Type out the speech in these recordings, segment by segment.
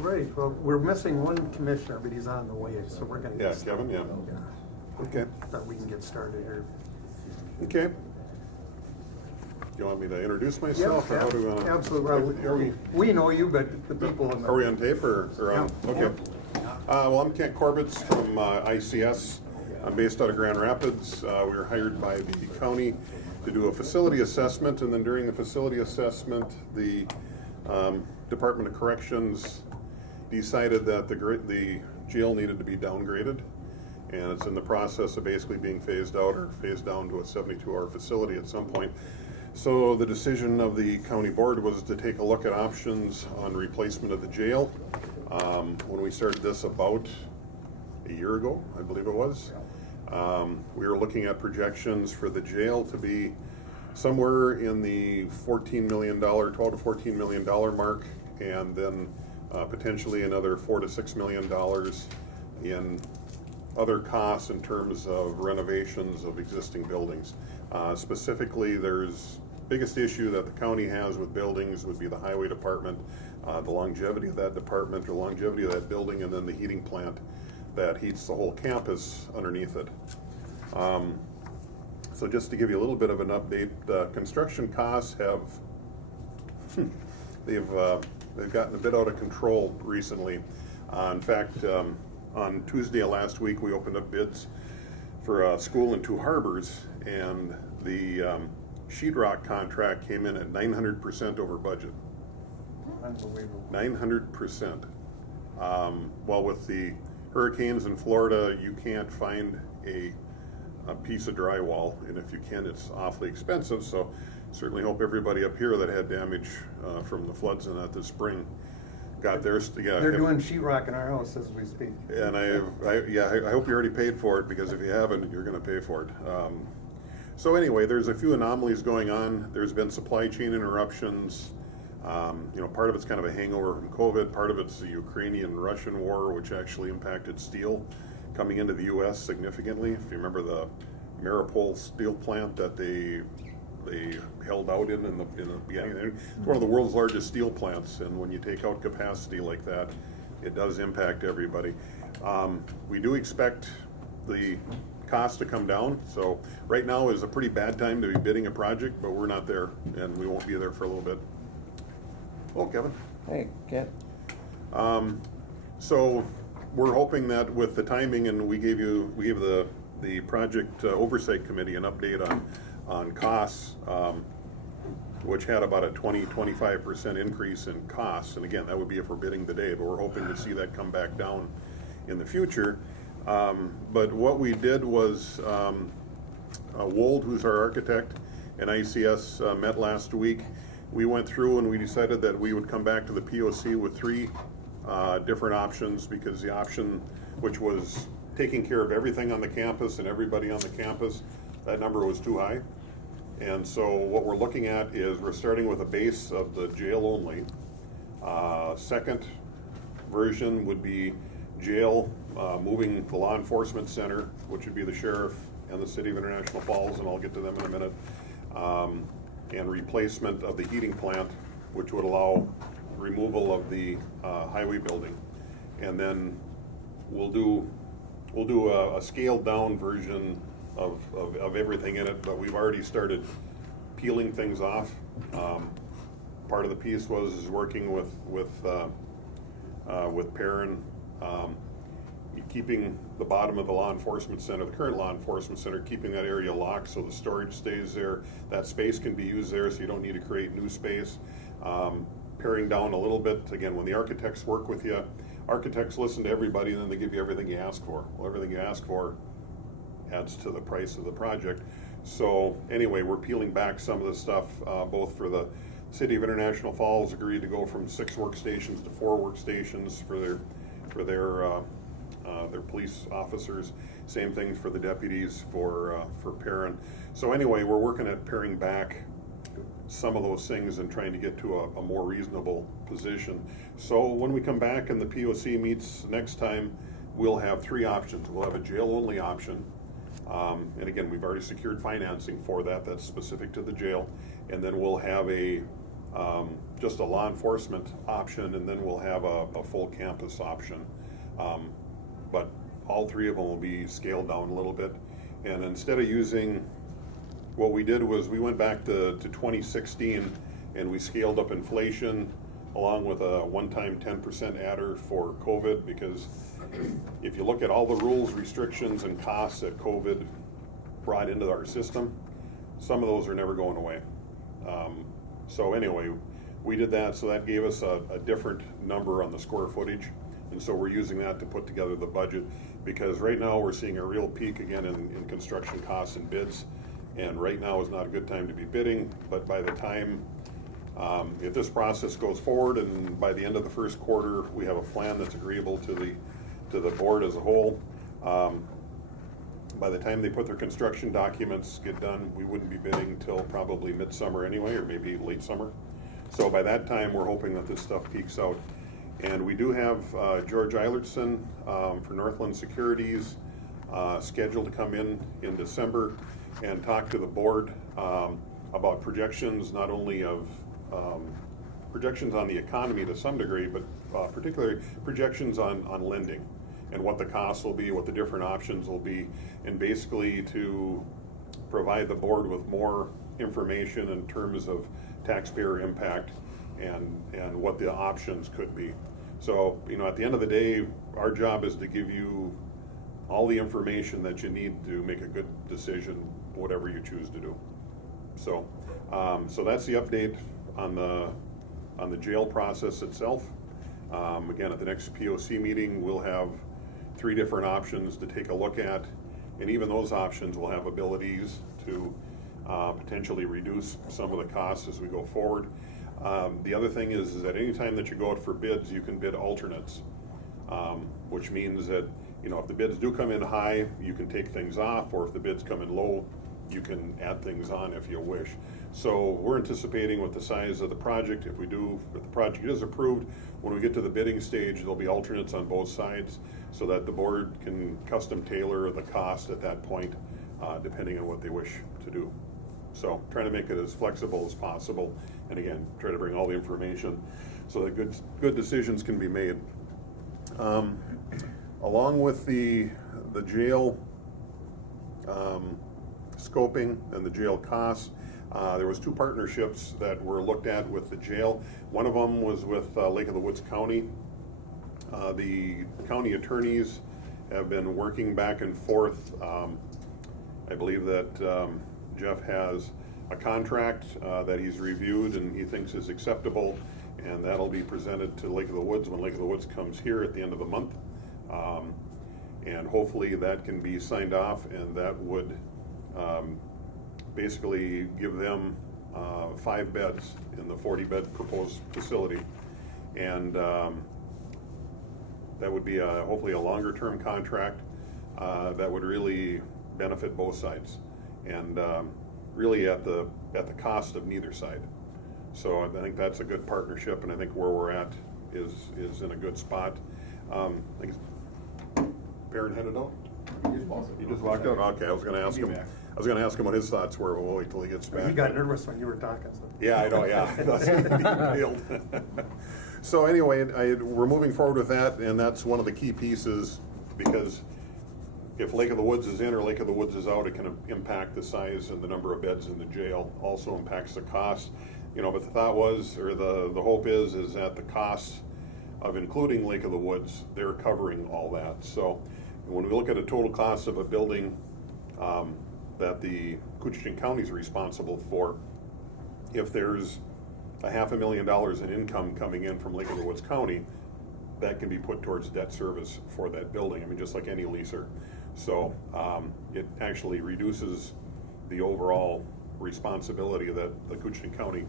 right, well, we're missing one commissioner, but he's on the way, so we're gonna Yeah, get Kevin, yeah. Okay, that we can get started here. okay. You want me to introduce myself, or how do we? Absolutely. We know you, but the people in the. Are we on tape or on? Yeah. Okay. Well, I'm Kent Corbett from ICS. I'm based out of Grand Rapids. We were hired by the county to do a facility assessment, and then during the facility assessment, the Department of Corrections decided that the jail needed to be downgraded, and it's in the process of basically being phased out or phased down to a 72-hour facility at some point. So the decision of the county board was to take a look at options on replacement of the jail. When we started this about a year ago, I believe it was, we were looking at projections for the jail to be somewhere in the $12 to $14 million mark, and then potentially another $4 to $6 million in other costs in terms of renovations of existing buildings. Specifically, there's biggest issue that the county has with buildings would be the highway department, the longevity of that department, or longevity of that building, and then the heating plant that heats the whole campus underneath it. So just to give you a little bit of an update, construction costs have they've gotten a bit out of control recently. In fact, on Tuesday of last week, we opened up bids for a school in Two Harbors, and the sheetrock contract came in at 900% over budget. Unbelievable. 900%. Well, with the hurricanes in Florida, you can't find a piece of drywall, and if you can, it's awfully expensive. So certainly hope everybody up here that had damage from the floods in that this spring got theirs. Yeah, They're doing sheetrock in our house as we speak. and I hope you already paid for it, because if you haven't, you're going to pay for it. So anyway, there's a few anomalies going on. There's been supply chain interruptions. Part of it's kind of a hangover from COVID. Part of it's the Ukrainian-Russian war, which actually impacted steel coming into the U.S. significantly. If you remember the Maripol steel plant that they held out in the beginning, it's one of the world's largest steel plants, and when you take out capacity like that, it does impact everybody. We do expect the cost to come down, so right now is a pretty bad time to be bidding a project, but we're not there, and we won't be there for a little bit. Oh, Kevin. Hey, Kent. So we're hoping that with the timing, and we gave the project oversight committee an update on costs, which had about a 20-25% increase in costs, and again, that would be if we're bidding today, but we're hoping to see that come back down in the future. But what we did was, Wold, who's our architect, and ICS met last week. We went through and we decided that we would come back to the POC with three different options, because the option which was taking care of everything on the campus and everybody on the campus, that number was too high. And so what we're looking at is we're starting with a base of the jail only. Second version would be jail, moving the law enforcement center, which would be the sheriff and the city of International Falls, and I'll get to them in a minute, and replacement of the heating plant, which would allow removal of the highway building. And then we'll do a scaled down version of everything in it, but we've already started peeling things off. Part of the piece was working with Perrin, keeping the bottom of the law enforcement center, the current law enforcement center, keeping that area locked so the storage stays there. That space can be used there, so you don't need to create new space. Paring down a little bit. Again, when the architects work with you, architects listen to everybody, and then they give you everything you ask for. Well, everything you ask for adds to the price of the project. So anyway, we're peeling back some of the stuff, both for the City of International Falls agreed to go from 6 workstations to 4 workstations for their police officers. Same thing for the deputies for Perrin. So anyway, we're working at paring back some of those things and trying to get to a more reasonable position. So when we come back and the POC meets next time, we'll have 3 options. We'll have a jail-only option. And again, we've already secured financing for that. That's specific to the jail. And then we'll have a just a law enforcement option, and then we'll have a full campus option. But all three of them will be scaled down a little bit. And instead of using, what we did was we went back to 2016 and we scaled up inflation along with a one-time 10% adder for COVID, because if you look at all the rules, restrictions, and costs that COVID brought into our system, some of those are never going away. So anyway, we did that, so that gave us a different number on the square footage, and so we're using that to put together the budget, because right now we're seeing a real peak again in construction costs and bids, and right now is not a good time to be bidding, but by the time, if this process goes forward and by the end of the first quarter we have a plan that's agreeable to the board as a whole, by the time they put their construction documents get done, we wouldn't be bidding till probably midsummer anyway, or maybe late summer. So by that time, we're hoping that this stuff peaks out. And we do have George Eilertson for Northland Securities scheduled to come in December and talk to the board about projections, not only of projections on the economy to some degree, but particularly projections on lending and what the costs will be, what the different options will be, and basically to provide the board with more information in terms of taxpayer impact and what the options could be. So, at the end of the day, our job is to give you all the information that you need to make a good decision, whatever you choose to do. So, so that's the update on the jail process itself. Again, at the next POC meeting, we'll have 3 different options to take a look at, and even those options will have abilities to potentially reduce some of the costs as we go forward. The other thing is that anytime that you go out for bids, you can bid alternates, which means that if the bids do come in high, you can take things off, or if the bids come in low, you can add things on if you wish. So we're anticipating with the size of the project, if the project is approved, when we get to the bidding stage, there'll be alternates on both sides so that the board can custom tailor the cost at that point, depending on what they wish to do. So trying to make it as flexible as possible, and again, try to bring all the information so that good decisions can be made. Along with the jail scoping and the jail costs, there was 2 partnerships that were looked at with the jail. One of them was with Lake of the Woods County. The county attorneys have been working back and forth. I believe that Jeff has a contract that he's reviewed and he thinks is acceptable, and that'll be presented to Lake of the Woods when Lake of the Woods comes here at the end of the month. And hopefully that can be signed off, and that would basically give them 5 beds in the 40-bed proposed facility. And that would be hopefully a longer-term contract that would really benefit both sides, and really at the cost of neither side. So I think that's a good partnership, and I think where we're at is in a good spot. I think Baron headed out? He just walked out? Okay, I was gonna ask him what his thoughts were, but we'll wait till he gets back. He got nervous when you were talking. So. Yeah, I know, yeah. That's detailed. So anyway, we're moving forward with that, and that's one of the key pieces, because if Lake of the Woods is in or Lake of the Woods is out, it can impact the size and the number of beds in the jail, also impacts the cost. But the thought was, or the hope is that the costs of including Lake of the Woods, they're covering all that. So when we look at a total cost of a building that the Koochiching County is responsible for, if there's $500,000 in income coming in from Lake of the Woods County, that can be put towards debt service for that building. I mean, just like any leaser. So it actually reduces the overall responsibility that the Koochiching County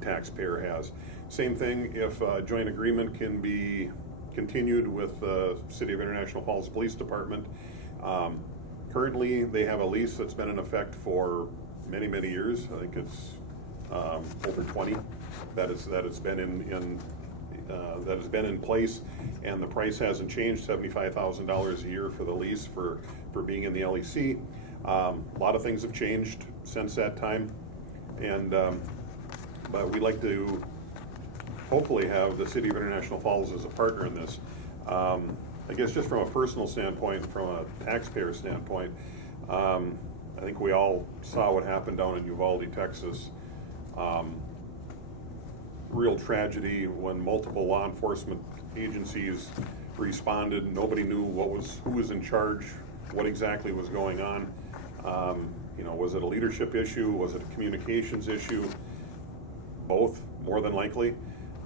taxpayer has. Same thing if a joint agreement can be continued with the City of International Falls Police Department. Currently, they have a lease that's been in effect for many, many years. I think it's over 20 that it's been in place, and the price hasn't changed. $75,000 a year for the lease for being in the LEC. A lot of things have changed since that time, and but we'd like to hopefully have the City of International Falls as a partner in this. I guess just from a personal standpoint, from a taxpayer standpoint, I think we all saw what happened down in Uvalde, Texas. Real tragedy when multiple law enforcement agencies responded. Nobody knew who was in charge, what exactly was going on. Was it a leadership issue? Was it a communications issue? Both, more than likely.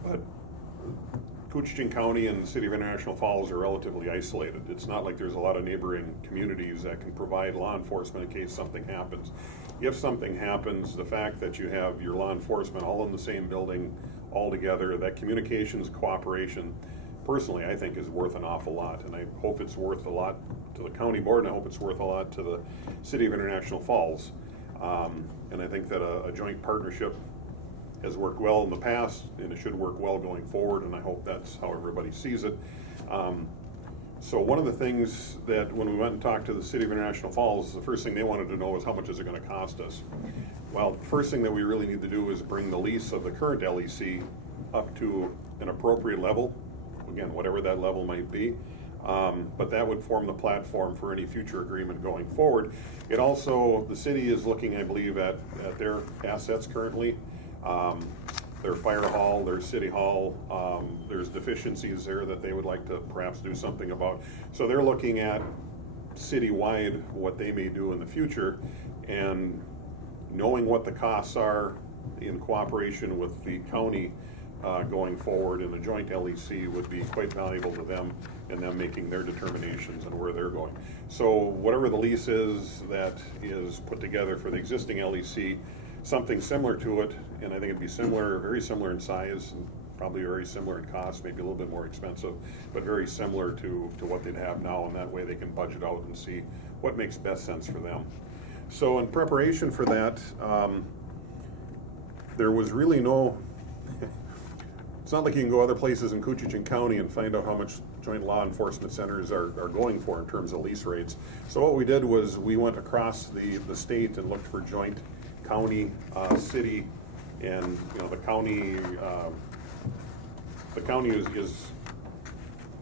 But Koochiching County and the City of International Falls are relatively isolated. It's not like there's a lot of neighboring communities that can provide law enforcement in case something happens. If something happens, the fact that you have your law enforcement all in the same building, all together, that communications, cooperation, personally, I think is worth an awful lot. And I hope it's worth a lot to the county board, and I hope it's worth a lot to the City of International Falls. And I think that a joint partnership has worked well in the past, and it should work well going forward, and I hope that's how everybody sees it. So one of the things that when we went and talked to the City of International Falls, the first thing they wanted to know was how much is it going to cost us? Well, the first thing that we really need to do is bring the lease of the current LEC up to an appropriate level, again, whatever that level might be. But that would form the platform for any future agreement going forward. It also, the city is looking, I believe, at their assets currently. Their fire hall, their city hall, there's deficiencies there that they would like to perhaps do something about. So they're looking at citywide what they may do in the future, and knowing what the costs are in cooperation with the county going forward in a joint LEC would be quite valuable to them, and them making their determinations on where they're going. So whatever the lease is that is put together for the existing LEC, something similar to it, and I think it'd be similar, very similar in size, and probably very similar in cost, maybe a little bit more expensive, but very similar to what they'd have now, and that way they can budget out and see what makes best sense for them. So in preparation for that, there was really no, it's not like you can go other places in Koochiching County and find out how much joint law enforcement centers are going for in terms of lease rates. So what we did was we went across the state and looked for joint county, city, and the county is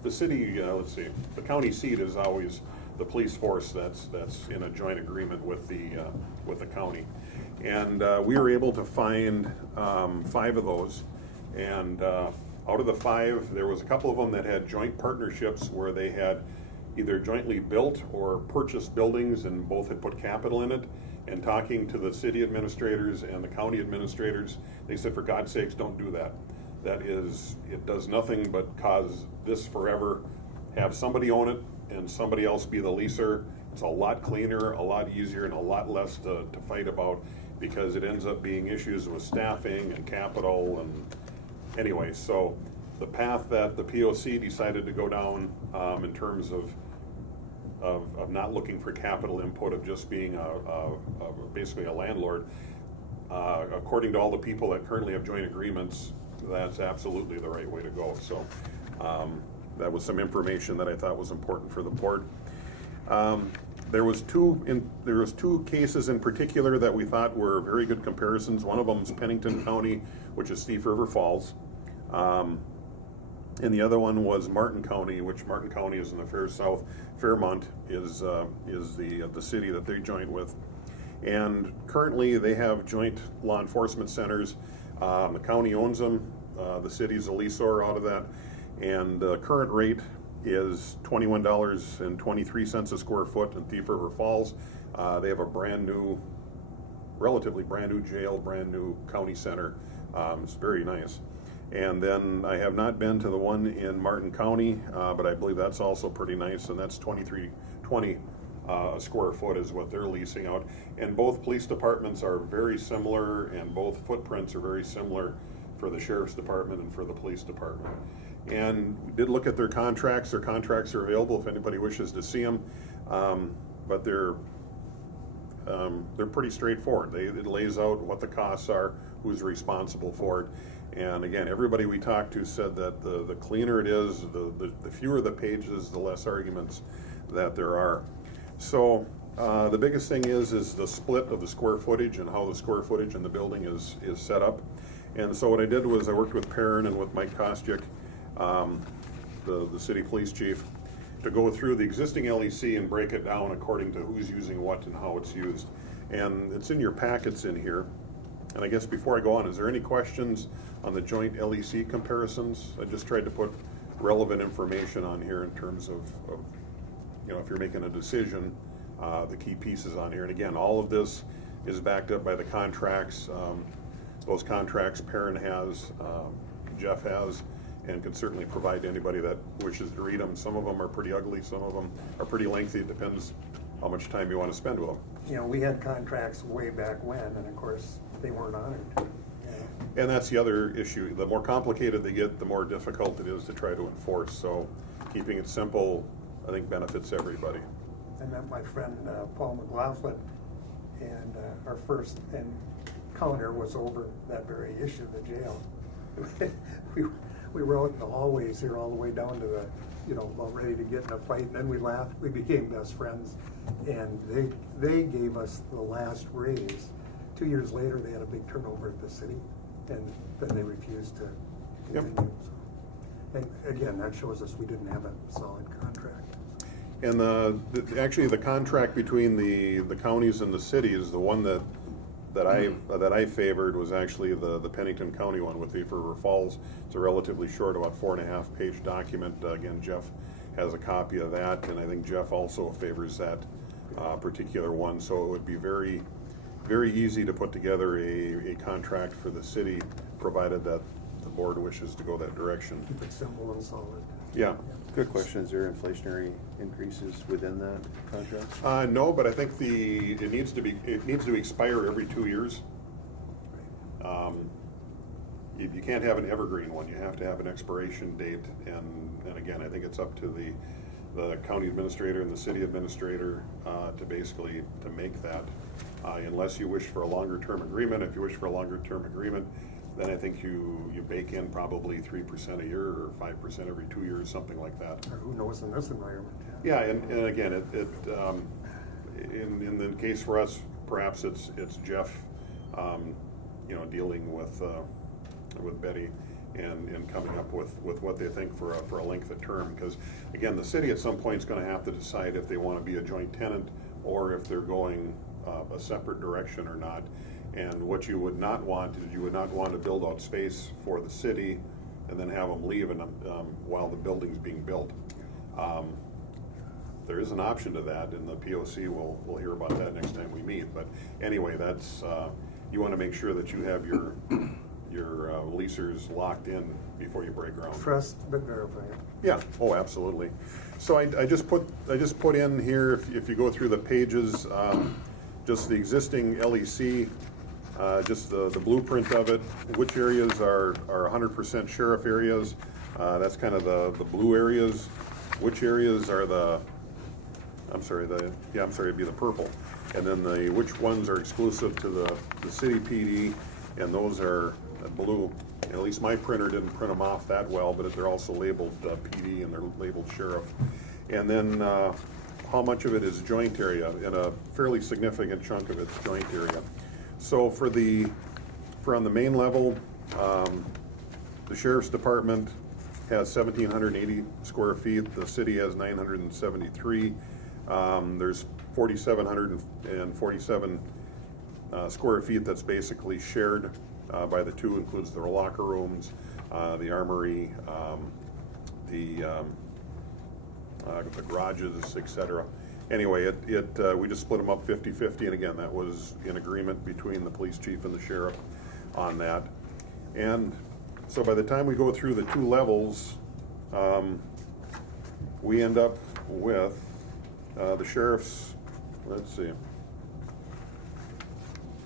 the city. Let's see, the county seat is always the police force that's in a joint agreement with the county, and we were able to find 5 of those, and out of the 5, there was a couple of them that had joint partnerships where they had either jointly built or purchased buildings, and both had put capital in it. And talking to the city administrators and the county administrators, they said, for God's sakes, don't do that. It does nothing but cause this forever. Have somebody own it and somebody else be the leaser. It's a lot cleaner, a lot easier, and a lot less to fight about, because it ends up being issues with staffing and capital. And anyway, so the path that the POC decided to go down in terms of not looking for capital input, of just being basically a landlord, according to all the people that currently have joint agreements, that's absolutely the right way to go. So that was some information that I thought was important for the board. There was two cases in particular that we thought were very good comparisons. One of them is Pennington County, which is Thief River Falls. And the other one was Martin County, which Martin County is in the fair south. Fairmont is the city that they joined with. And currently they have joint law enforcement centers. The county owns them. The city's a leaseor out of that. And the current rate is $21.23 a square foot in Thief River Falls. They have a relatively brand new jail, brand new county center. It's very nice. And then I have not been to the one in Martin County, but I believe that's also pretty nice, and that's $23.20 a square foot is what they're leasing out. And both police departments are very similar, and both footprints are very similar for the sheriff's department and for the police department. And we did look at their contracts. Their contracts are available if anybody wishes to see them, but they're pretty straightforward. It lays out what the costs are, who's responsible for it. And again, everybody we talked to said that the cleaner it is, the fewer the pages, the less arguments that there are. So the biggest thing is the split of the square footage and how the square footage in the building is set up. And so what I did was I worked with Perrin and with Mike Koscheck, the city police chief, to go through the existing LEC and break it down according to who's using what and how it's used. And it's in your packets in here. And I guess before I go on, is there any questions on the joint LEC comparisons? I just tried to put relevant information on here in terms of if you're making a decision, the key pieces on here. And again, all of this is backed up by the contracts. Those contracts Perrin has, Jeff has, and can certainly provide to anybody that wishes to read them. Some of them are pretty ugly, some of them are pretty lengthy. It depends how much time you want to spend with them. We had contracts way back when, and of course, they weren't honored. And that's the other issue. The more complicated they get, the more difficult it is to try to enforce. So keeping it simple, I think, benefits everybody. I met my friend Paul McLaughlin, and our first encounter was over that very issue, the jail. we were out in the hallways here all the way down to the, about ready to get in a fight, and then we laughed. We became best friends, and they gave us the last raise. 2 years later, they had a big turnover at the city, and then they refused to continue. Yep. And again, that shows us we didn't have a solid contract. And actually, the contract between the counties and the city is the one that I favored was actually the Pennington County one with Thief River Falls. It's a relatively short, about 4.5 page document. Again, Jeff has a copy of that, and I think Jeff also favors that particular one. So it would be very, very easy to put together a contract for the city, provided that the board wishes to go that direction. Keep it simple and solid. Yeah. Good question. Is there inflationary increases within that contract? No, but I think it needs to expire every 2 years. You can't have an evergreen one. You have to have an expiration date, and again, I think it's up to the county administrator and the city administrator to basically to make that. Unless you wish for a longer term agreement. If you wish for a longer term agreement, then I think you bake in probably 3% a year or 5% every 2 years, something like that. Or who knows in this environment? Yeah, and again, in the case for us, perhaps it's Jeff, dealing with Betty and coming up with what they think for a length of term. Because again, the city at some point is going to have to decide if they want to be a joint tenant or if they're going a separate direction or not. And what you would not want is you would not want to build out space for the city and then have them leave while the building's being built. There is an option to that, and the POC will hear about that next time we meet. But anyway, that's you want to make sure that you have your leasers locked in before you break ground. Trust but verify. Yeah. Oh, absolutely. So I just put in here, if you go through the pages, just the existing LEC. Just the blueprint of it, which areas are 100% sheriff areas. That's kind of the blue areas. Which areas are it'd be the purple. And then which ones are exclusive to the city PD, and those are blue. And at least my printer didn't print them off that well, but they're also labeled PD and they're labeled sheriff. And then how much of it is joint area, and a fairly significant chunk of it's joint area. So for on the main level, the sheriff's department has 1,780 square feet. The city has 973. There's 4,747 square feet that's basically shared by the two. Includes the locker rooms, the armory, the garages, etc. Anyway, we just split them up 50-50, and again, that was in agreement between the police chief and the sheriff on that. And so by the time we go through the two levels, we end up with the sheriff's, let's see,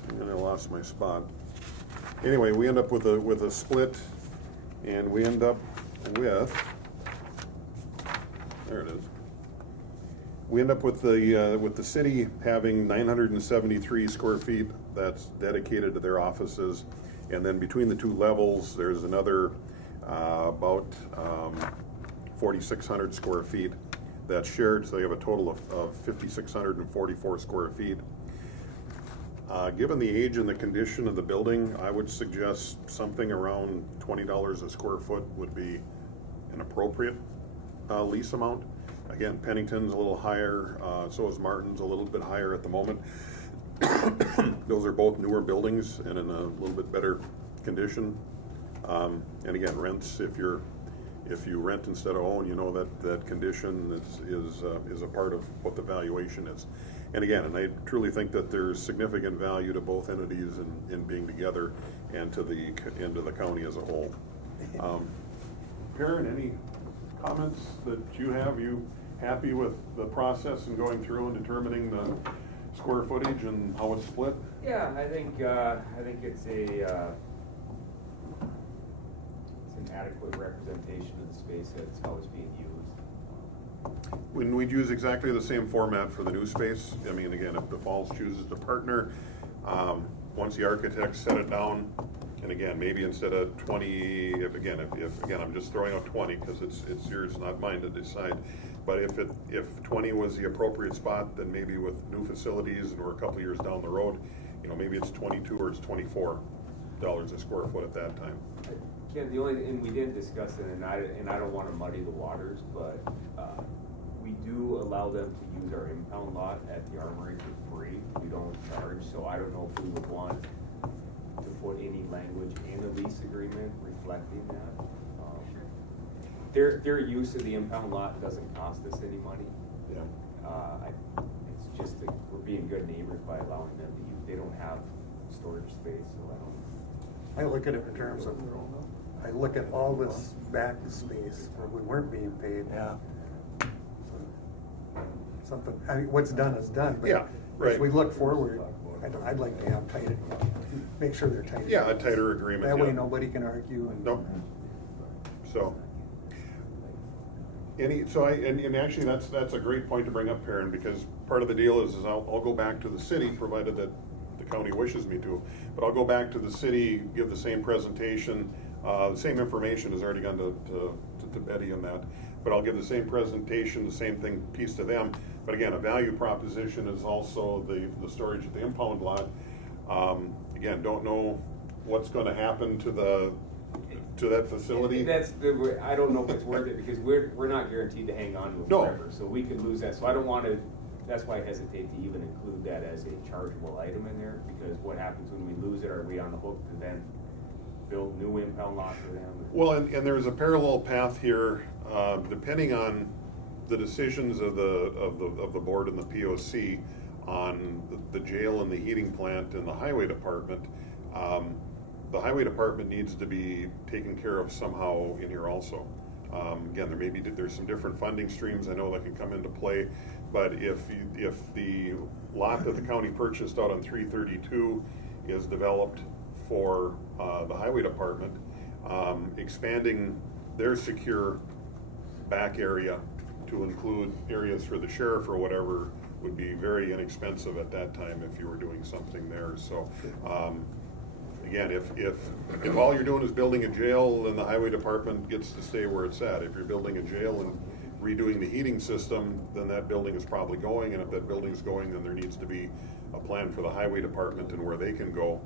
and I lost my spot. Anyway, we end up with a split, and we end up with, there it is. We end up with the city having 973 square feet that's dedicated to their offices, and then between the two levels, there's another about 4,600 square feet that's shared. So you have a total of 5,644 square feet. Given the age and the condition of the building, I would suggest something around $20 a square foot would be an appropriate lease amount. Again, Pennington's a little higher, so is Martin's a little bit higher at the moment. Those are both newer buildings and in a little bit better condition. And again, rents, if you rent instead of own, you know that condition is a part of what the valuation is. And again, and I truly think that there's significant value to both entities in being together and to the county as a whole. Perrin, any comments that you have? You happy with the process and going through and determining the square footage and how it's split? Yeah, I think it's an adequate representation of the space that's how it's being used. When we'd use exactly the same format for the new space, I mean, again, if the Falls chooses to partner, once the architects set it down, and again, maybe instead of 20, if again, I'm just throwing out 20 because it's yours, not mine to decide. But if 20 was the appropriate spot, then maybe with new facilities and we're a couple years down the road, you know, maybe it's 22 or it's $24 a square foot at that time. Ken, and we didn't discuss it, and I don't want to muddy the waters, but we do allow them to use our impound lot at the armory for free. We don't charge, so I don't know if we would want to put any language in a lease agreement reflecting that. Their use of the impound lot doesn't cost us any money. Yeah. It's just that we're being good neighbors by allowing them to use. They don't have storage space, so I don't. I look at it in terms of, I look at all this back space where we weren't being paid. Yeah. Something, I mean, what's done is done. But Yeah, right. As we look forward, I'd like to have tight, make sure they're tight. Yeah, a tighter agreement. That way yeah. nobody can argue and. Nope. So, and actually that's a great point to bring up, Perrin, because part of the deal is I'll go back to the city, provided that the county wishes me to, but I'll go back to the city, give the same presentation, the same information has already gone to Betty on that, but I'll give the same presentation, the same piece to them. But again, a value proposition is also the storage at the impound lot. Again, don't know what's going to happen to that facility. I don't know if it's worth it because we're not guaranteed to hang on to it No. forever, so we could lose that. So I don't want to. That's why I hesitate to even include that as a chargeable item in there, because what happens when we lose it? Are we on the hook to then build new impound lots for them? Well, and there's a parallel path here, depending on the decisions of the board and the POC on the jail and the heating plant and the highway department. The highway department needs to be taken care of somehow in here also. Again, there's some different funding streams I know that can come into play, but if the lot that the county purchased out on 332 is developed for the highway department, expanding their secure back area to include areas for the sheriff or whatever would be very inexpensive at that time if you were doing something there. So again, if all you're doing is building a jail, then the highway department gets to stay where it's at. If you're building a jail and redoing the heating system, then that building is probably going, and if that building is going, then there needs to be a plan for the highway department and where they can go.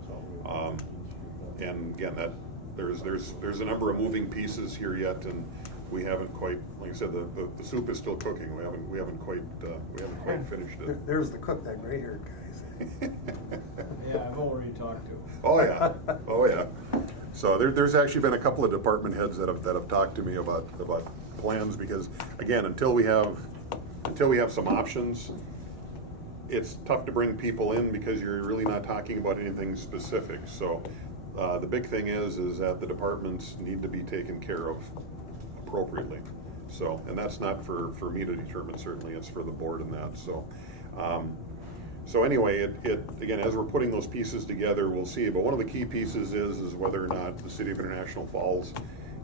And again, that there's a number of moving pieces here yet, and we haven't quite, like I said, the soup is still cooking. We haven't quite finished it. There's the cook, that gray haired guy. Yeah, I've already talked to. Oh yeah, oh yeah. So there's actually been a couple of department heads that have talked to me about plans, because again, until we have some options, it's tough to bring people in because you're really not talking about anything specific. So the big thing is that the departments need to be taken care of appropriately. So, and that's not for me to determine, certainly it's for the board and that. So so anyway, it again, as we're putting those pieces together, we'll see. But one of the key pieces is whether or not the City of International Falls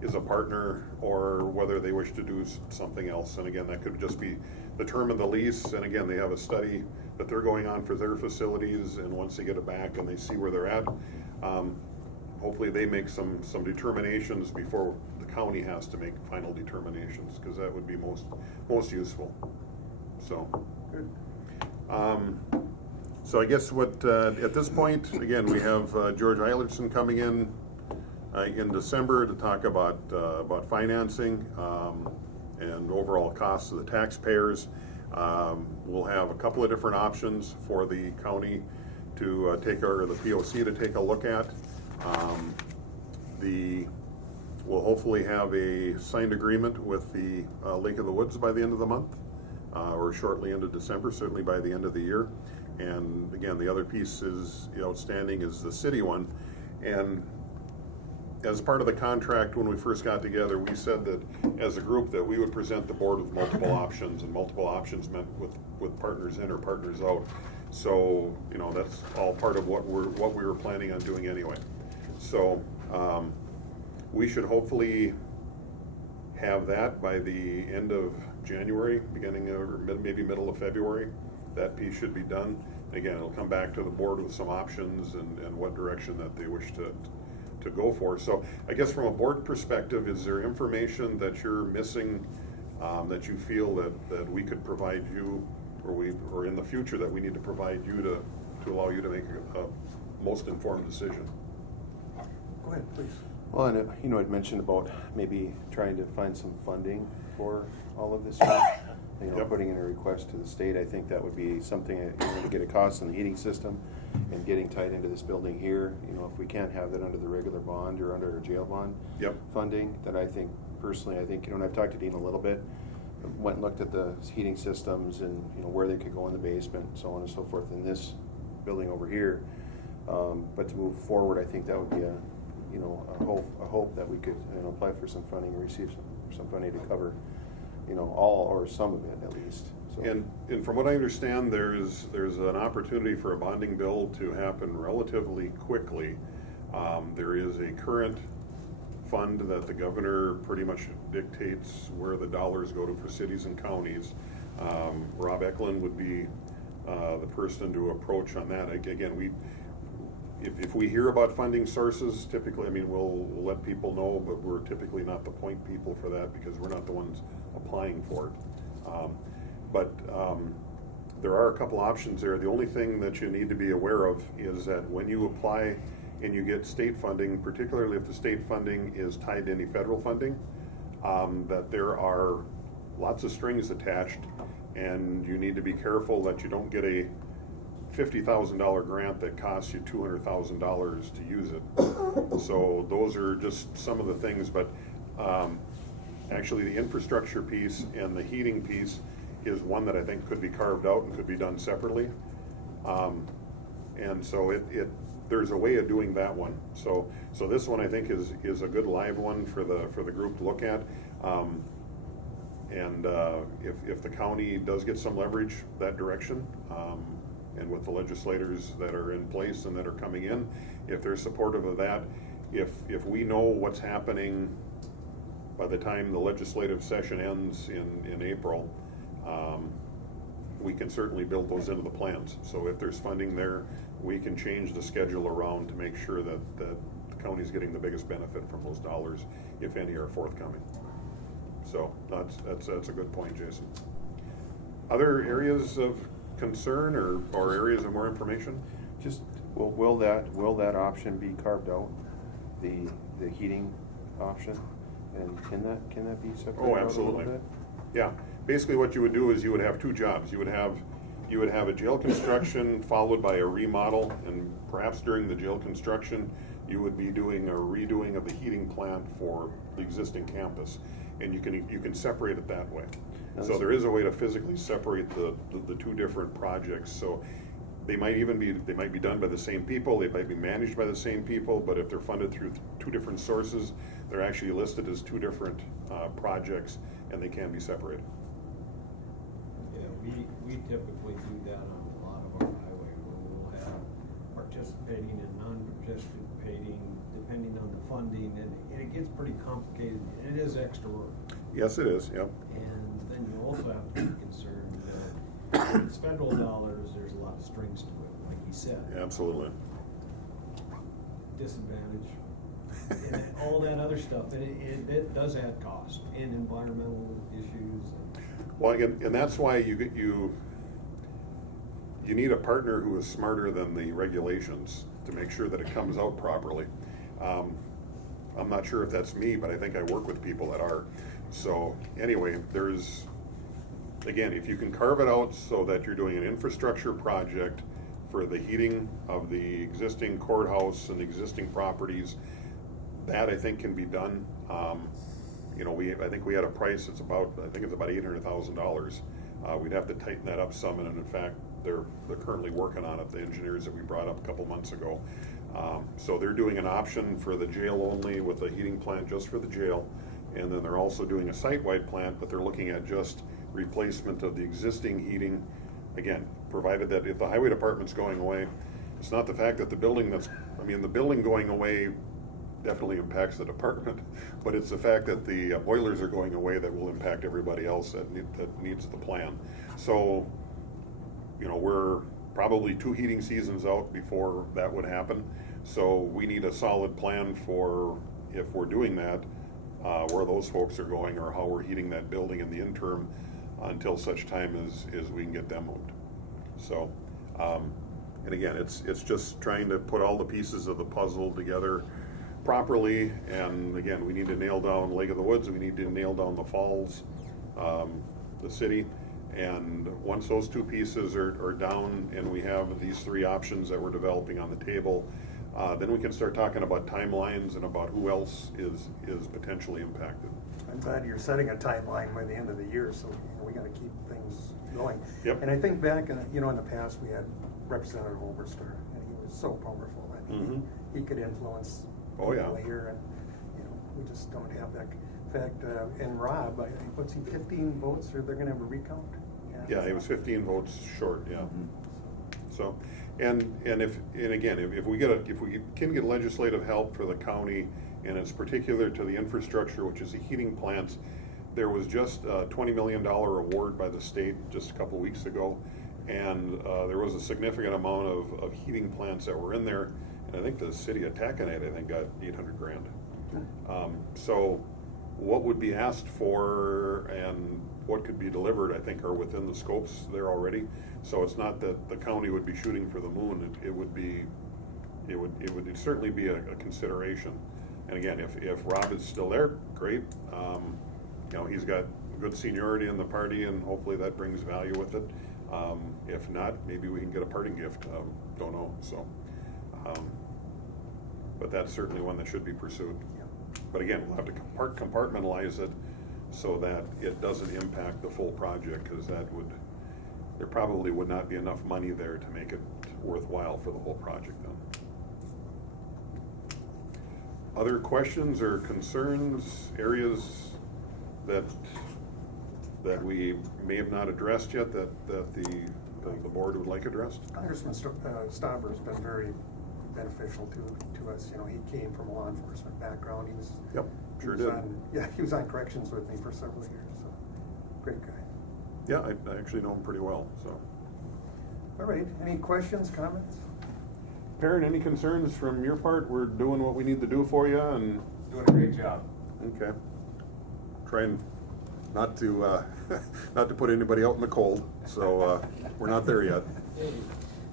is a partner or whether they wish to do something else. And again, that could just be the term of the lease. And again, they have a study that they're going on for their facilities, and once they get it back and they see where they're at, hopefully they make some determinations before the county has to make final determinations, because that would be most useful. So good. So I guess what, at this point, again, we have George Eilertson coming in December to talk about financing and overall costs of the taxpayers. We'll have a couple of different options for the county to or the POC to take a look at. We'll hopefully have a signed agreement with the Lake of the Woods by the end of the month, or shortly into December, certainly by the end of the year. And again, the other piece is outstanding is the city one. And as part of the contract, when we first got together, we said that as a group that we would present the board with multiple options, and multiple options meant with partners in or partners out. So, that's all part of what we were planning on doing anyway. So, we should hopefully have that by the end of January, beginning of, or maybe middle of February. That piece should be done. Again, it'll come back to the board with some options and what direction that they wish to go for. So I guess from a board perspective, is there information that you're missing that you feel that we could provide you, or in the future that we need to provide you to allow you to make a most informed decision? Go ahead, please. Well, and I'd mentioned about maybe trying to find some funding for all of this. Yep. Putting in a request to the state. I think that would be something, to get a cost on the heating system and getting tied into this building here. If we can't have that under the regular bond or under our jail bond funding, then I think, personally, and I've talked to Dean a little bit, went and looked at the heating systems and, where they could go in the basement, so on and so forth in this building over here. But to move forward, I think that would be a hope that we could, apply for some funding and receive some funding to cover all or some of it at least. So. And from what I understand, there's an opportunity for a bonding bill to happen relatively quickly. There is a current fund that the governor pretty much dictates where the dollars go to for cities and counties. Rob Eklund would be the person to approach on that. Again, if we hear about funding sources, typically, we'll let people know, but we're typically not the point people for that because we're not the ones applying for it. But there are a couple options there. The only thing that you need to be aware of is that when you apply and you get state funding, particularly if the state funding is tied to any federal funding, that there are lots of strings attached, and you need to be careful that you don't get a $50,000 grant that costs you $200,000 to use it. So those are just some of the things, but actually the infrastructure piece and the heating piece is one that I think could be carved out and could be done separately. And so there's a way of doing that one. So this one I think is a good live one for the group to look at. And if the county does get some leverage that direction, and with the legislators that are in place and that are coming in, if they're supportive of that, if we know what's happening by the time the legislative session ends in April, we can certainly build those into the plans. So if there's funding there, we can change the schedule around to make sure that the county's getting the biggest benefit from those dollars, if any are forthcoming. So that's a good point, Jason. Other areas of concern or areas of more information? Just will that option be carved out, the heating option, and can that be separated Oh, out absolutely. a little bit? Yeah. Basically, what you would do is you would have two jobs. You would have a jail construction followed by a remodel, and perhaps during the jail construction, you would be doing a redoing of the heating plant for the existing campus, and you can separate it that way. So there is a way to physically separate the two different projects. So they might be done by the same people, they might be managed by the same people, but if they're funded through two different sources, they're actually listed as two different projects, and they can be separated. Yeah, we typically do that on a lot of our highway, where we'll have participating and non-participating, depending on the funding, and it gets pretty complicated. It is extra work. Yes, it is, yep. And then you also have to be concerned that when it's federal dollars, there's a lot of strings to it, like you said. Absolutely. Disadvantage, and all that other stuff, and it does add cost and environmental issues. Well, again, and that's why you you need a partner who is smarter than the regulations to make sure that it comes out properly. I'm not sure if that's me, but I think I work with people that are. So anyway, again, if you can carve it out so that you're doing an infrastructure project for the heating of the existing courthouse and existing properties, that I think can be done. You know, I think we had a price, it's about $800,000. We'd have to tighten that up some, and in fact, they're currently working on it, the engineers that we brought up a couple months ago. So they're doing an option for the jail only with a heating plant just for the jail, and then they're also doing a site-wide plant, but they're looking at just replacement of the existing heating. Again, provided that if the highway department's going away, it's not the fact that the building going away definitely impacts the department, but it's the fact that the boilers are going away that will impact everybody else that needs the plan. So, you know, we're probably 2 heating seasons out before that would happen. So we need a solid plan for, if we're doing that, where those folks are going or how we're heating that building in the interim until such time as we can get them moved. So, and again, it's just trying to put all the pieces of the puzzle together properly. And again, we need to nail down Lake of the Woods, we need to nail down the falls, the city. And once those 2 pieces are down and we have these 3 options that we're developing on the table, then we can start talking about timelines and about who else is potentially impacted. I'm glad you're setting a timeline by the end of the year, so we got to keep things going. Yep. And I think back, in the past, we had Representative Oberstar, and he was so powerful. I mean, he could influence Oh, yeah. people here, and we just don't have that. In fact, and Rob, I think, what's he, 15 votes, or they're going to have a recount? Yeah, he was 15 votes short. Yeah. So, and again, if we can get legislative help for the county, and it's particular to the infrastructure, which is the heating plants, there was just a $20 million award by the state just a couple weeks ago, and there was a significant amount of heating plants that were in there, and I think the city of Taconite, got $800,000. So what would be asked for and what could be delivered, I think, are within the scopes there already. So it's not that the county would be shooting for the moon. It would certainly be a consideration. And again, if Rob is still there, great. He's got good seniority in the party, and hopefully that brings value with it. If not, maybe we can get a parting gift. Don't know. So, but that's certainly one that should be pursued. But again, we'll have to compartmentalize it so that it doesn't impact the full project, because there probably would not be enough money there to make it worthwhile for the whole project then. Other questions or concerns, areas that we may have not addressed yet that the board would like addressed? Congressman Stauber has been very beneficial to us. He came from a law enforcement background. He was on corrections with me for several years. So, great guy. Yeah, I actually know him pretty well. So, all right. Any questions, comments? Perrin, any concerns from your part? We're doing what we need to do for you, and Doing a great job. okay. Trying not to put anybody out in the cold. So we're not there yet.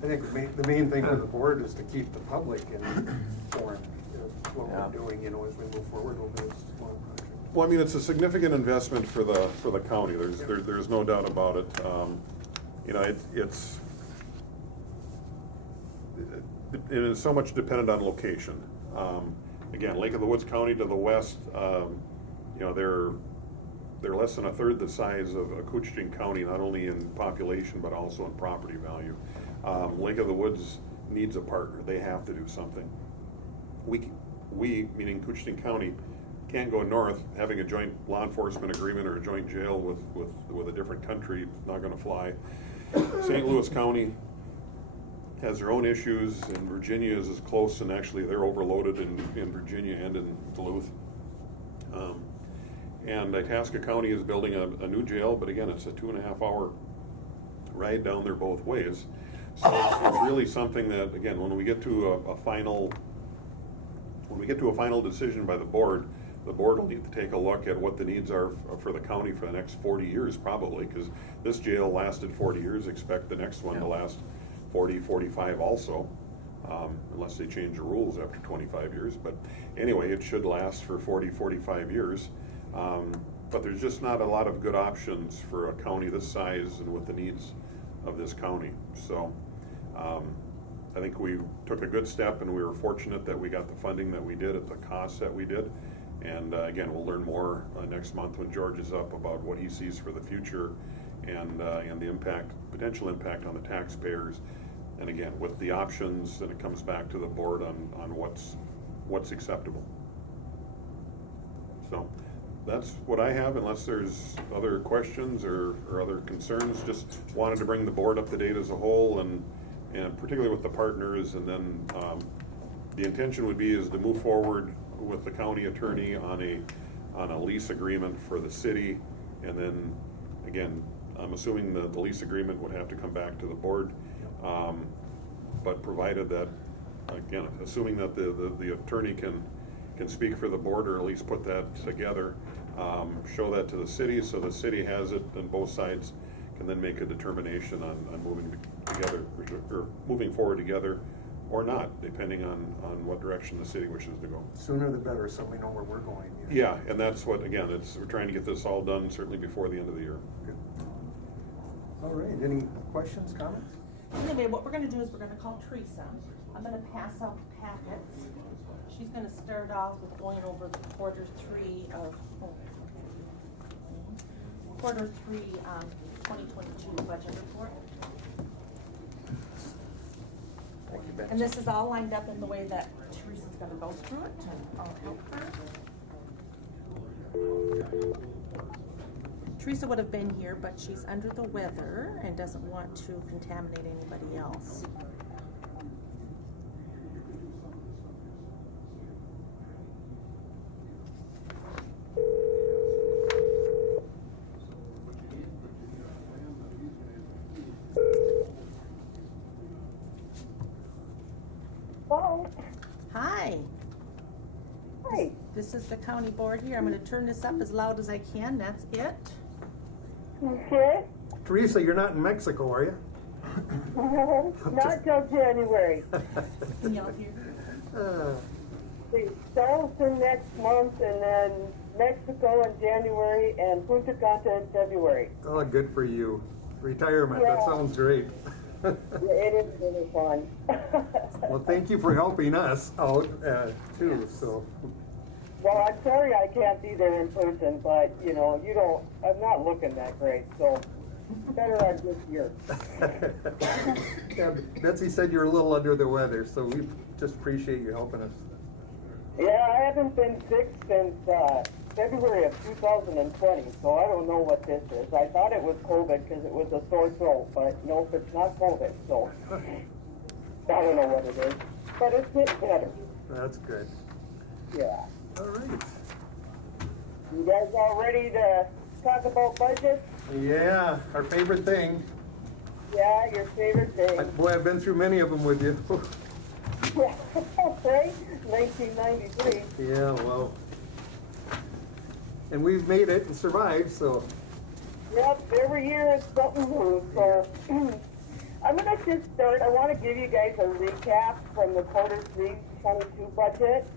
I think the main thing for the board is to keep the public informed of what we're doing, as we move forward over this long project. Well, I mean, it's a significant investment for the county. There's no doubt about it. It's so much dependent on location. Again, Lake of the Woods County to the west, they're less than a third the size of Koochiching County, not only in population but also in property value. Lake of the Woods needs a partner. They have to do something. We meaning Koochiching County, can't go north. Having a joint law enforcement agreement or a joint jail with a different country, not going to fly. St. Louis County has their own issues, and Virginia is as close, and actually they're overloaded in Virginia and in Duluth. And Itasca County is building a new jail, but again, it's a 2.5-hour ride down there both ways. So it's really something that, again, when we get to a final decision by the board will need to take a look at what the needs are for the county for the next 40 years probably, because this jail lasted 40 years. Expect the next one to last 40, 45 also, unless they change the rules after 25 years. But anyway, it should last for 40, 45 years. But there's just not a lot of good options for a county this size and with the needs of this county. So I think we took a good step, and we were fortunate that we got the funding that we did at the cost that we did. And again, we'll learn more next month when George is up about what he sees for the future and the impact, potential impact on the taxpayers. And again, with the options, and it comes back to the board on what's acceptable. So that's what I have, unless there's other questions or other concerns. Just wanted to bring the board up to date as a whole, and particularly with the partners. And then the intention would be is to move forward with the county attorney on a lease agreement for the city. And then again, I'm assuming the lease agreement would have to come back to the board. But provided that, again, assuming that the attorney can speak for the board, or at least put that together, show that to the city, so the city has it, and both sides can then make a determination on moving together, or moving forward together, or not, depending on what direction the city wishes to go. Sooner the better, so we know where we're going. Yeah, and that's what, again, we're trying to get this all done certainly before the end of the year. Good. All right, any questions, comments? Anyway, what we're gonna do is we're gonna call Teresa. I'm gonna pass out the packets. She's gonna start off with going over the quarter three 2022 budget report. Thank you, Betsy. And this is all lined up in the way that Teresa's gonna go through it, and I'll help her. Teresa would have been here, but she's under the weather and doesn't want to contaminate anybody else. Hello. Hi. Hi. This is the county board here. I'm gonna turn this up as loud as I can. That's it. Okay. Teresa, you're not in Mexico, are you? Not till January. Can y'all hear? The Charleston next month, and then Mexico in January, and Punta Cana in February. Oh, good for you. Retirement, that Yeah. sounds great. It is really fun. Well, thank you for helping us out, too, so. Well, I'm sorry I can't be there in person, but, I'm not looking that great, so better on this year. Yeah, Betsy said you're a little under the weather, so we just appreciate you helping us. Yeah, I haven't been sick since February of 2020, so I don't know what this is. I thought it was COVID because it was a sore throat, but nope, it's not COVID, so I don't know what it is. But it's getting better. That's good. Yeah. All right. You guys all ready to talk about budgets? Yeah, our favorite thing. Yeah, your favorite thing. Boy, I've been through many of them with you. Right? 1993. Yeah, well. And we've made it and survived, so. Yep, every year it's something new, so I'm going to just start. I want to give you guys a recap from the quarter 3 22 budget,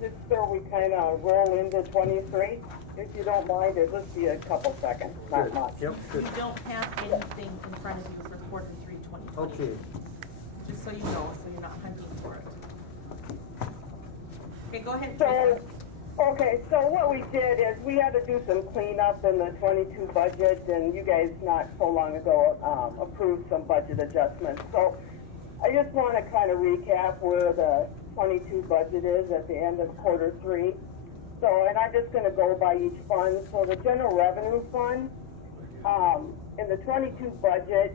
just so we kind of roll into 23. If you don't mind, it'll just be a couple seconds, not Good. much. Yep, You good. don't have anything in front of you for quarter 3, 2020. Okay. Just so you know, so you're not hunting for it. Okay, go ahead, So, Teresa. okay, so what we did is we had to do some cleanup in the 22 budget, and you guys not so long ago approved some budget adjustments. So I just want to kind of recap where the 22 budget is at the end of quarter 3. So, and I'm just going to go by each fund. So the general revenue fund, in the 22 budget,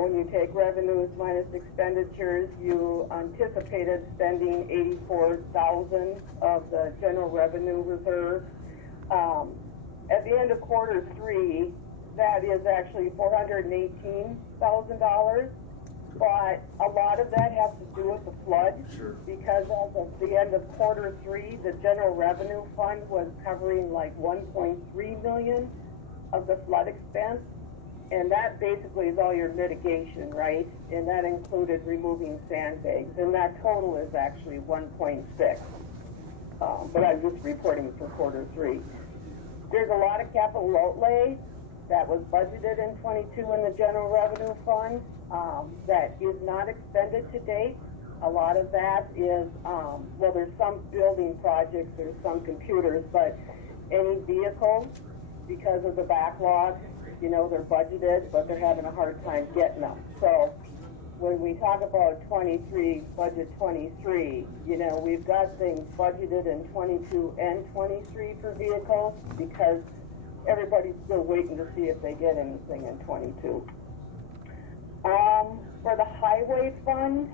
when you take revenues minus expenditures, you anticipated spending $84,000 of the general revenue reserve. At the end of quarter 3, that is actually $418,000. But a lot of that has to do with the flood. Sure. Because as of the end of quarter 3, the general revenue fund was covering like $1.3 million of the flood expense. And that basically is all your mitigation, right? And that included removing sandbags, and that total is actually 1.6. But I'm just reporting for quarter 3. There's a lot of capital outlay that was budgeted in 22 in the general revenue fund that is not expended to date. A lot of that is, well, there's some building projects, there's some computers, but any vehicles, because of the backlog, you know, they're budgeted, but they're having a hard time getting them. So when we talk about 23, budget 23, you know, we've got things budgeted in 22 and 23 for vehicles because everybody's still waiting to see if they get anything in 22. For the highway fund,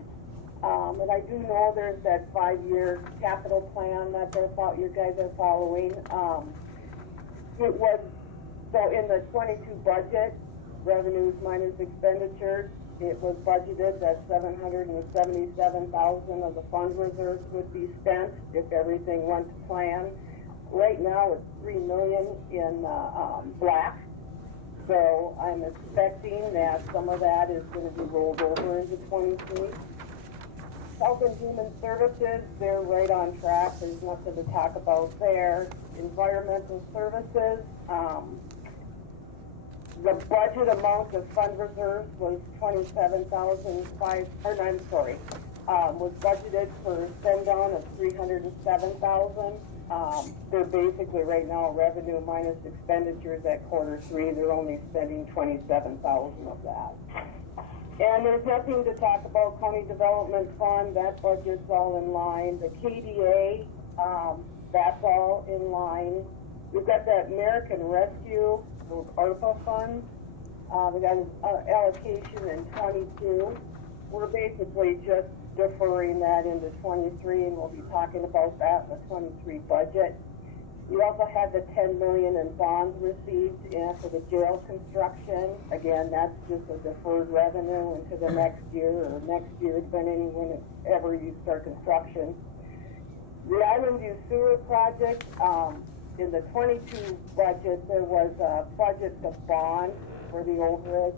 and I do know there's that 5-year capital plan that you guys are following. It was, so in the 22 budget, revenues minus expenditures, it was budgeted that 777,000 of the fund reserves would be spent if everything went to plan. Right now it's 3 million in black. So I'm expecting that some of that is going to be rolled over into 23. Health and Human Services, they're right on track. There's nothing to talk about there. Environmental Services, the budget amount of fund reserves was was budgeted for spend down of 307,000. They're basically right now revenue minus expenditures at quarter 3. They're only spending 27,000 of that. And there's nothing to talk about county development fund. That budget's all in line. The KDA, that's all in line. We've got that American Rescue, those ARPA funds. We got an allocation in 22. We're basically just deferring that into 23, and we'll be talking about that in the 23 budget. We also had the 10 million in bonds received for the jail construction. Again, that's just a deferred revenue into the next year or next year, depending whenever you start construction. The Island View Sewer Project, in the 22 budget, there was a budget to bond for the overage.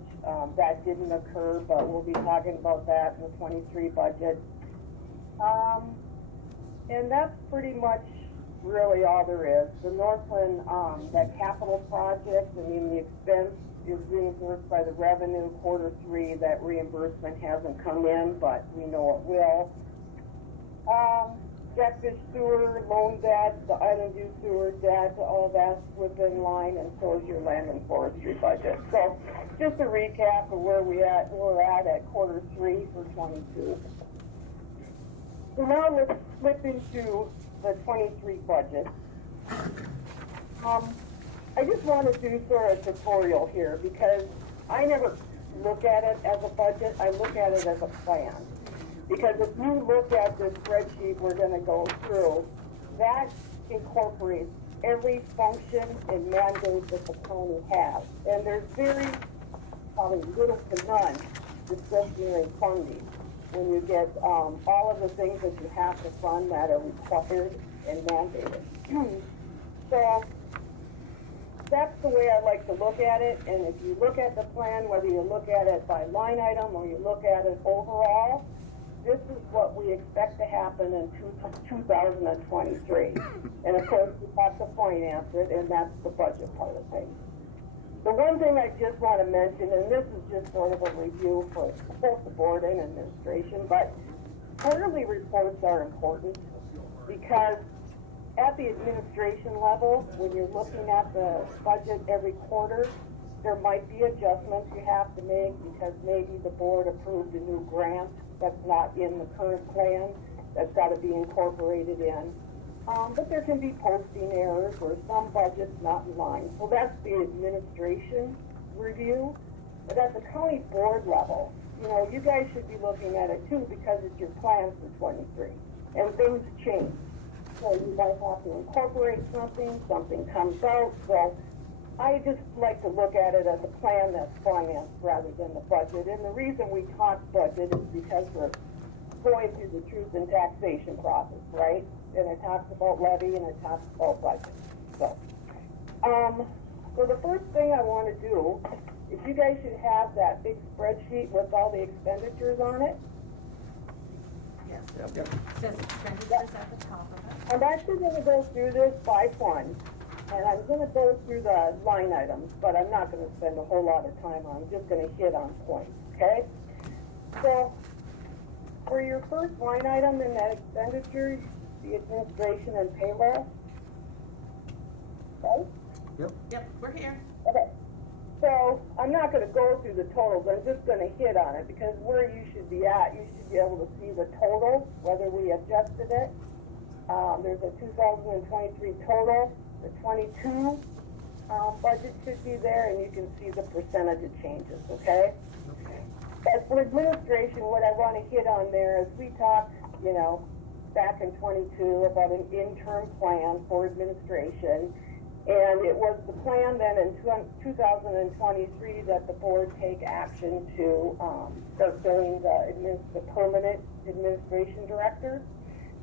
That didn't occur, but we'll be talking about that in the 23 budget. And that's pretty much really all there is. The Northland, that capital project, I mean, the expense is reimbursed by the revenue. Quarter 3, that reimbursement hasn't come in, but we know it will. Jackfish Sewer, loan debt, the Island View Sewer debt, all that's within line, and so is your land and forestry budget. So just a recap of where we're at quarter 3 for 22. So now let's flip into the 23 budget. I just want to do sort of a tutorial here because I never look at it as a budget. I look at it as a plan. Because if you look at this spreadsheet we're going to go through, that incorporates every function and mandate that the county has. And there's probably little to none discretionary funding when you get all of the things that you have to fund that are required and mandated. So that's the way I like to look at it. And if you look at the plan, whether you look at it by line item or you look at it overall, this is what we expect to happen in 2023. And of course, we have to finance it, and that's the budget part of things. The one thing I just want to mention, and this is just sort of a review for both the board and administration, but quarterly reports are important because at the administration level, when you're looking at the budget every quarter, there might be adjustments you have to make because maybe the board approved a new grant that's not in the current plan, that's got to be incorporated in. But there can be posting errors or some budgets not in line. So that's the administration review. But at the county board level, you know, you guys should be looking at it too because it's your plan for 23. And things change. So you might have to incorporate something comes out. So I just like to look at it as a plan that's financed rather than the budget. And the reason we talk budget is because we're going through the truth and taxation process, right? And it talks about levy and it talks about budget. So the first thing I want to do if you guys should have that big spreadsheet with all the expenditures on it. Yes. Yep. Says expenditures at the top of it. I'm actually gonna go through this by fund, and I'm gonna go through the line items, but I'm not gonna spend a whole lot of time on, I'm just gonna hit on points, okay? So, for your first line item in that expenditure, the administration and payroll, right? Yep, we're here. Okay, so I'm not gonna go through the totals, I'm just gonna hit on it, because where you should be at, you should be able to see the total, whether we adjusted it. There's a 2023 total, the 22 budget should be there, and you can see the percentage of changes, okay? As for administration, what I wanna hit on there is we talked, back in 22 about an interim plan for administration. And it was the plan then in 2023 that the board take action to start filling the permanent administration director.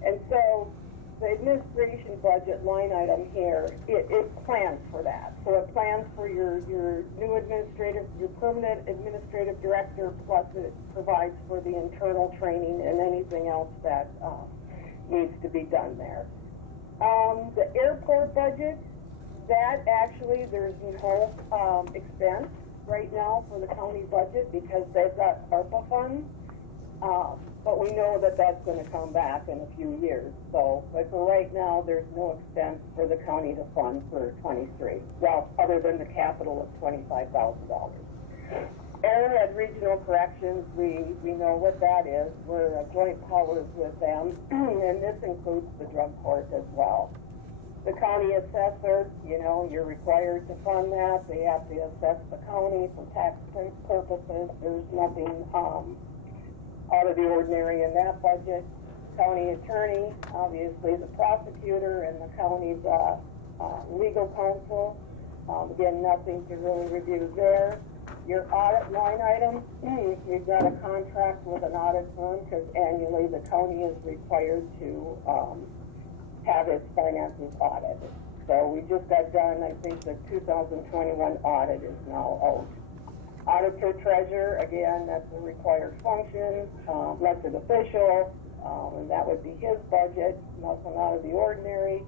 And so the administration budget line item here, it plans for that. So it plans for your new your permanent administrative director, plus it provides for the internal training and anything else that needs to be done there. The airport budget, that actually, there's no expense right now for the county budget because they've got ARPA funds. But we know that that's going to come back in a few years. So, but for right now, there's no expense for the county to fund for 23. Well, other than the capital of $25,000. Arrowhead Regional Corrections, we know what that is. We're joint powers with them, and this includes the drug court as well. The county assessor, you're required to fund that. They have to assess the county for tax purposes. There's nothing out of the ordinary in that budget. County attorney, obviously the prosecutor and the county's legal counsel. Again, nothing to really review there. Your audit line item, you've got a contract with an audit firm because annually the county is required to have its finances audited. So we just got done, I think the 2021 audit is now out. Auditor treasurer, again, that's a required function, elected official, and that would be his budget, nothing out of the ordinary.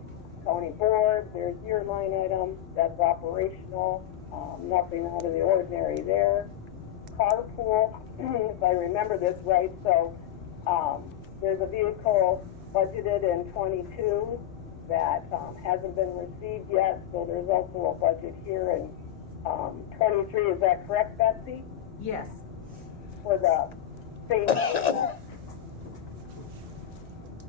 County board, there's your line item, that's operational, nothing out of the ordinary there. Carpool, if I remember this right, so there's a vehicle budgeted in 22 that hasn't been received yet, so there's also a budget here in 23. Is that correct, Betsy? Yes. For the same,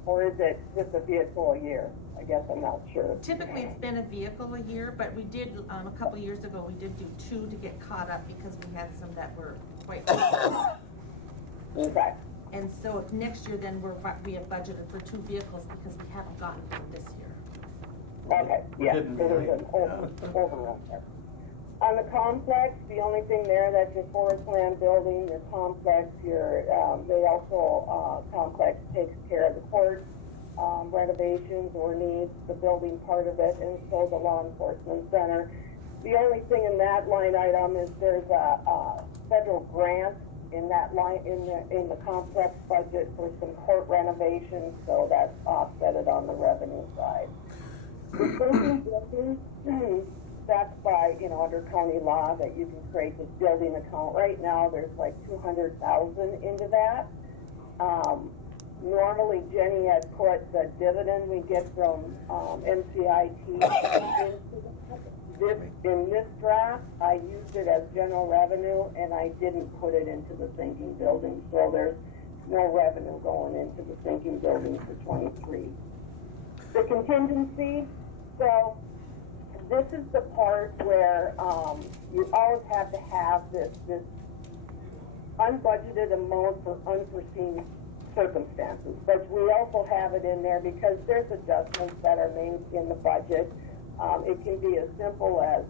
or is it just a vehicle a year? I guess I'm not sure. Typically, it's been a vehicle a year, but we did, a couple years ago, we did do 2 to get caught up because we had some that were quite. Okay. And so if next year, then we have budgeted for 2 vehicles because we haven't gotten them this year. Okay, yeah, so there's an overrun there. On the complex, the only thing there, that's your forest land building, your complex, they also, complex takes care of the court renovations or needs, the building part of it, and so the law enforcement center. The only thing in that line item is there's a federal grant in that line, in the complex budget for some court renovations, so that's offsetted on the revenue side. That's by, under county law that you can create this building account. Right now, there's like 200,000 into that. Normally, Jenny had put the dividend we get from NCIT in this draft. I used it as general revenue, and I didn't put it into the sinking building. So there's no revenue going into the sinking building for 23. The contingency, so this is the part where you always have to have this unbudgeted amount for unforeseen circumstances. But we also have it in there because there's adjustments that are made in the budget. It can be as simple as,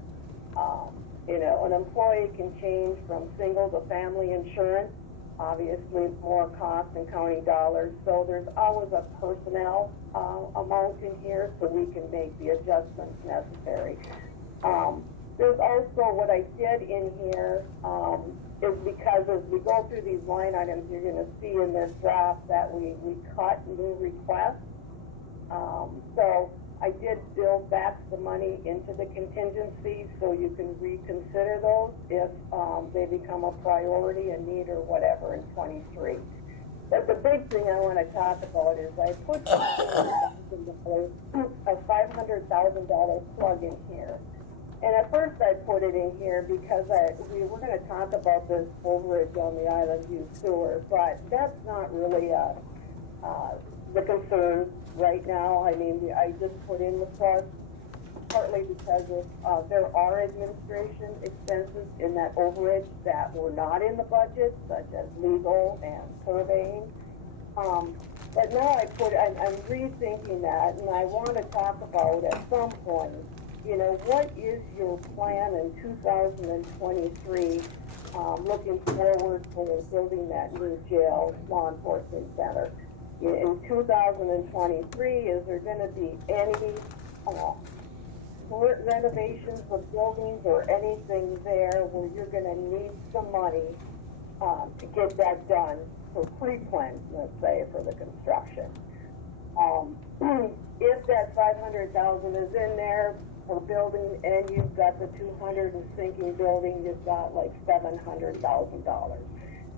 an employee can change from single to family insurance. Obviously, more cost in county dollars. So there's always a personnel amount in here so we can make the adjustments necessary. There's also what I did in here, is because as we go through these line items, you're gonna see in this draft that we cut new requests. So I did build back the money into the contingency so you can reconsider those if they become a priority, a need, or whatever in 23. But the big thing I want to talk about is I put a $500,000 plug in here. And at first I put it in here because we were going to talk about this overage on the Island View sewer, but that's not really the concern right now. I mean, I just put in the plug partly because of there are administration expenses in that overage that were not in the budget, such as legal and surveying. But now I'm rethinking that, and I want to talk about at some point, you know, what is your plan in 2023, looking forward for building that new jail law enforcement center? In 2023, is there going to be any renovations of buildings or anything there where you're going to need some money to get that done for pre-plans, let's say, for the construction? If that $500,000 is in there for building and you've got the 200 and sinking building, you've got like $700,000.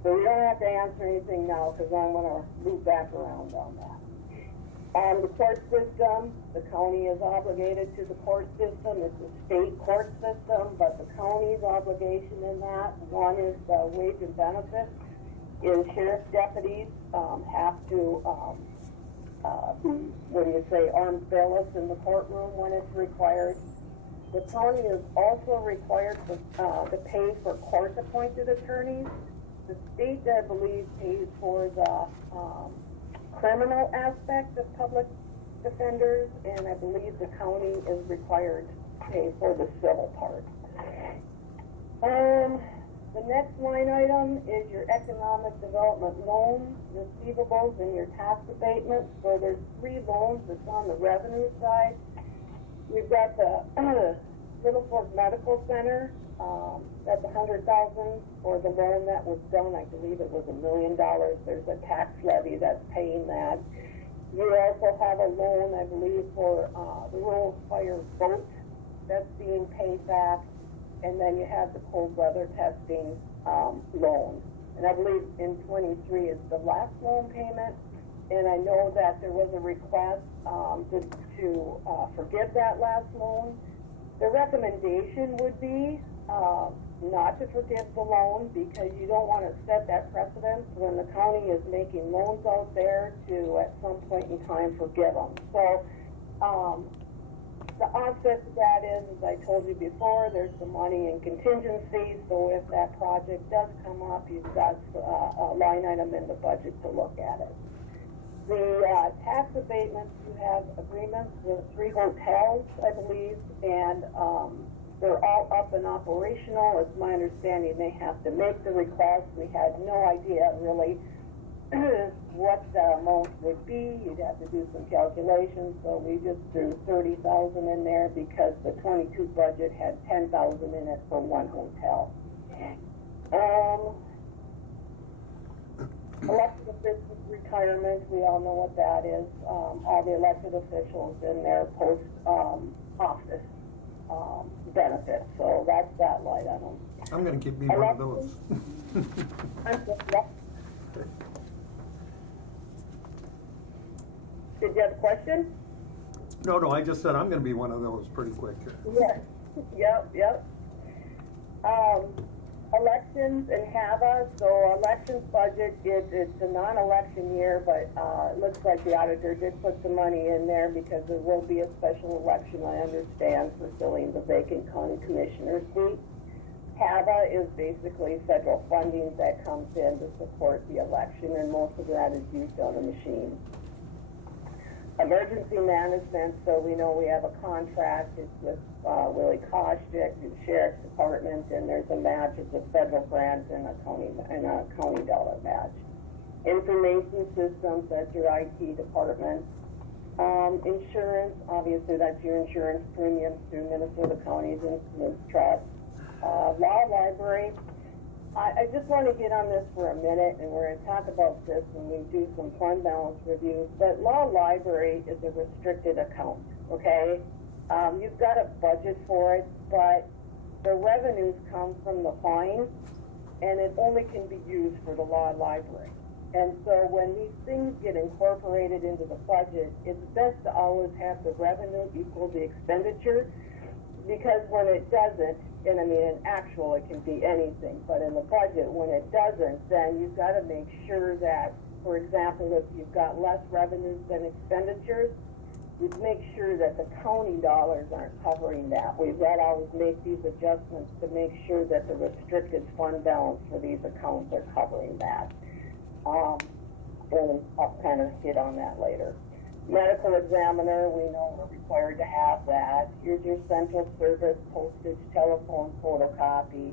So you don't have to answer anything now because I'm going to loop back around on that. The court system, the county is obligated to the court system. It's a state court system, but the county's obligation in that, one is the wage and benefits. Sheriff's deputies have to be, armed bailiffs in the courtroom when it's required. The county is also required to pay for court-appointed attorneys. The state, I believe, pays for the criminal aspect of public defenders, and I believe the county is required to pay for the civil part. The next line item is your economic development loan receivables and your tax abatements. So there's 3 loans that's on the revenue side. We've got the Little Fork Medical Center. That's $100,000 for the loan that was done. I believe it was $1 million. There's a tax levy that's paying that. You also have a loan, I believe, for the Rural Fire boat that's being paid back. And then you have the cold weather testing loan. And I believe in 23 is the last loan payment. And I know that there was a request to forgive that last loan. The recommendation would be not to forgive the loan because you don't want to set that precedent when the county is making loans out there to at some point in time forgive them. So the offset to that is, as I told you before, there's the money in contingency, so if that project does come up, you've got a line item in the budget to look at it. The tax abatements, you have agreements with 3 hotels, I believe, and they're all up and operational. It's my understanding they have to make the request. We had no idea really what the amount would be. You'd have to do some calculations, so we just threw $30,000 in there because the 22 budget had $10,000 in it for 1 hotel. Elected officials retirement, we all know what that is. All the elected officials in their post office benefits. So that's that line item. I'm going to keep being one of those. Did you have a question? No, I just said I'm going to be one of those pretty quick. Yes. Yep. Elections and HAVA. So elections budget, it's a non-election year, but it looks like the auditor did put some money in there because there will be a special election, I understand, for filling the vacant county commissioner seat. HAVA is basically federal funding that comes in to support the election, and most of that is used on the machine. Emergency management, so we know we have a contract. It's with Willie Koochiching, the Sheriff's Department, and there's a match. It's a federal grant and a county dollar match. Information systems, that's your IT department. Insurance, obviously that's your insurance premiums through Minnesota County's Insurance Trust. Law library, I just want to get on this for a minute, and we're going to talk about this when we do some fund balance reviews, but law library is a restricted account, okay? You've got a budget for it, but the revenues come from the fines, and it only can be used for the law library. And so when these things get incorporated into the budget, it's best to always have the revenue equal the expenditure, because when it doesn't, and I mean in actual it can be anything, but in the budget when it doesn't, then you've got to make sure that, for example, if you've got less revenues than expenditures, you make sure that the county dollars aren't covering that. We've got to always make these adjustments to make sure that the restricted fund balance for these accounts are covering that. And I'll kind of hit on that later. Medical examiner, we know we're required to have that. Here's your central service, postage, telephone, photocopy,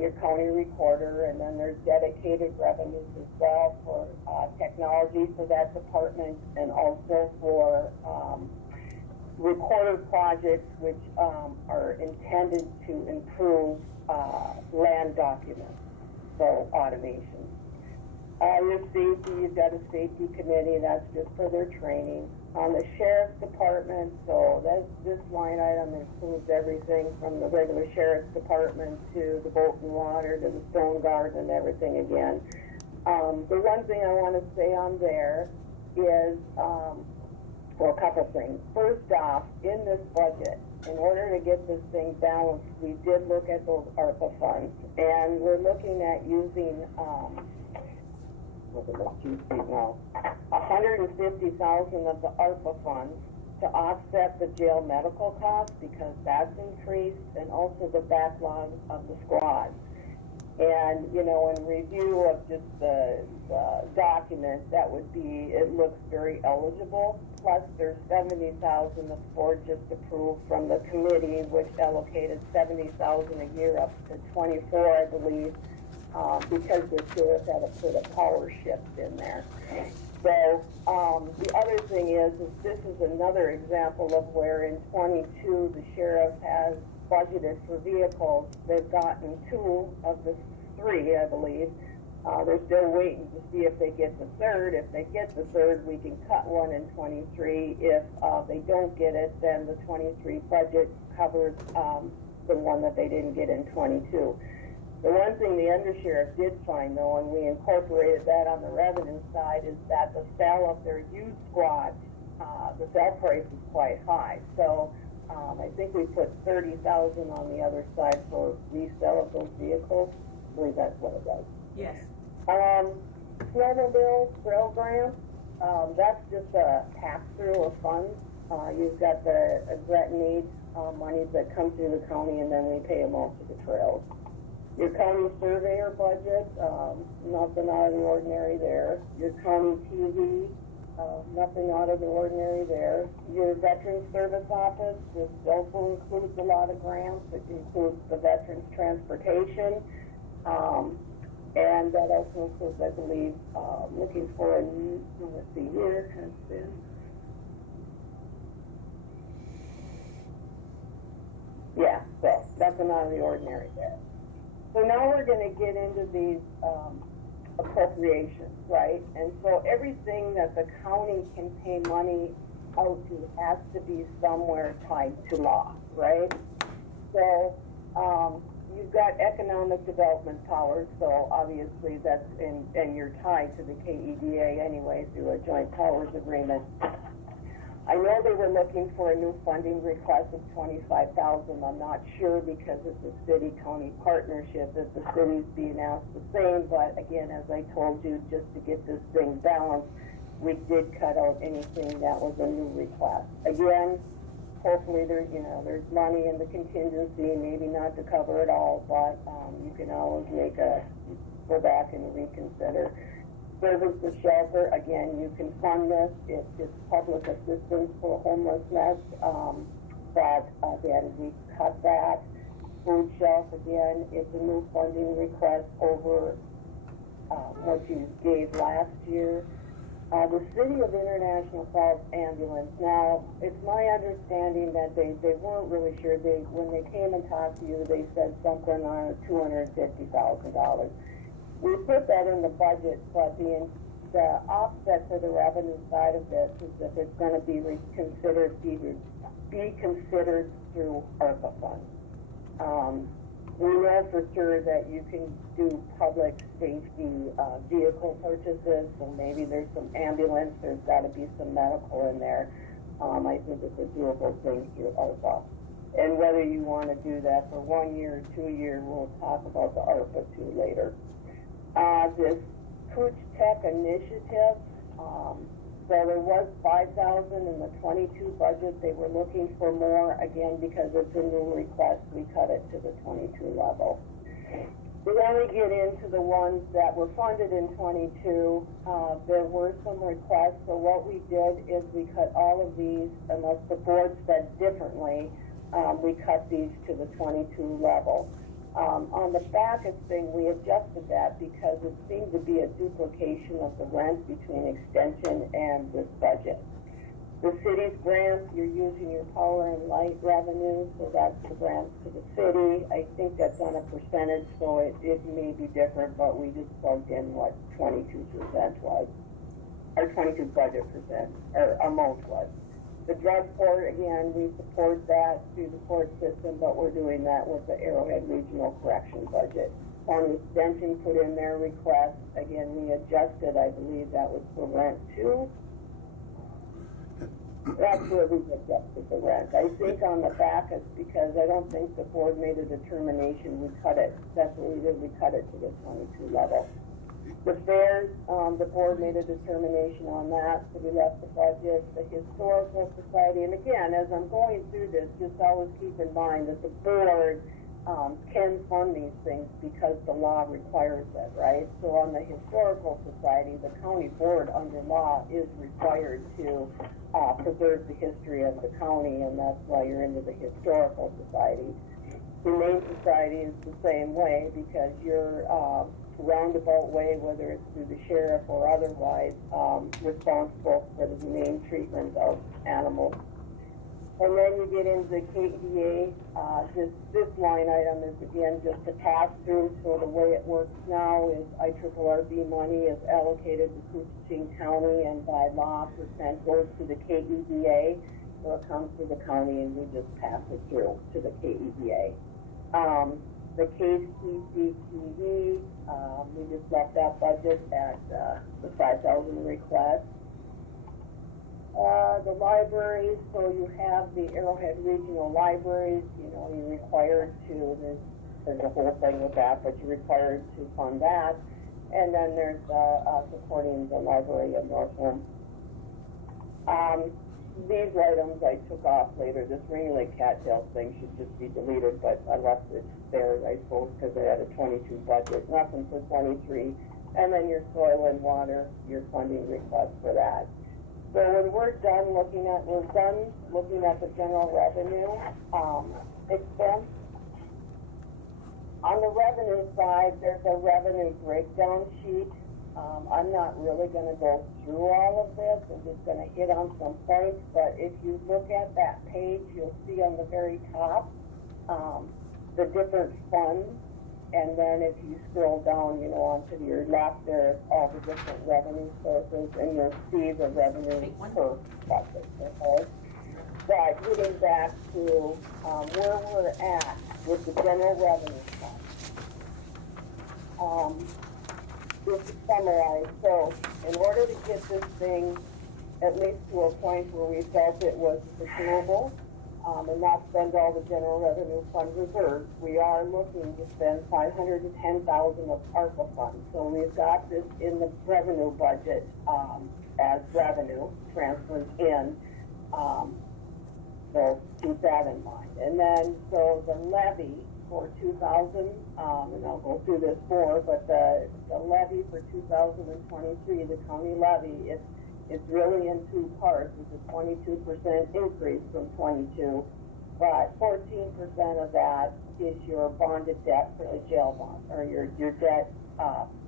your county recorder, and then there's dedicated revenues as well for technology for that department, and also for recorder projects which are intended to improve land documents, so automation. Your safety, you've got a safety committee, that's just for their training. On the sheriff's department, so this line item includes everything from the regular sheriff's department to the boat and water to the stone guard and everything again. The one thing I want to say on there is, well, a couple things. First off, in this budget, in order to get this thing balanced, we did look at those ARPA funds, and we're looking at using, now, 150,000 of the ARPA funds to offset the jail medical costs, because that's increased, and also the backlog of the squad. And, you know, in review of just the document, that would be, it looks very eligible. Plus, there's 70,000 the board just approved from the committee, which allocated 70,000 a year up to 24, I believe. Because the sheriff had to put a power shift in there. So the other thing is this is another example of where in 22 the sheriff has budgeted for vehicles. They've gotten 2 of the 3, I believe. They're still waiting to see if they get the 3rd. If they get the 3rd, we can cut one in 23. If they don't get it, then the 23 budget covers the one that they didn't get in 22. The one thing the undersheriff did find, though, and we incorporated that on the revenue side, is that the sale of their used squad, the sale price is quite high. So I think we put 30,000 on the other side for resale of those vehicles. I believe that's what it was. Yes. Snowmobile trail grant, that's just a pass-through of funds. You've got the grant needs monies that come through the county, and then we pay them all to the trails. Your county surveyor budget, nothing out of the ordinary there. Your county TV, nothing out of the ordinary there. Your veterans service office, this also includes a lot of grants. It includes the veterans transportation, and that also includes, I believe, looking for a new, let's see here, has been. Yeah, so nothing out of the ordinary there. So now we're going to get into these appropriations, right? And so everything that the county can pay money out to has to be somewhere tied to law, right? So you've got economic development powers, so obviously that's and you're tied to the KEDA anyway through a joint powers agreement. I know they were looking for a new funding request of $25,000. I'm not sure, because it's a city-county partnership that the city's being asked the same. But again, as I told you, just to get this thing balanced, we did cut out anything that was a new request. Again, hopefully there's money in the contingency, maybe not to cover it all, but you can always go back and reconsider. Service to shelter, again, you can fund this. It's public assistance for homelessness, but again, we cut that. Food shelf, again, it's a new funding request over what you gave last year. The City of International Falls Ambulance. Now, it's my understanding that they weren't really sure. When they came and talked to you, they said something on $250,000. We put that in the budget, but the offset for the revenue side of this is that it's going to be considered through ARPA funds. We know for sure that you can do public safety vehicle purchases, so maybe there's some ambulance, there's got to be some medical in there. I think it's a doable thing through ARPA. And whether you want to do that for 1 year or 2 years, we'll talk about the ARPA too later. This Koochiching initiative, so there was $5,000 in the 22 budget. They were looking for more, again, because it's a new request. We cut it to the 22 level. We only get into the ones that were funded in 22. There were some requests, so what we did is we cut all of these, unless the board said differently, we cut these to the 22 level. On the Bacchus thing, we adjusted that because it seemed to be a duplication of the rent between extension and this budget. The city's grants, you're using your power and light revenue, so that's the grants to the city. I think that's on a percentage, so it may be different, but we just plugged in what 22% was, or 22 budget percent, or amount was. The drug court, again, we support that through the court system, but we're doing that with the Arrowhead Regional Correction budget. County Extension put in their request. Again, we adjusted, I believe that was for rent too. That's where we adjusted the rent. I think on the Bacchus, because I don't think the board made a determination, we cut it. That's what we did, we cut it to the 22 level. The fairs, the board made a determination on that, so we left the budget. The Historical Society, and again, as I'm going through this, just always keep in mind that the board can fund these things because the law requires it, right? So on the Historical Society, the county board under law is required to preserve the history of the county, and that's why you're into the Historical Society. The Humane Society is the same way because you're roundabout way, whether it's through the sheriff or otherwise, responsible for the humane treatment of animals. And then you get into the KEDA. This line item is again just a pass through. So the way it works now is IRRB money is allocated to Koochiching County, and by law, percent goes to the KEDA. So it comes to the county, and we just pass it through to the KEDA. The KCCTV, we just left that budget at the 5,000 request. The libraries, so you have the Arrowhead Regional Libraries, you're required to, there's a whole thing with that, but you're required to fund that. And then there's supporting the Library of North Home. These items I took off later. This Ring Lake cattail thing should just be deleted, but I left it there, I suppose, because they had a 22 budget, nothing for 23. And then your soil and water, your funding request for that. So when we're done looking at the general revenue expense. On the revenue side, there's a revenue breakdown sheet. I'm not really going to go through all of this. I'm just going to hit on some points. But if you look at that page, you'll see on the very top the different funds. And then if you scroll down, onto your left, there's all the different revenue sources, and you'll see the revenue per bucket. Okay? But getting back to where we're at with the general revenue fund. Just to summarize, so in order to get this thing at least to a point where we felt it was sustainable, and not spend all the general revenue fund reserves, we are looking to spend $510,000 of ARPA funds. So we've got this in the revenue budget as revenue transfers in. So keep that in mind. And then, so the levy for 2000, and I'll go through this more, but the levy for 2023, the county levy, it's really in two parts. It's a 22% increase from 22, but 14% of that is your bonded debt for the jail bond, or your debt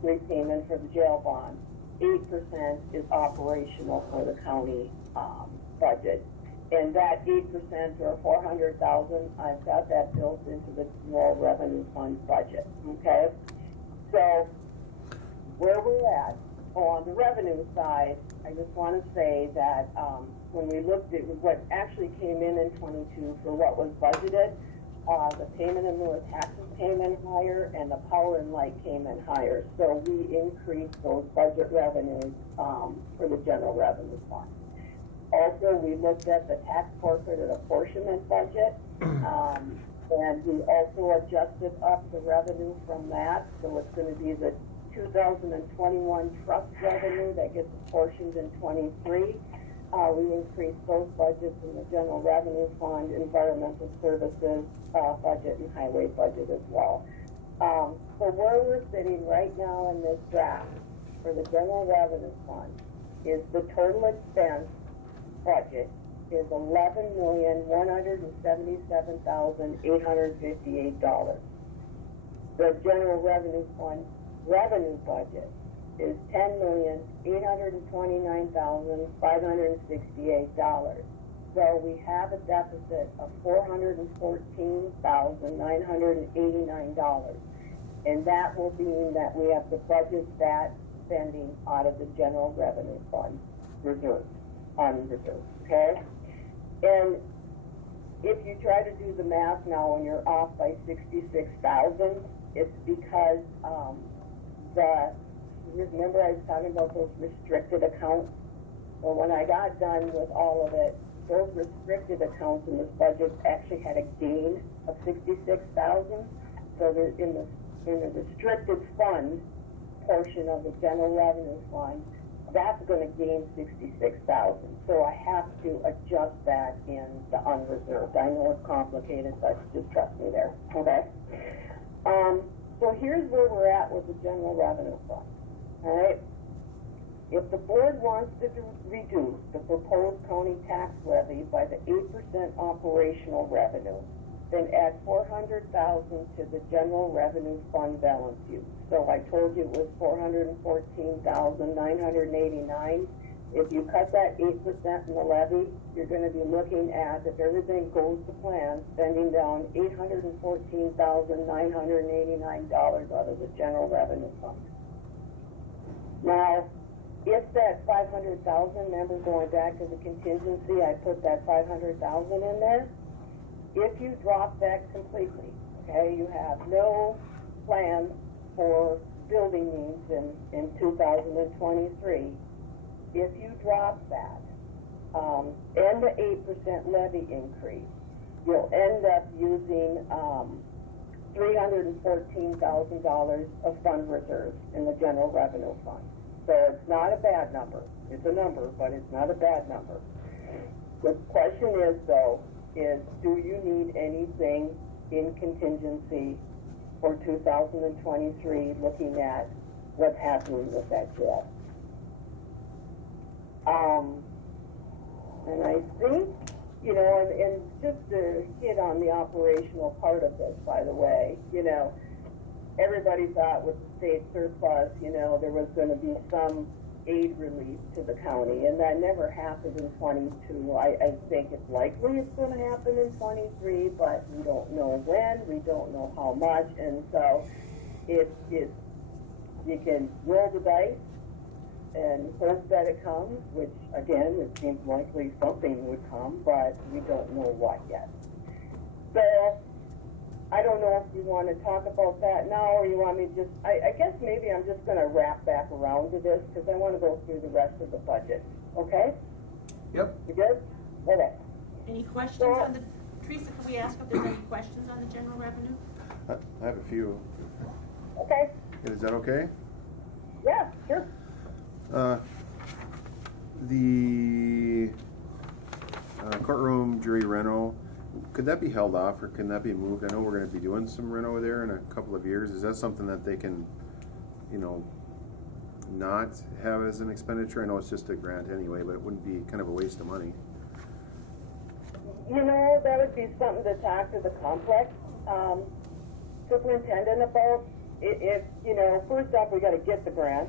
repayment for the jail bond. 8% is operational for the county budget. And that 8% or 400,000, I've got that built into the general revenue fund budget, okay? So where we're at on the revenue side, I just want to say that when we looked at what actually came in 22 for what was budgeted, the payment in lieu of taxes came in higher and the power and light came in higher. So we increased those budget revenues for the general revenue fund. Also, we looked at the tax corporate and apportionment budget, and we also adjusted up the revenue from that. So it's going to be the 2021 trust revenue that gets apportioned in 23. We increased those budgets in the general revenue fund, environmental services budget, and highway budget as well. So where we're sitting right now in this draft for the general revenue fund is the total expense budget is $11,177,858. The general revenue fund revenue budget is $10,829,568. So we have a deficit of $414,989. And that will mean that we have to budget that spending out of the general revenue fund reserve, unreserved, okay? And if you try to do the math now and you're off by 66,000, it's because remember I was talking about those restricted accounts? Well, when I got done with all of it, those restricted accounts in this budget actually had a gain of 66,000. So in the restricted fund portion of the general revenue fund, that's going to gain 66,000. So I have to adjust that in the unreserved. I know it's complicated, but just trust me there. Okay. So here's where we're at with the general revenue fund. All right. If the board wants to reduce the proposed county tax levy by the 8% operational revenue, then add 400,000 to the general revenue fund balance use. So I told you it was 414,989. If you cut that 8% in the levy, you're going to be looking at, if everything goes to plan, spending down $814,989 out of the general revenue fund. Now, if that 500,000, remember going back to the contingency, I put that 500,000 in there. If you drop that completely, okay, you have no plan for building needs in 2023. If you drop that and the 8% levy increase, you'll end up using $314,000 of fund reserves in the general revenue fund. So it's not a bad number. It's a number, but it's not a bad number. The question is, though, do you need anything in contingency for 2023 looking at what's happening with that jet? And I think, you know, and just to hit on the operational part of this, by the way, you know, everybody thought with the state surplus, you know, there was going to be some aid relief to the county, and that never happened in 22. I think it's likely it's going to happen in 23, but we don't know when, we don't know how much, and so if you can roll the dice and hope that it comes, which again, it seems likely something would come, but we don't know what yet. So I don't know if you want to talk about that now, or you want me to just, I guess maybe I'm just going to wrap back around to this, because I want to go through the rest of the budget. Okay? Yep. You good? Okay. Any questions on the, Teresa, can we ask if there's any questions on the general revenue? I have a few. Okay. Is that okay? Yeah, sure. The courtroom jury reno, could that be held off or can that be moved? I know we're going to be doing some reno there in a couple of years. Is that something that they can, you know, not have as an expenditure? I know it's just a grant anyway, but it wouldn't be kind of a waste of money. You know, that would be something to talk to the complex superintendent about. If you know, first off, we got to get the grant.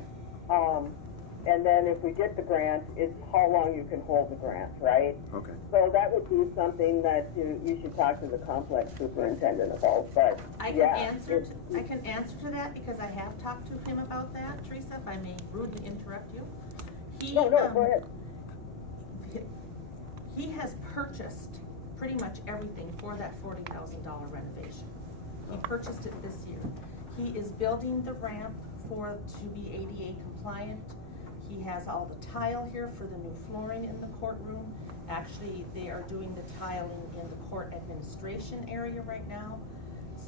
and then if we get the grant, it's how long you can hold the grant, right? Okay. So that would be something that you should talk to the complex superintendent about, but, I can yeah. answer to that because I have talked to him about that, Teresa, if I may rudely interrupt you. No, go ahead. He has purchased pretty much everything for that $40,000 renovation. He purchased it this year. He is building the ramp to be ADA compliant. He has all the tile here for the new flooring in the courtroom. Actually, they are doing the tiling in the court administration area right now.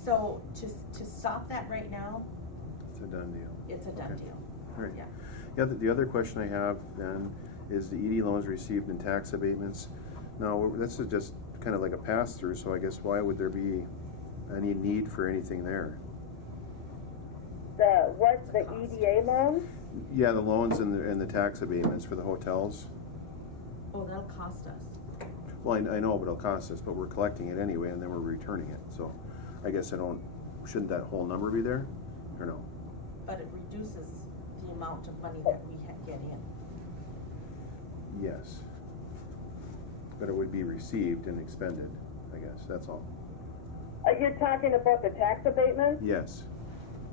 So to stop that right now, It's a done deal. it's a done Okay. deal. All right. Yeah. Yeah, the other question I have then is the ED loans received in tax abatements. Now, this is just kind of like a pass-through, so I guess why would there be any need for anything there? The EDA loan? Yeah, the loans and the tax abatements for the hotels. Oh, that'll cost us. Well, I know, but it'll cost us, but we're collecting it anyway, and then we're returning it. So I guess shouldn't that whole number be there, or no? But it reduces the amount of money that we get in. Yes. But it would be received and expended, I guess, that's all. You're talking about the tax abatement? Yes.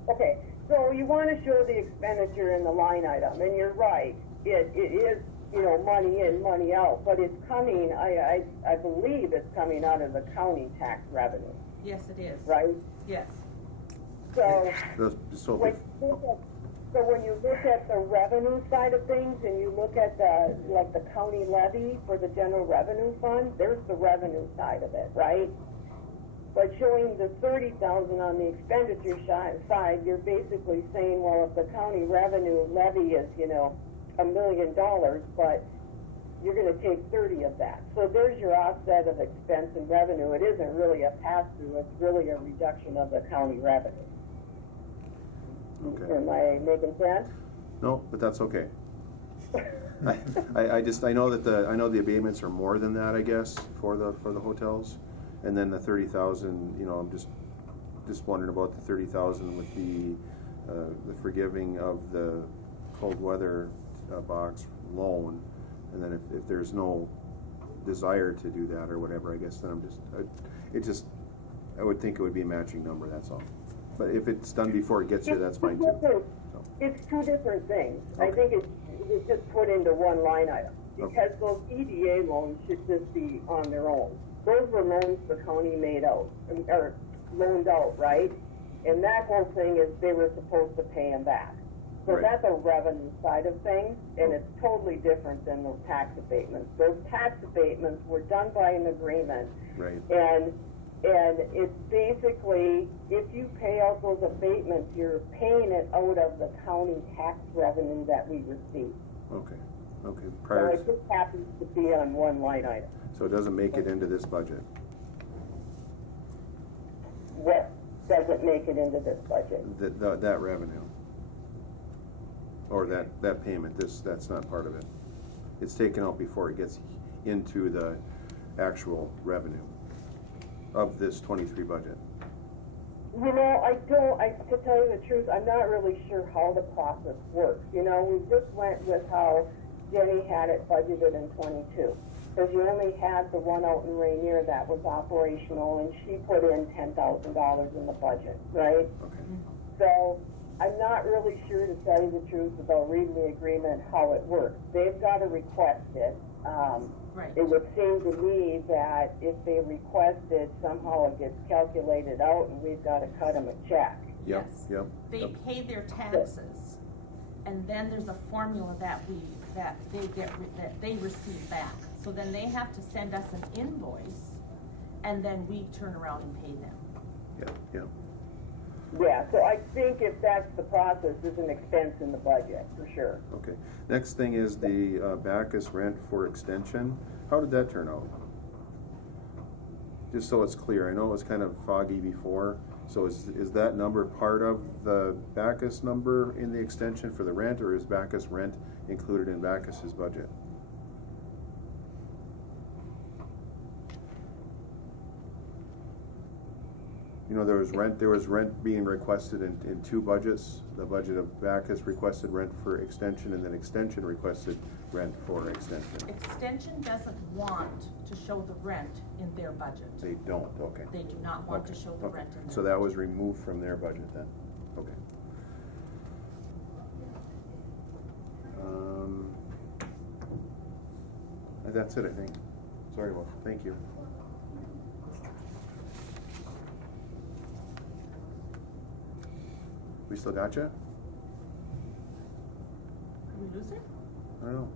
Okay, so you want to show the expenditure in the line item, and you're right. It is, money in, money out, but it's coming, I believe it's coming out of the county tax revenue, Yes, it is. right? Yes. So, So when you look at the revenue side of things, and you look at the county levy for the general revenue fund, there's the revenue side of it, right? But showing the 30,000 on the expenditure side, you're basically saying, well, if the county revenue levy is, $1 million, but you're going to take 30 of that. So there's your offset of expense and revenue. It isn't really a pass-through. It's really a reduction of the county revenue. Okay. Am I making sense? No, but that's okay. I know the abatements are more than that, I guess, for the hotels, and then the 30,000. I'm just wondering about the 30,000 with the forgiving of the cold weather box loan, and then if there's no desire to do that or whatever, I guess then I would think it would be a matching number. That's all. But if it's done before it gets here, that's fine too. So. It's two different things. Okay. I think it's just put into one line item, because those EDA loans should just be on their own. Those were loans the county made out, or loaned out, right? And that whole thing is they were supposed to pay them back. So Right. that's a revenue side of things, and it's totally different than those tax abatements. Those tax abatements were done by an agreement. Right. And it's basically, if you pay out those abatements, you're paying it out of the county tax revenue that we receive. Okay. So Prior. it just happens to be on one line item. So it doesn't make it into this budget. What doesn't make it into this budget? That revenue. Or that payment, that's not part of it. It's taken out before it gets into the actual revenue of this 23 budget. To tell you the truth, I'm not really sure how the process works. We just went with how Jenny had it budgeted in 22. Because you only had the one out in Rainier that was operational, and she put in $10,000 in the budget, right? Okay. So I'm not really sure, to tell you the truth, about reading the agreement, how it works. They've got to request it. Right. It would seem to me that if they request it, somehow it gets calculated out, and we've got to cut them a check. Yep. Yes. Yep. They Yep. pay their taxes, and then there's a formula that they receive back. So then they have to send us an invoice, and then we turn around and pay them. Yep. Yep. Yeah, so I think if that's the process, it's an expense in the budget, for sure. Okay. Next thing is the Bacchus rent for extension. How did that turn out? Just so it's clear, I know it was kind of foggy before. So is that number part of the Bacchus number in the extension for the rent, or is Bacchus rent included in Bacchus's budget? know, there was rent being requested in two budgets. The budget of Bacchus requested rent for extension, and then extension requested rent for extension. Extension doesn't want to show the rent in their budget. They don't, okay. They do not want to show the Okay. rent in their So that was removed from their budget then? Okay. That's it, I think. Sorry, well, thank you. We still got you? Did we lose her? I don't know.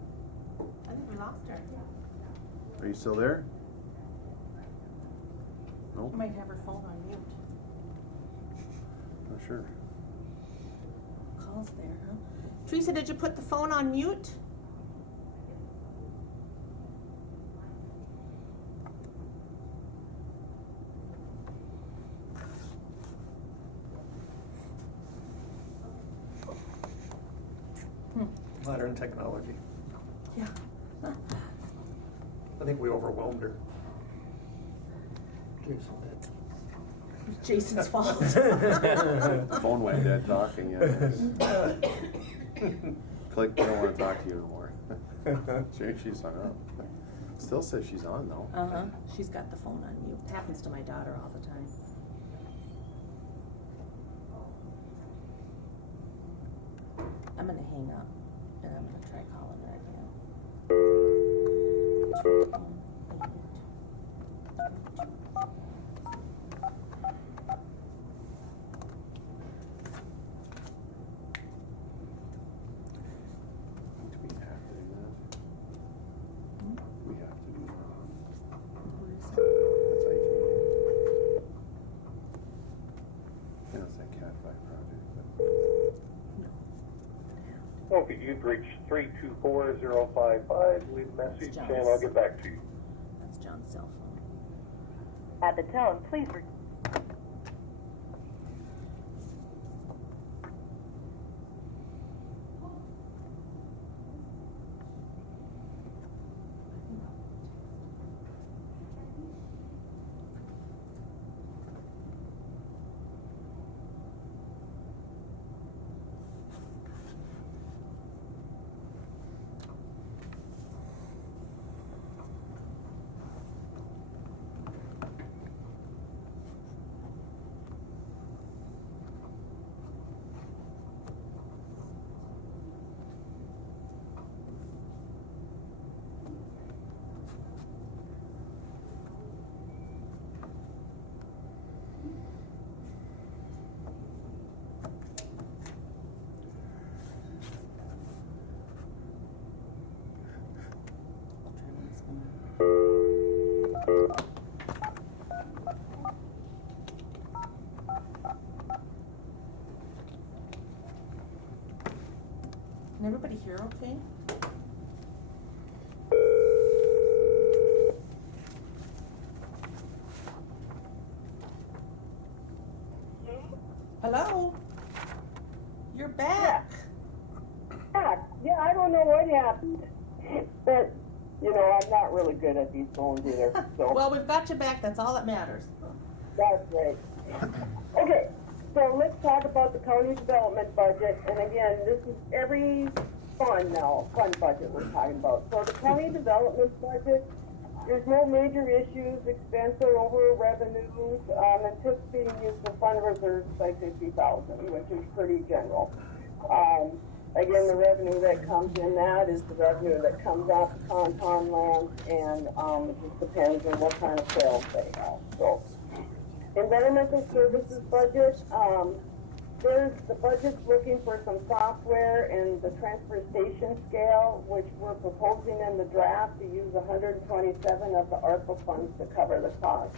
I think we lost her. Are you still there? No? We might have her phone on mute. Not sure. Calls there, huh? Teresa, did you put the phone on mute? Modern technology. Yeah. I think we overwhelmed her. Jason did. Jason's fault. The phone went dead talking, yeah. Click, I don't wanna talk to you anymore. She's hung up. Still says she's on though. Uh-huh. She's got the phone on mute. Happens to my daughter all the time. I'm gonna hang up and I'm gonna try calling her again. Do we have to do that? We have to do that. That's IT. Yeah, it's that Cat 5 project. Okay, you've reached 324055. Leave a message and I'll get back to you. That's John's cell phone. At the tone, please. Can everybody hear okay? Hello? You're back. Yeah, I don't know what happened, but, you know, I'm not really good at these phones either, so. Well, we've got you back. That's all that matters. That's great. Okay, so let's talk about the county development budget, and again, this is every fund budget we're talking about. So the county development budget, there's no major issues, expense or over revenues, anticipating use of fund reserves by $50,000, which is pretty general. Again, the revenue that comes in that is the revenue that comes out of Concom lands, and it just depends on what kind of sales they have. So, environmental services budget, the budget's looking for some software and the transfer station scale, which we're proposing in the draft to use 127 of the ARPA funds to cover the cost.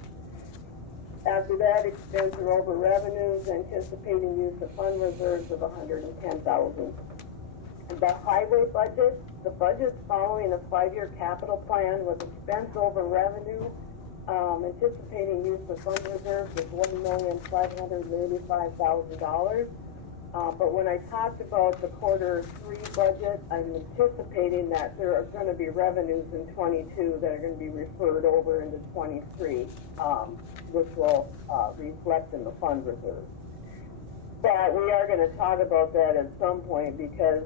After that, expense or over revenues, anticipating use of fund reserves of $110,000. The highway budget, the budget's following a 5-year capital plan with expense over revenue, anticipating use of fund reserves of $1,585,000. But when I talked about the quarter 3 budget, I'm anticipating that there are going to be revenues in 22 that are going to be referred over into 23, which will reflect in the fund reserve. But we are going to talk about that at some point because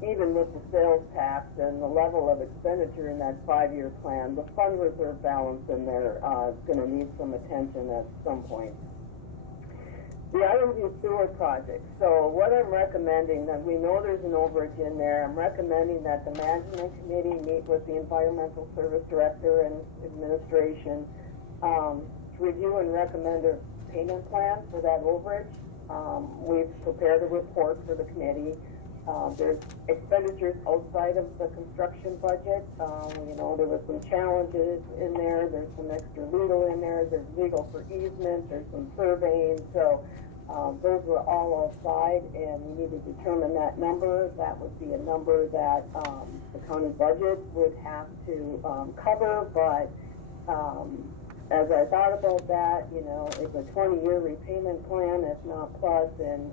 even with the sales tax and the level of expenditure in that 5-year plan, the fund reserve balance in there is going to need some attention at some point. The Islandview Sewer Project. So what I'm recommending, that we know there's an overage in there, I'm recommending that the management committee meet with the environmental service director and administration to review and recommend a payment plan for that overage. We've prepared a report for the committee. There's expenditures outside of the construction budget. There was some challenges in there. There's some extra legal in there. There's legal for easement. There's some surveying. So those were all outside, and we need to determine that number. That would be a number that the county budget would have to cover, but as I thought about that, it's a 20-year repayment plan, if not plus, and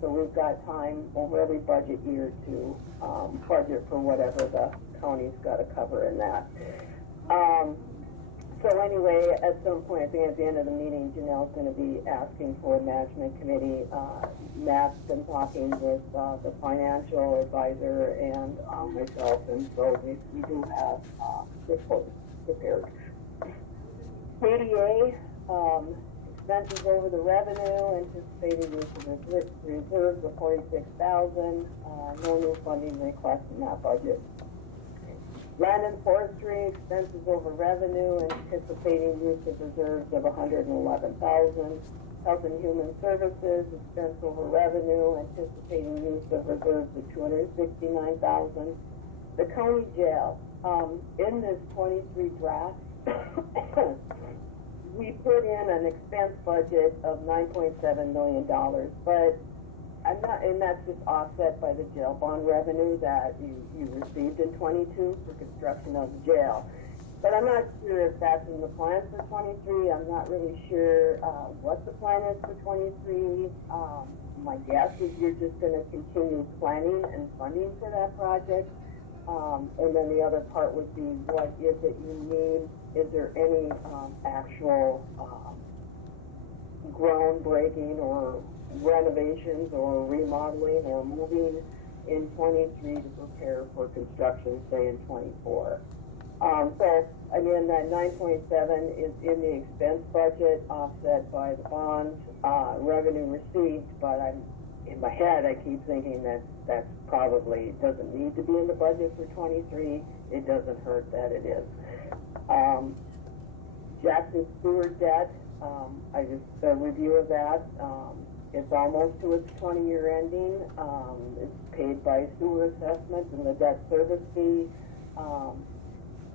so we've got time over every budget year to budget for whatever the county's got to cover in that. So anyway, at some point, I think at the end of the meeting, Janelle's going to be asking for a management committee. Matt's been talking with the financial advisor and myself, and so we do have this book prepared. ADA, expenses over the revenue, anticipated use of reserves of $46,000, no new funding request in that budget. Land and forestry, expenses over revenue, anticipating use of reserves of $111,000. Health and Human Services, expense over revenue, anticipating use of reserves of $269,000. The county jail, in this 23 draft, we put in an expense budget of $9.7 million, but and that's just offset by the jail bond revenue that you received in 22 for construction of the jail. But I'm not sure if that's in the plan for 23. I'm not really sure what the plan is for 23. My guess is you're just going to continue planning and funding for that project. And then the other part would be, what is it you need? Is there any actual groundbreaking or renovations or remodeling or moving in 23 to prepare for construction, say in 24? So again, that 9.7 is in the expense budget, offset by the bonds revenue received. But in my head, I keep thinking that probably doesn't need to be in the budget for 23. It doesn't hurt that it is. Jackson Sewer debt, I just a review of that. It's almost to its 20-year ending. It's paid by sewer assessment and the debt service fee.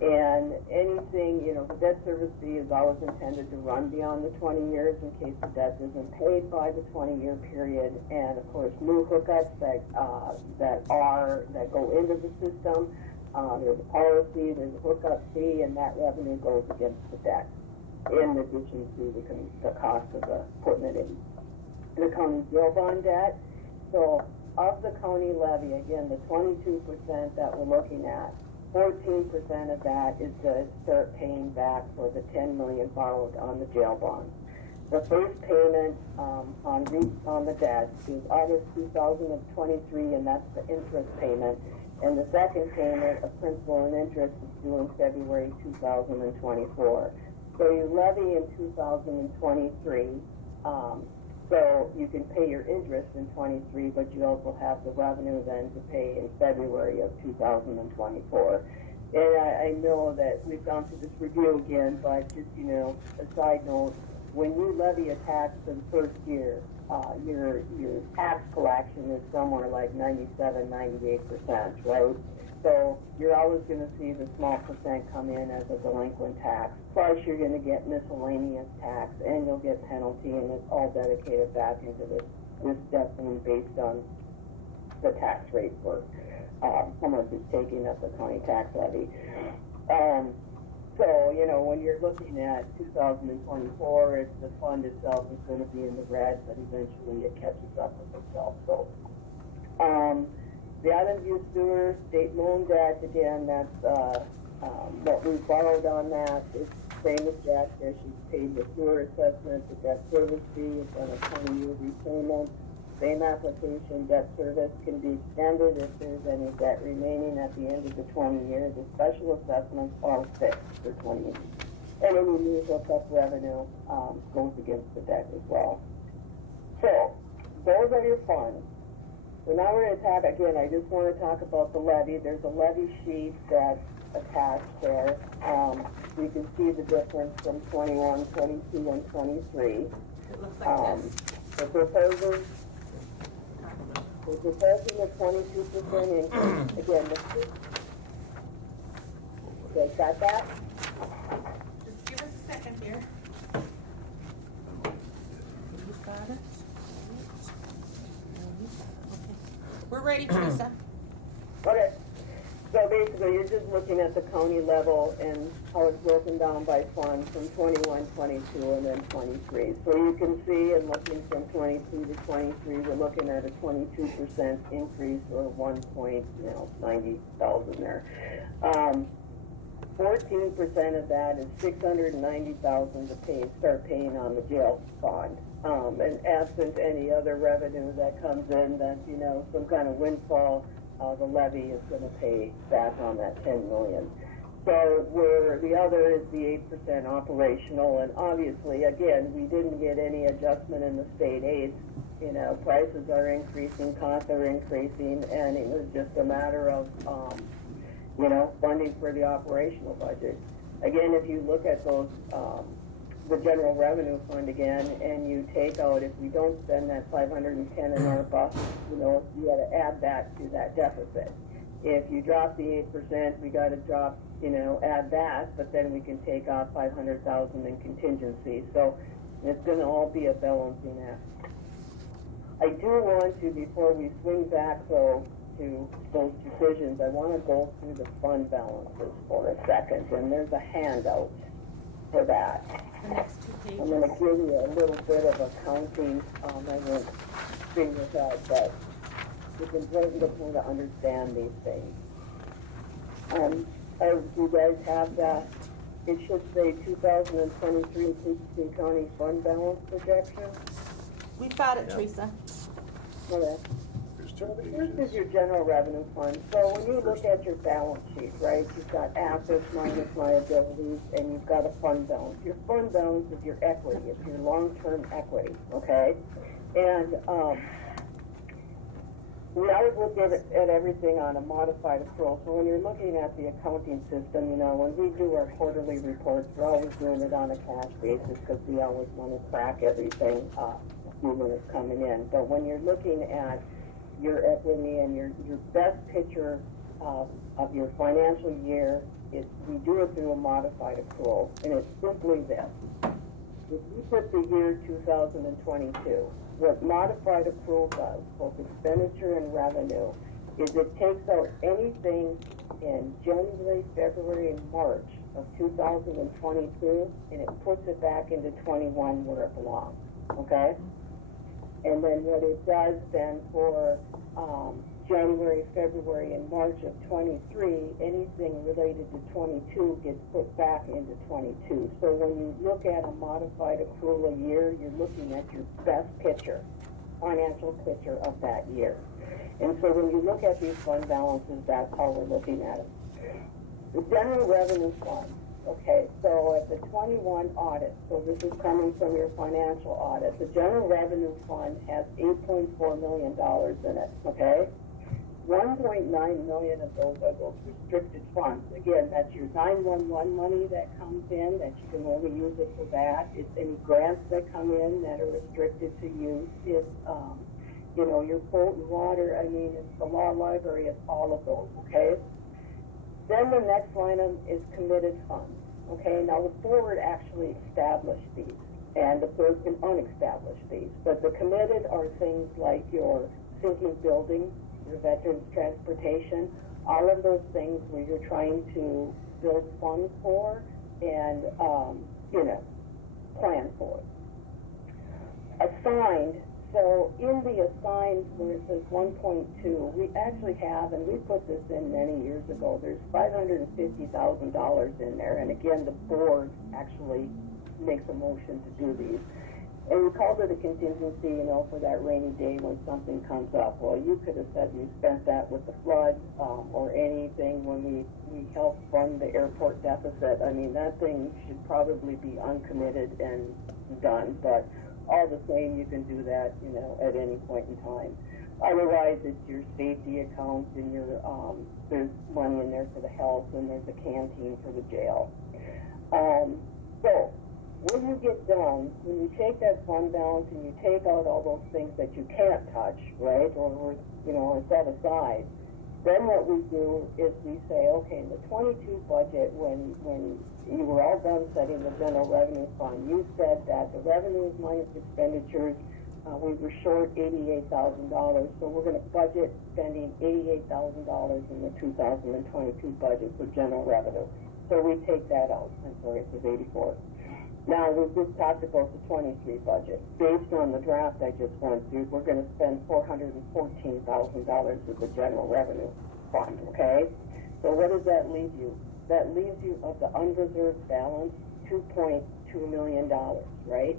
And anything, the debt service fee is always intended to run beyond the 20 years in case the debt isn't paid by the 20-year period. And of course, new hookups that go into the system. There's a policy, there's a hookup fee, and that revenue goes against the debt, in addition to the cost of putting it in the county jail bond debt. So of the county levy, again, the 22% that we're looking at, 14% of that is to start paying back for the $10 million borrowed on the jail bond. The first payment on the debt is August 2023, and that's the interest payment. And the second payment of principal and interest is due in February 2024. So you levy in 2023, so you can pay your interest in 23, but you also have the revenue then to pay in February of 2024. And I know that we've gone through this review again, but just, a side note, when you levy a tax for the first year, your tax collection is somewhere like 97-98%, right? So you're always going to see the small percent come in as a delinquent tax. Plus you're going to get miscellaneous tax, and you'll get penalty, and it's all dedicated back into this debt based on the tax rate for how much is taking up the county tax levy. So, you know, when you're looking at 2024, the fund itself is going to be in the red, but eventually it catches up with itself. So, the Island View Sewer state loan debt, again, that's what we borrowed on that. It's the same as Jack there. She's paid the sewer assessment, the debt service fee, it's on a 20-year repayment. Same application, debt service can be extended if there's any debt remaining at the end of the 20 years. The special assessments are fixed for 20 years. And any new hookup revenue goes against the debt as well. So, those are your funds. So now we're going to talk, again, I just want to talk about the levy. There's a levy sheet that's attached there. You can see the difference from 21, 22, and 23. It looks like this. The proposal we're proposing a 22% increase. Again, okay, got that? Just give us a second here. You've got it. Okay. We're ready, Teresa. Okay. So basically, you're just looking at the county level and how it's broken down by fund from 21, 22, and then 23. So you can see, and looking from 22 to 23, we're looking at a 22% increase, or 1.90,000 there. 14% of that is 690,000 to start paying on the jail bond. And absent any other revenue that comes in, that some kind of windfall. The levy is going to pay back on that 10 million. So the other is the 8% operational, and obviously, again, we didn't get any adjustment in the state aids. Prices are increasing, costs are increasing, and it was just a matter of, funding for the operational budget. Again, if you look at those, the general revenue fund again, and you take out, if we don't spend that 510 in ARPA, you got to add that to that deficit. If you drop the 8%, we got to drop, add that, but then we can take off 500,000 in contingency. So it's going to all be a balancing act. I do want to, before we swing back though to those decisions, I want to go through the fund balances for a second, and there's a handout for that. The next 2 pages. I'm going to give you a little bit of accounting. I won't bring this out, but it's important to kind of understand these things. As you guys have that, it should say 2023 Koochiching County fund balance projection. We've got it, Teresa. Okay. So the first is your general revenue fund. So when you look at your balance sheet, right, you've got assets minus liabilities, and you've got a fund balance. Your fund balance is your equity. It's your long-term equity, okay? And we always look at everything on a modified accrual. So when you're looking at the accounting system, when we do our quarterly reports, we're always doing it on a cash basis because we always want to track everything when it's coming in. But when you're looking at your equity and your best picture of your financial year, we do it through a modified accrual, and it's simply this. If you put the year 2022, what modified accrual does, both expenditure and revenue, is it takes out anything in January, February, and March of 2022, and it puts it back into 21 where it belongs, okay? And then what it does then for January, February, and March of 23, anything related to 22 gets put back into 22. So when you look at a modified accrual a year, you're looking at your best picture, financial picture of that year. And so when you look at these fund balances, that's how we're looking at it. The general revenue fund. Okay, so at the 21 audit, so this is coming from your financial audit, the general revenue fund has $8.4 million in it, okay? 1.9 million of those are those restricted funds. Again, that's your 911 money that comes in, that you can only use it for that. It's any grants that come in that are restricted to use. It's, your Fulton water, it's the law library, it's all of those, okay? Then the next line is committed funds. Okay, now the board actually established these, and the board can uneestablish these. But the committed are things like your sinking building, your veterans transportation, all of those things where you're trying to build funds for. and, plan for it. Assigned, so in the assigned where it says 1.2, we actually have, and we put this in many years ago, there's $550,000 in there, and again, the board actually makes a motion to do these. And we called it a contingency, for that rainy day when something comes up. Well, you could have said you spent that with the flood, or anything when we helped fund the airport deficit. I mean, that thing should probably be uncommitted and done, but all the same, you can do that, at any point in time. Otherwise, it's your safety account and your, there's money in there for the health, and there's a canteen for the jail. So, when you get done, when you take that fund balance and you take out all those things that you can't touch, right, or set aside, then what we do is we say, okay, the 22 budget, when you were all done setting the general revenue fund, you said that the revenues minus expenditures, we were short $88,000, so we're going to budget spending $88,000 in the 2022 budget for general revenue. So we take that out. I'm sorry, it was 84. Now, we just talked about the 23 budget. Based on the draft I just went through, we're going to spend $414,000 with the general revenue fund, okay? So what does that leave you? That leaves you of the unreserved balance, $2.2 million, right?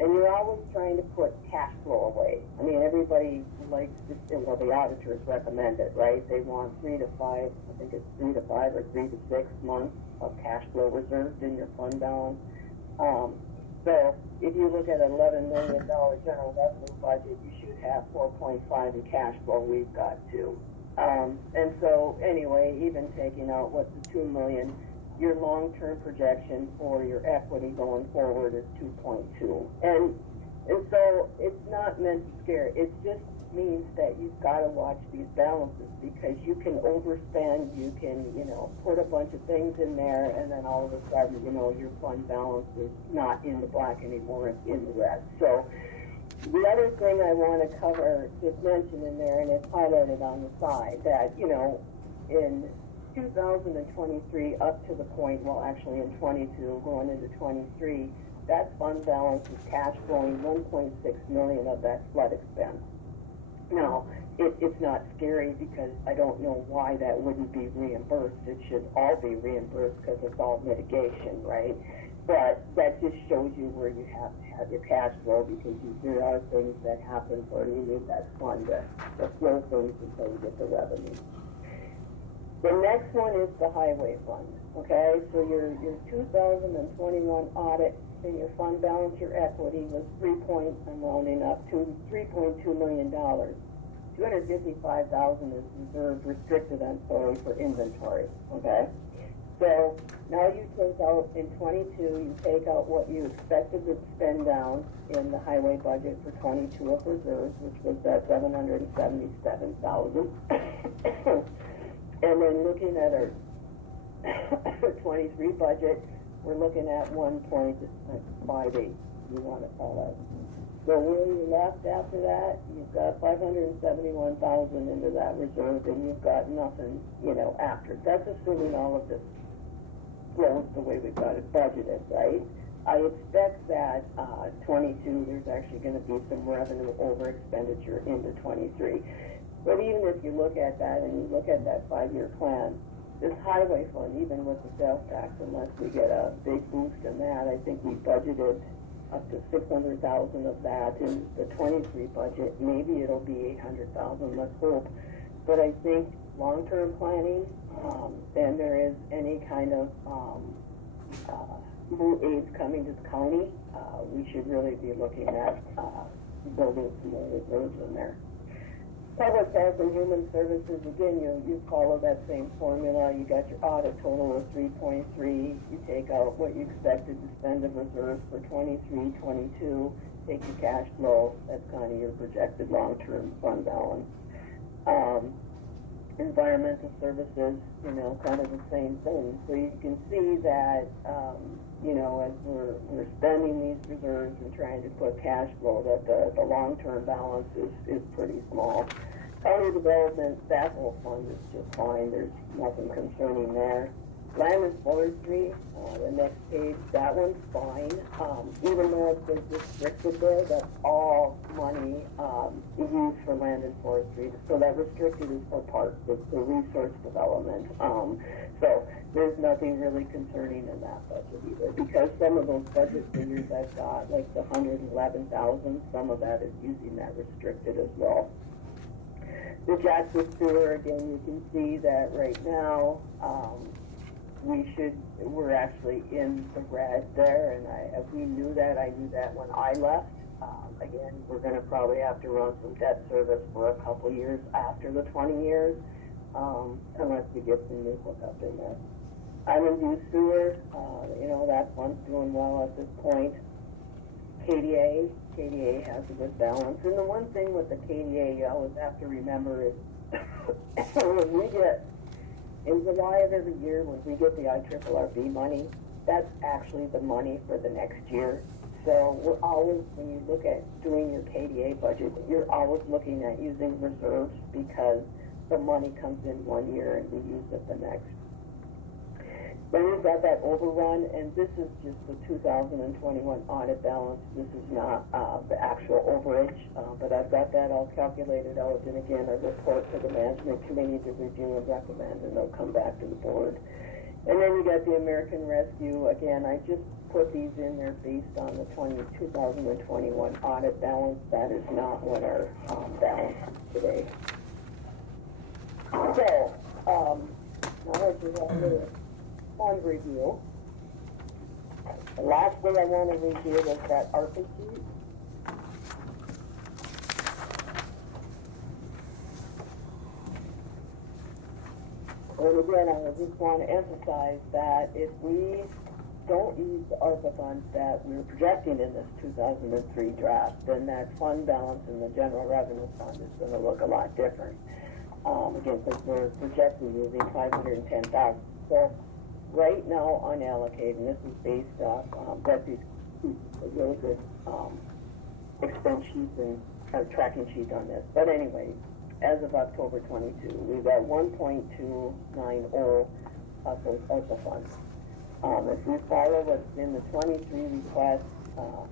And you're always trying to put cash flow away. I mean, everybody likes to, the auditors recommend it, right? They want 3 to 5, I think it's 3 to 5 or 3 to 6 months of cash flow reserved in your fund balance. So if you look at an $11 million general revenue budget, you should have 4.5 in cash flow. We've got 2. And so anyway, even taking out what's the $2 million, your long-term projection for your equity going forward is 2.2. And so it's not meant to scare. It just means that you've got to watch these balances, because you can overspend, you can, put a bunch of things in there, and then all of a sudden, your fund balance is not in the black anymore, it's in the red. So the other thing I want to cover, just mention in there, and it's highlighted on the side, that, in 2023 up to the point, well, actually in 22, going into 23, that fund balance is cash flowing $1.6 million of that flood expense. Now, it's not scary, because I don't know why that wouldn't be reimbursed. It should all be reimbursed because it's all mitigation, right? But that just shows you where you have to have your cash flow, because there are things that happen where you need that fund to flow things until you get the revenue. The next one is the highway fund, okay? So your 2021 audit and your fund balance, your equity was I'm rounding up to $3.2 million. $255,000 is reserved, restricted, for inventory, okay? So now you take out, in 22, you take out what you expected to spend down in the highway budget for 22 of reserves, which was that $777,000. And then looking at our 23 budget, we're looking at 1.58, you want to call that. So where you left after that, you've got $571,000 into that reserve, and you've got nothing, after. That's assuming all of this flows the way we've got it budgeted, right? I expect that 22, there's actually going to be some revenue over expenditure into 23. But even if you look at that and you look at that 5-year plan, this highway fund, even with the sales tax, unless we get a big boost in that, I think we budgeted up to $600,000 of that in the 23 budget. Maybe it'll be $800,000, let's hope. But I think long-term planning, and there is any kind of new aids coming to the county, we should really be looking at building some more reserves in there. Public health and human services, again, you follow that same formula. You got your audit total of 3.3. You take out what you expected to spend in reserves for 23, 22. Take your cash flow. That's kind of your projected long-term fund balance. Environmental services, kind of the same thing. So you can see that, as we're spending these reserves and trying to put cash flow, that the long-term balance is pretty small. County development, that whole fund is just fine. There's nothing concerning there. Land and forestry, the next page, that one's fine. Even though it says restricted there, that's all money used for land and forestry. So that restricted is for parks, it's for resource development. So there's nothing really concerning in that budget either, because some of those budget figures I've got, like the 111,000, some of that is using that restricted as well. The Jackson sewer, again, you can see that right now, we're actually in the red there, and we knew that. I knew that when I left. Again, we're going to probably have to run some debt service for a couple years after the 20 years, unless we get some new hookup in there. Island View Sewer, that one's doing well at this point. KDA has a good balance. And the one thing with the KDA you always have to remember is when we get, in July of every year, when we get the IRRB money, that's actually the money for the next year. So we're always, when you look at doing your KDA budget, you're always looking at using reserves because the money comes in one year and we use it the next. Then we've got that overrun, and this is just the 2021 audit balance. This is not the actual overage, but I've got that all calculated out, and again, a report to the management committee to review and recommend, and they'll come back to the board. And then you got the American Rescue. Again, I just put these in there based on the 2021 audit balance. That is not what our balance is today. So, now I just have a little fund review. The last thing I want to review is that ARPA sheet. And again, I just want to emphasize that if we don't use the ARPA funds that we're projecting in this 2003 draft, then that fund balance in the general revenue fund is going to look a lot different. Again, because we're projecting using 510,000. So right now, unallocated, and this is based off Betsy's a really good expense sheet and tracking sheet on this. But anyway, as of October 22, we've got 1.290 of those ARPA funds. If we follow what's in the 23 request,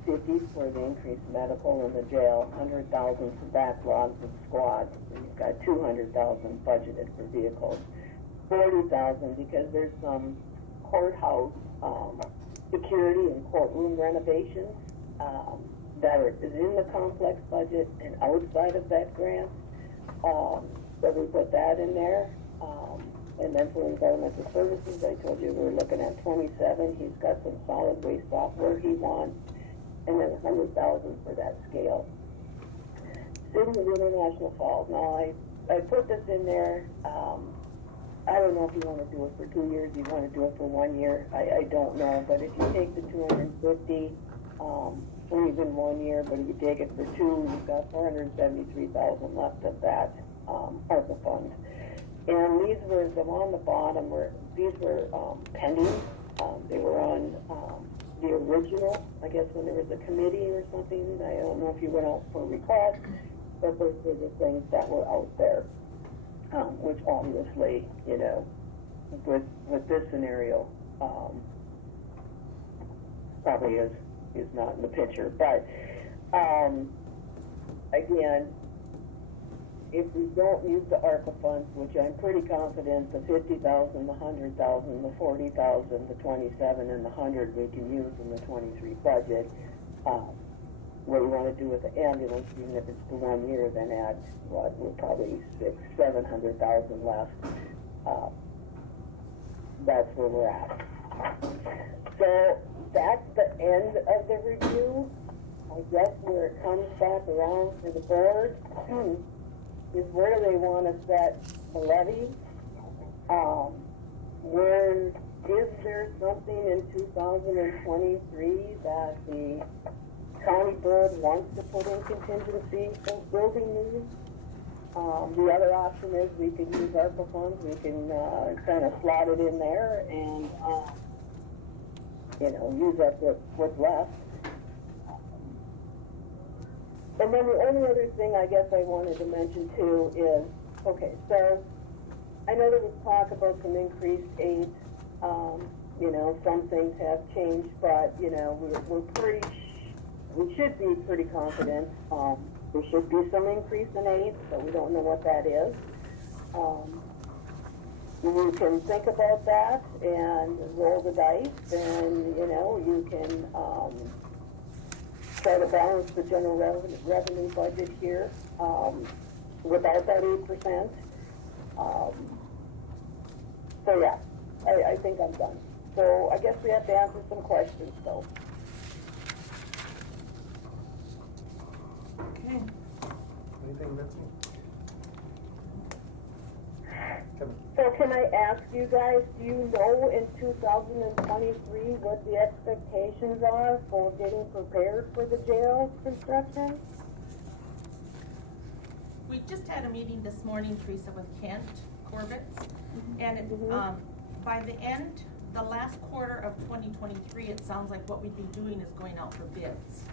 50 for the increased medical in the jail, 100,000 for backlogs and squads. We've got 200,000 budgeted for vehicles, 40,000 because there's some courthouse security and courtroom renovations that is in the complex budget and outside of that grant. So we put that in there. And then for environmental services, I told you we're looking at 27. He's got some solid waste software he wants, and then 100,000 for that scale. City of International Falls. Now I put this in there. I don't know if you want to do it for 2 years, you want to do it for 1 year. I don't know, but if you take the 250 for even 1 year, but if you take it for 2, you've got 473,000 left of that ARPA fund. And these were on the bottom. These were pending. They were on the original. I guess when there was a committee or something. I don't know if you went out for request, but those were the things that were out there. Which obviously, with this scenario, probably is not in the picture. But again, if we don't use the ARPA funds, which I'm pretty confident the 50,000, the 100,000, the 40,000, the 27, and the 100 we can use in the 23 budget. What we want to do with the ambulance, even if it's for 1 year, then add we're probably 600,000-700,000 left. That's where we're at. So that's the end of the review. I guess where it comes back around to the board is where do they want to set the levy? Is there something in 2023 that the county board wants to put in contingency for building these? The other option is we could use ARPA funds. We can kind of slot it in there and use up what's left. And then the only other thing I guess I wanted to mention too is, okay, so I know there was talk about some increased aid You know, some things have changed, but, you know, we should be pretty confident. There should be some increase in aid, but we don't know what that is. You can think about that and roll the dice, and, you know, you can try to balance the general revenue budget here without that 8%. So yeah, I think I'm done. So I guess we have to answer some questions, though. Okay. Anything, Betsy? Kevin? So can I ask you guys, do you know in 2023 what the expectations are for getting prepared for the jail construction? We just had a meeting this morning, Teresa, with Kent Corbett, and it, by the end, the last quarter of 2023, it sounds like what we'd be doing is going out for bids.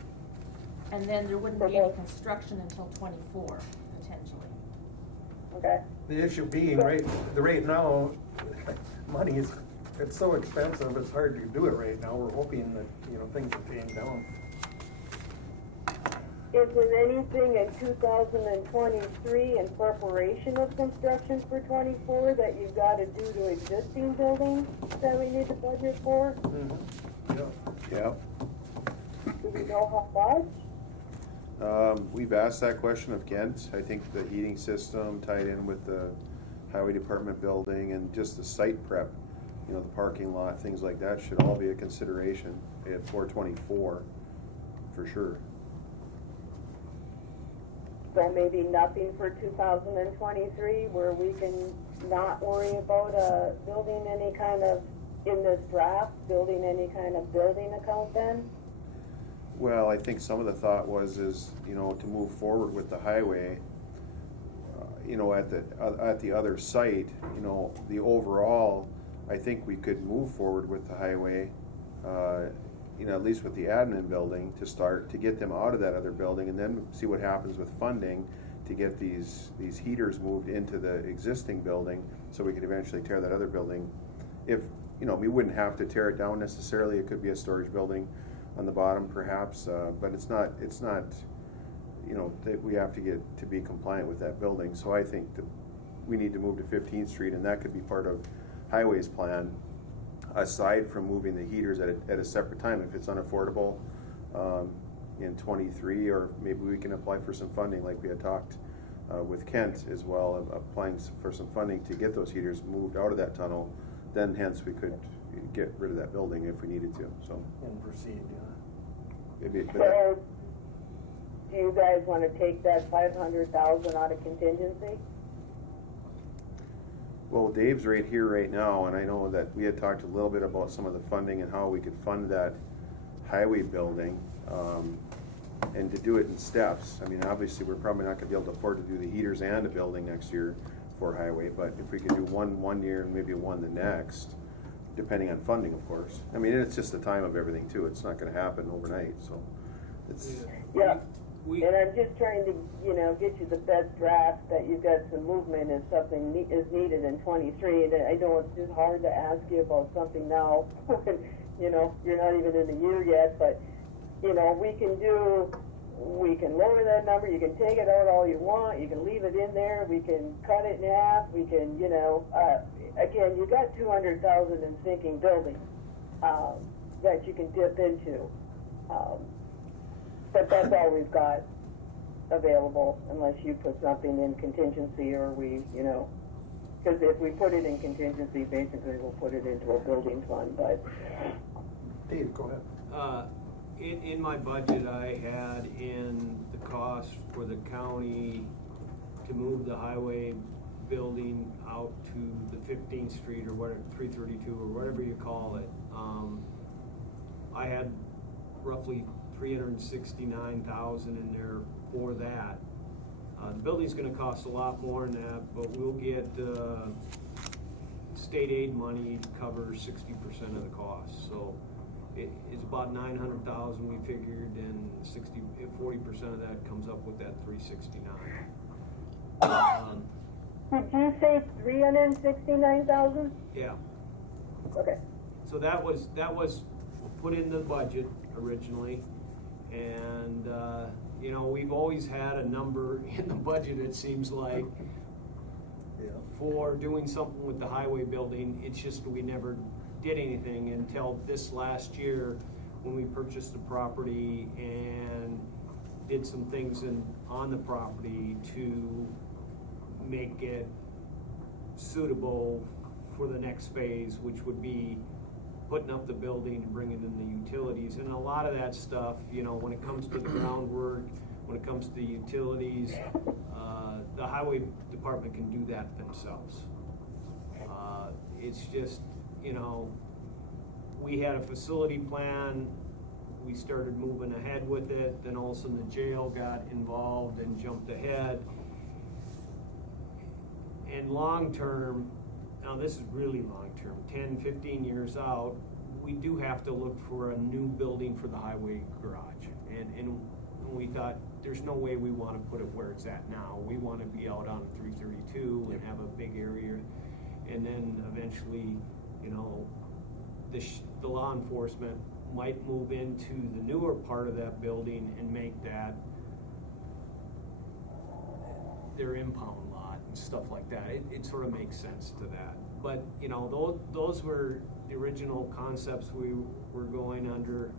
And then there wouldn't be any construction until 24, potentially. Okay. The issue being, right now, money is, it's so expensive, it's hard to do it right now. We're hoping that, you know, things are paying down. Is there anything in 2023 in preparation of construction for 24 that you've got to do to existing buildings that we need to budget for? Yeah. Yep. Do we know how much? We've asked that question of Kent. I think the heating system tied in with the highway department building and just the site prep, you know, the parking lot, things like that should all be a consideration at 424 for sure. So maybe nothing for 2023 where we can not worry about building any kind of, in this draft, building any kind of building account then? Well, I think some of the thought was, you know, to move forward with the highway, you know, at the other site, you know, the overall, I think we could move forward with the highway, you know, at least with the admin building to start, to get them out of that other building, and then see what happens with funding to get these heaters moved into the existing building, so we could eventually tear that other building. If, you know, we wouldn't have to tear it down necessarily, it could be a storage building on the bottom perhaps, but it's not, you know, that we have to get to be compliant with that building. So I think that we need to move to 15th Street, and that could be part of Highway's plan, aside from moving the heaters at a separate time. If it's unaffordable in 23, or maybe we can apply for some funding like we had talked with Kent as well, applying for some funding to get those heaters moved out of that tunnel, then hence we could get rid of that building if we needed to. So And proceed, yeah. maybe, So, do you guys want to take that 500,000 out of contingency? well, Dave's right here right now, and I know that we had talked a little bit about some of the funding and how we could fund that highway building, and to do it in steps. I mean, obviously, we're probably not gonna be able to afford to do the heaters and a building next year for highway, but if we could do one year and maybe one the next, depending on funding, of course. I mean, it's just the time of everything too. It's not gonna happen overnight, so it's. Yeah. And I'm just trying to, you know, get you the best draft that you've got some movement if something is needed in 23. And I know it's just hard to ask you about something now when, you know, you're not even in the year yet, but, you know, we can lower that number, you can take it out all you want, you can leave it in there, we can cut it in half, we can, you know, again, you got 200,000 in sinking buildings that you can dip into. But that's all we've got available unless you put something in contingency, or we, you know, because if we put it in contingency, basically we'll put it into a building fund, but. Dave, go ahead. In my budget, I had in the cost for the county to move the highway building out to the 15th Street or whatever, 332 or whatever you call it. I had roughly 369,000 in there for that. The building's gonna cost a lot more than that, but we'll get state aid money to cover 60% of the cost. So it's about 900,000 we figured, and 40% of that comes up with that 369. Did you say 369,000? Yeah. Okay. So that was put in the budget originally, and, you know, we've always had a number in the budget, it seems like, for doing something with the highway building. It's just we never did anything until this last year, when we purchased the property and did some things on the property to make it suitable for the next phase, which would be putting up the building and bringing in the utilities. And a lot of that stuff, you know, when it comes to the groundwork, when it comes to the utilities, the highway department can do that themselves. It's just, you know, we had a facility plan, we started moving ahead with it, then all of a sudden the jail got involved and jumped ahead. And long-term, now this is really long-term, 10, 15 years out, we do have to look for a new building for the highway garage. And we thought, there's no way we want to put it where it's at now. We want to be out on 332 and have a big area. And then eventually, you know, the law enforcement might move into the newer part of that building and make that their impound lot and stuff like that. It sort of makes sense to that. But, you know, those were the original concepts we were going under.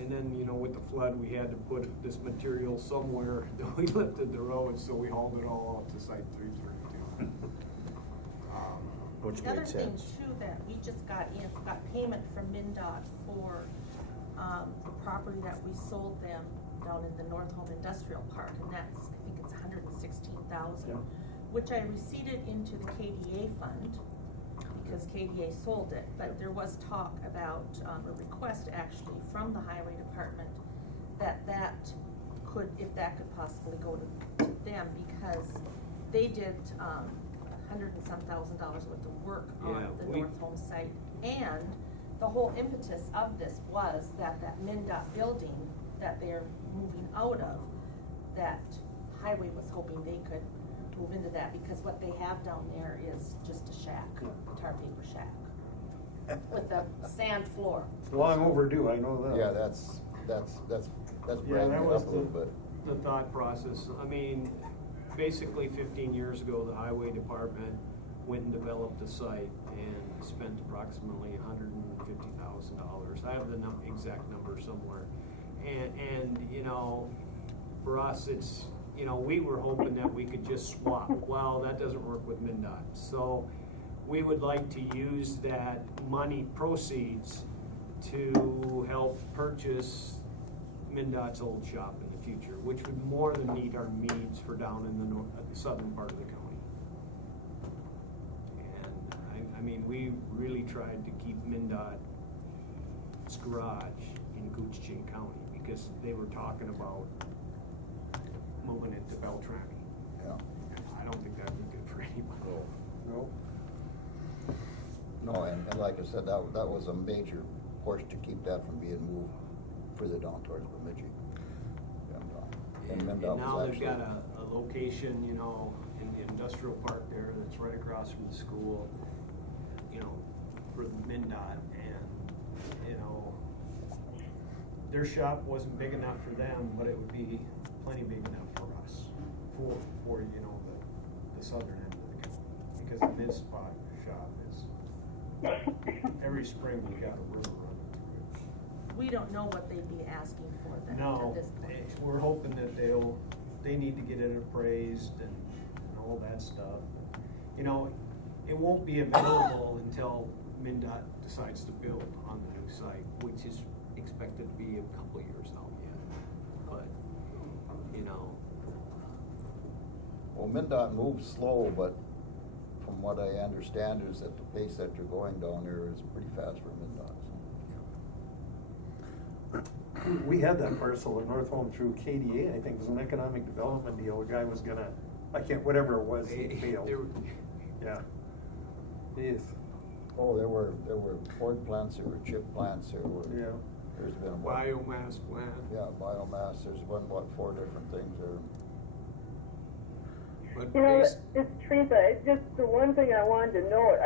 And then, you know, with the flood, we had to put this material somewhere that we lifted the road, so we hauled it all out to site 332. Which The other makes thing sense. too, that we just got payment from MnDOT for, the property that we sold them down in the North Home Industrial Park, and that's, I think it's $116,000, which I receipted into the KDA fund, because KDA sold it, but there was talk about, a request actually from the highway department that could, if that could possibly go to them, because they did, $100 and some thousand worth of work on the North Home site. And the whole impetus of this was that MnDOT building that they're moving out of, that highway was hoping they could move into that, because what they have down there is just a shack, a tar paper shack, with a sand floor. It's long overdue, I know that. Yeah, that's Yeah, brand that new was up a little bit. the thought process. I mean, basically 15 years ago, the highway department went and developed a site and spent approximately $150,000. I have the exact number somewhere. And, you know, for us, it's, you know, we were hoping that we could just swap. Well, that doesn't work with MnDOT. So we would like to use that money proceeds to help purchase MnDOT's old shop in the future, which would more than meet our needs for down in the southern part of the county. And I mean, we really tried to keep MnDOT's garage in Koochiching County, because they were talking about moving it to Beltrami. Yeah. I don't think that'd be good for anyone. No. No, and like I said, that was a major push to keep that from being moved further down towards Bemidji. And MnDOT was now they've actually- got a location, you know, in the industrial park there that's right across from the school, you know, for MnDOT, and, you know, their shop wasn't big enough for them, but it would be plenty big enough for us, for, you know, the southern end of the county, because the mid-spot shop is, every spring we got a river running through it. We don't know what they'd be asking for then No, at this point. we're hoping that they need to get it appraised and all that stuff. You know, it won't be available until MnDOT decides to build on the new site, which is expected to be a couple of years out yet. But, you know, Well, MnDOT moves slow, but from what I understand is that the pace that you're going down there is pretty fast for MnDOT. We had that parcel at North Home through KDA, I think it was an economic development deal, a guy was gonna, whatever it was, he failed. Yeah. Yes. Oh, there were Ford plants, there were chip plants, there's been a biomass plant. Yeah, biomass, there's been, 4 different things there. But You know, bas- it's Teresa, it's just the one thing I wanted to know,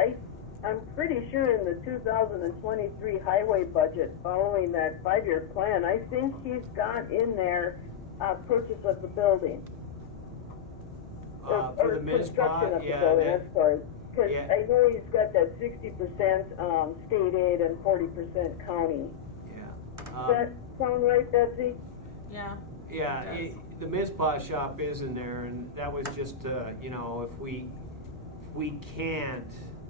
I'm pretty sure in the 2023 highway budget, following that 5-year plan, I think he's got in there, purchase of the building. for the construction of MISPA, the building, yeah, I'm sorry. Cause yeah. I know he's got that 60%, state aid and 40% county. yeah. Does that sound right, Betsy? Yeah. Yeah, Yes. the MISPA shop is in there, and that was just, you know, if we can't,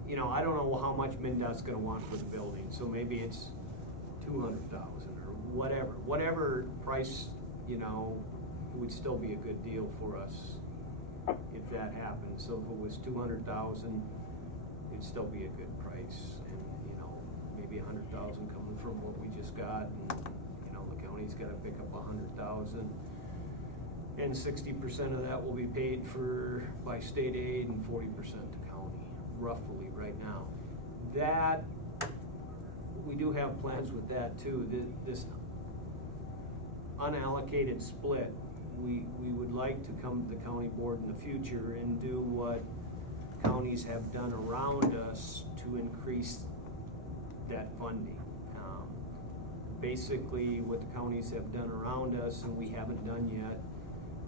you know, I don't know how much MinDOT's gonna want for the building, so maybe it's 200,000 or whatever price, you know, would still be a good deal for us if that happens. So if it was 200,000, it'd still be a good price, and, you know, maybe 100,000 coming from what we just got, and, you know, the county's gotta pick up 100,000. And 60% of that will be paid for by state aid and 40% to county, roughly right now. That, we do have plans with that too. This unallocated split, we would like to come to the county board in the future and do what counties have done around us to increase that funding. Basically, what the counties have done around us, and we haven't done yet,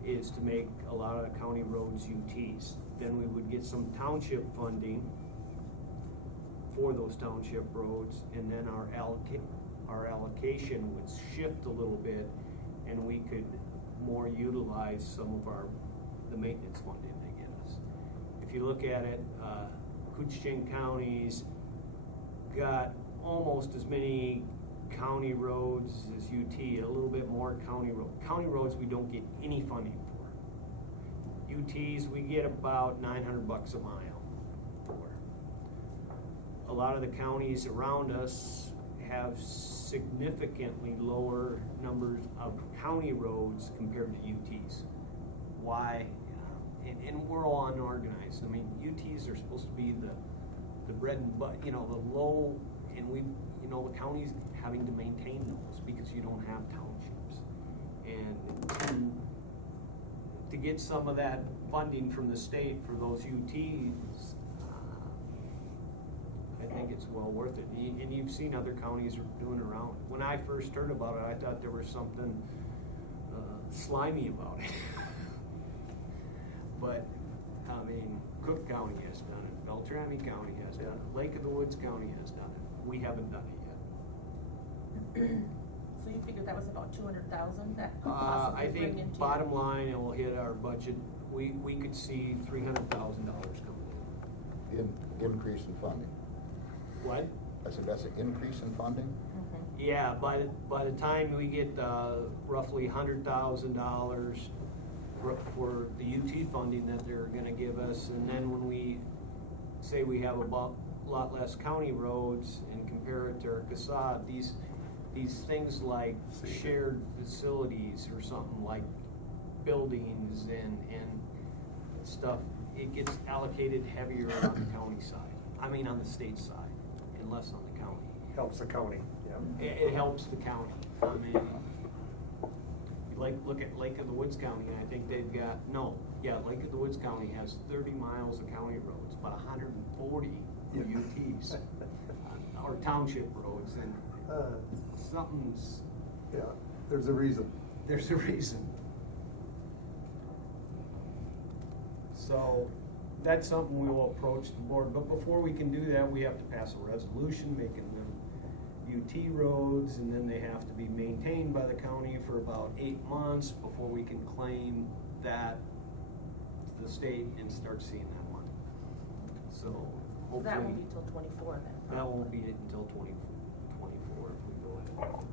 is to make a lot of county roads UTs. Then we would get some township funding for those township roads, and then our allocation would shift a little bit, and we could more utilize some of the maintenance funding they give us. If you look at it, Koochiching county's got almost as many county roads as UT, a little bit more county road. County roads we don't get any funding for. UTs we get about $900 a mile for. A lot of the counties around us have significantly lower numbers of county roads compared to UTs. Why? And we're all unorganized. I mean, UTs are supposed to be the bread and butter, you know, the low, and you know, the county's having to maintain those because you don't have townships. And to get some of that funding from the state for those UTs, I think it's well worth it. And you've seen other counties are doing around. When I first heard about it, I thought there was something slimy about it. But, I mean, Cook County has done it, Beltrami County has done it, Lake of the Woods County has done it. We haven't done it yet. So you figured that was about 200,000 that could I possibly bring think into bottom line, it will hit our budget. We could see $300,000 coming in. Increase in funding. What? I said, that's an increase in funding? Yeah, by the time we get roughly $100,000 for the UT funding that they're gonna give us, and then when we say we have a lot less county roads and compare it to our CASAD, these things like shared facilities or something like buildings and stuff, it gets allocated heavier on the county side. I mean, on the state side, and less on the county. Helps the county, yeah. It helps the county. I mean, look at Lake of the Woods County, and I think they've got, Lake of the Woods County has 30 miles of county roads, about 140 for UTs, or township roads, and something's... Yeah, there's a reason. There's a reason. So, that's something we will approach the board, but before we can do that, we have to pass a resolution making them UT roads, and then they have to be maintained by the county for about 8 months before we can claim that to the state and start seeing that money. So, hopefully. That won't be till 24 then. That won't be until 2024 if we go ahead.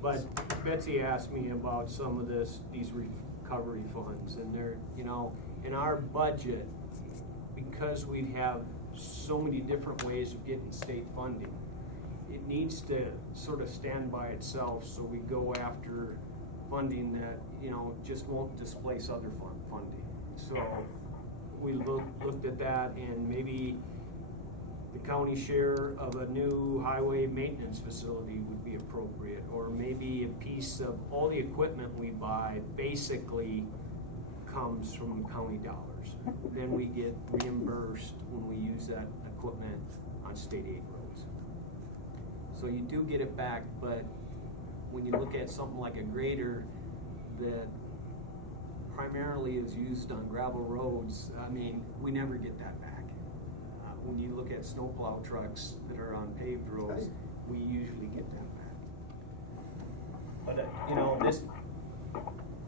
But Betsy asked me about some of these recovery funds, and they're, you know, in our budget, because we have so many different ways of getting state funding, it needs to sort of stand by itself, so we go after funding that, you know, just won't displace other funding. So we looked at that, and maybe the county share of a new highway maintenance facility would be appropriate, or maybe a piece of all the equipment we buy basically comes from county dollars. Then we get reimbursed when we use that equipment on state aid roads. So you do get it back, but when you look at something like a grader that primarily is used on gravel roads, I mean, we never get that back. When you look at snowplow trucks that are on paved roads, we usually get that back. But you know,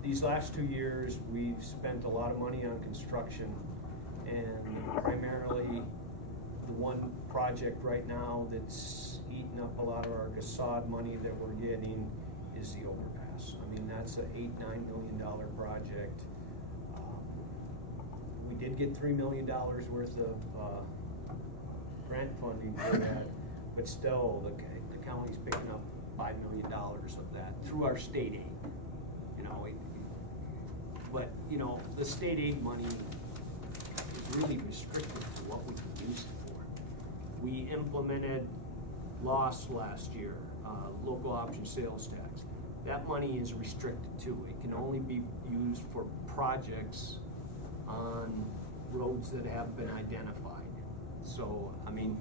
these last 2 years, we've spent a lot of money on construction, and primarily the one project right now that's eating up a lot of our GSOD money that we're getting is the overpass. I mean, that's a $8-9 million project. We did get $3 million worth of grant funding for that, but still, the county's picking up $5 million of that through our state aid. You know, but you know, the state aid money is really restricted to what we can use it for. We implemented loss last year, local option sales tax. That money is restricted too. It can only be used for projects on roads that have been identified. So, I mean,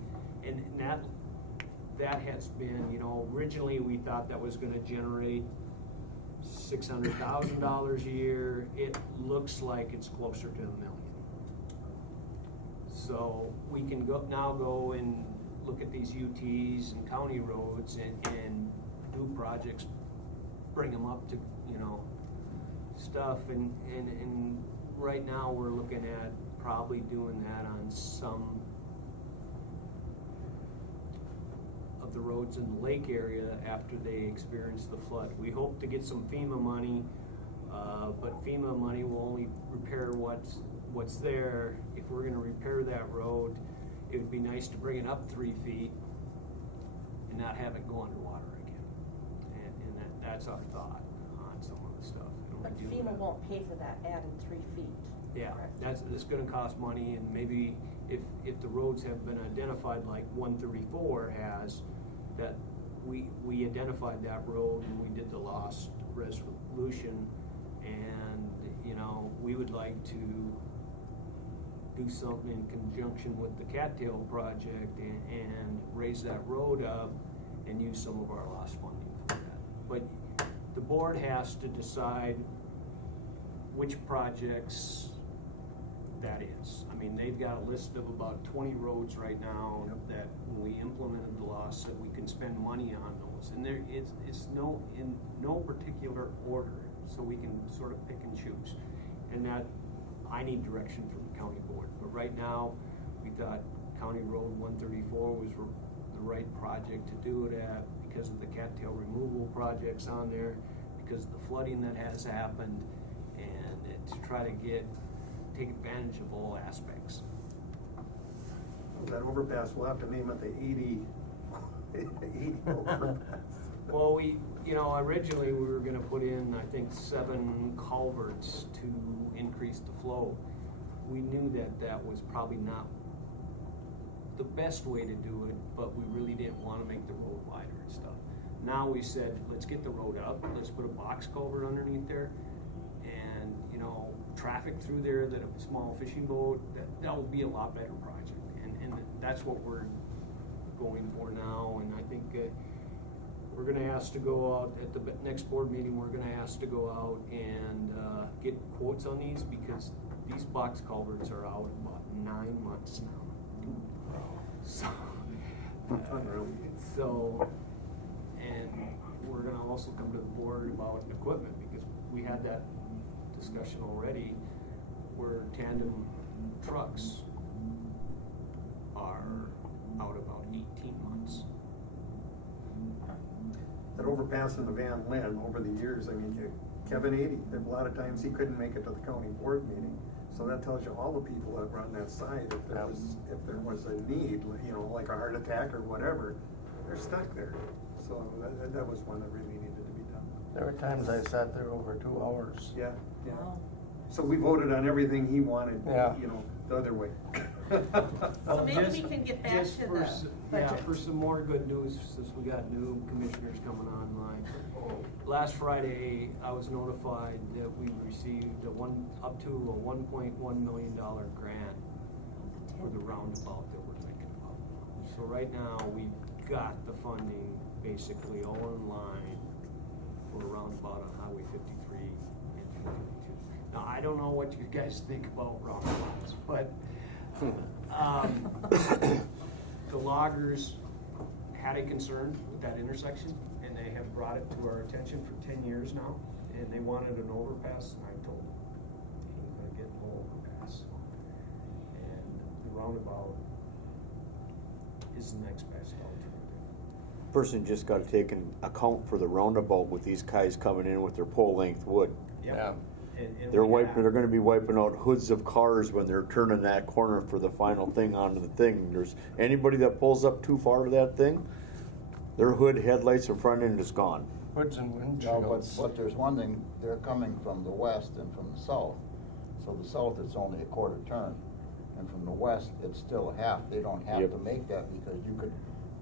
and that has been, you know, originally we thought that was gonna generate $600,000 a year. It looks like it's closer to $1 million. So we can go and look at these UTs and county roads and do projects, bring them up to, you know, stuff, and right now we're looking at probably doing that on some of the roads in the lake area after they experience the flood. We hope to get some FEMA money, but FEMA money will only repair what's there. If we're gonna repair that road, it would be nice to bring it up 3 feet and not have it go underwater again. And that's our thought on some of the stuff. But FEMA won't pay for that added 3 feet. Yeah, correct? that's gonna cost money, and maybe if the roads have been identified like 134 has, that we identified that road and we did the loss resolution, and you know, we would like to do something in conjunction with the Cattail project and raise that road up and use some of our loss funding for that. But the board has to decide which projects that is. I mean, they've got a list of about 20 roads right now that when we implemented the loss that we can spend money on those. And it's in no particular order, so we can sort of pick and choose. And that, I need direction from the county board. But right now, we thought County Road 134 was the right project to do it at because of the cattail removal projects on there, because of the flooding that has happened, and to try to take advantage of all aspects. That overpass, we'll have to name it the 80 overpass. Well, originally we were gonna put in, I think, 7 culverts to increase the flow. We knew that was probably not the best way to do it, but we really didn't wanna make the road wider and stuff. Now we said, let's get the road up, let's put a box culvert underneath there, and, you know, traffic through there, that a small fishing boat, that will be a lot better project. And that's what we're going for now, and I think we're gonna ask to go out, at the next board meeting, we're gonna ask to go out and get quotes on these, because these box culverts are out about 9 months now. So, and we're gonna also come to the board about equipment, because we had that discussion already, where tandem trucks are out about 18 months. That overpass in the Van Linn over the years, I mean, Kevin 80, a lot of times he couldn't make it to the county board meeting. So that tells you all the people that were on that side, if there was a need, you know, like a heart attack or whatever, they're stuck there. So that was one that really needed to be done. There were times I sat there over 2 hours. Yeah. Wow. So we voted on everything he wanted, you know, the other way. So maybe we can get back to the budget. For some more good news, since we got new commissioners coming online. Last Friday, I was notified that we received a up to a $1.1 million grant for the roundabout that we're thinking about. So right now, we've got the funding basically all in line for a roundabout on Highway 53 and 52. Now, I don't know what you guys think about roundabouts, but the loggers had a concern with that intersection, and they have brought it to our attention for 10 years now, and they wanted an overpass, and I told them, ain't gonna get no overpass. And the roundabout is the next best alternative. Person just gotta take an account for the roundabout with these guys coming in with their pole-length wood. Yep. And They're gonna be wiping out hoods of cars when they're turning that corner for the final thing onto the thing. There's anybody that pulls up too far to that thing, their hood, headlights, and front end is gone. Hoods and No, windshields. but there's one thing, they're coming from the west and from the south. So the south, it's only a quarter turn, and from the west, it's still a half. They don't have Yep. to make that, because you could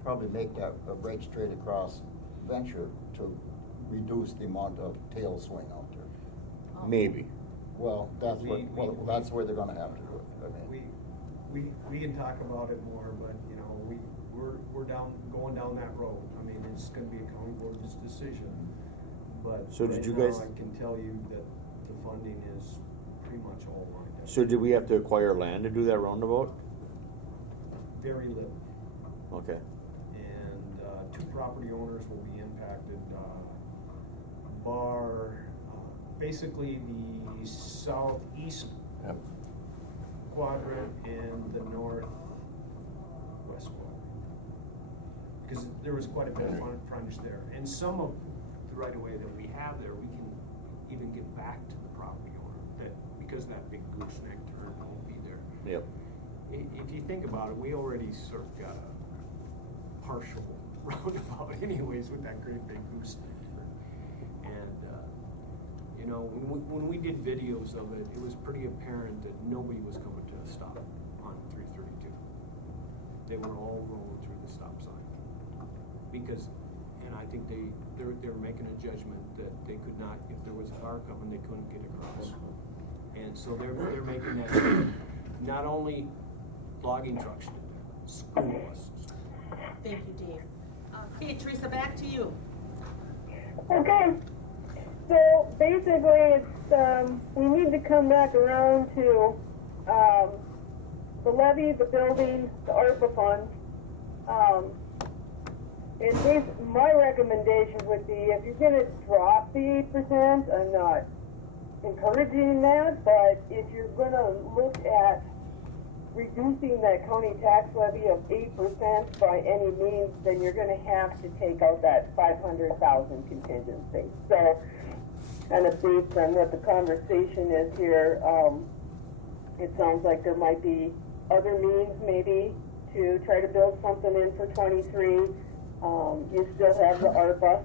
probably make that a right straight across Venture to reduce the amount of tail swing out there. Maybe. Well, that's that's where they're gonna have to do it. I mean, We can talk about it more, but, you know, we're going down that road. I mean, it's gonna be a county board's decision, but So did right you now, guys- I can tell you that the funding is pretty much all lined up. So did we have to acquire land to do that roundabout? Very little. Okay. And two property owners will be impacted. Basically the southeast Yep. quadrant and the northwest quadrant. Because there was quite a bit of frontage there. And some of the right-of-way that we have there, we can even get back to the property owner, that, because that big gooseneck turn won't be there. Yep. If you think about it, we already sort of got a partial roundabout anyways with that great big gooseneck turn. And, you know, when we did videos of it, it was pretty apparent that nobody was coming to a stop on 332. They were all rolling through the stop sign. Because, and I think they were making a judgment that they could not, if there was a car coming, they couldn't get across. And so they're making that judgment. Not only logging trucks did that, school buses. Thank you, Dave. Okay, Teresa, back to you. Okay, so basically it's, we need to come back around to, the levy, the building, the ARPA funds. My recommendation would be, if you're gonna drop the 8%, I'm not encouraging that, but if you're gonna look at reducing that county tax levy of 8% by any means, then you're gonna have to take out that 500,000 contingency. So, kind of based on what the conversation is here, it sounds like there might be other means maybe to try to build something in for 23. You still have the ARPA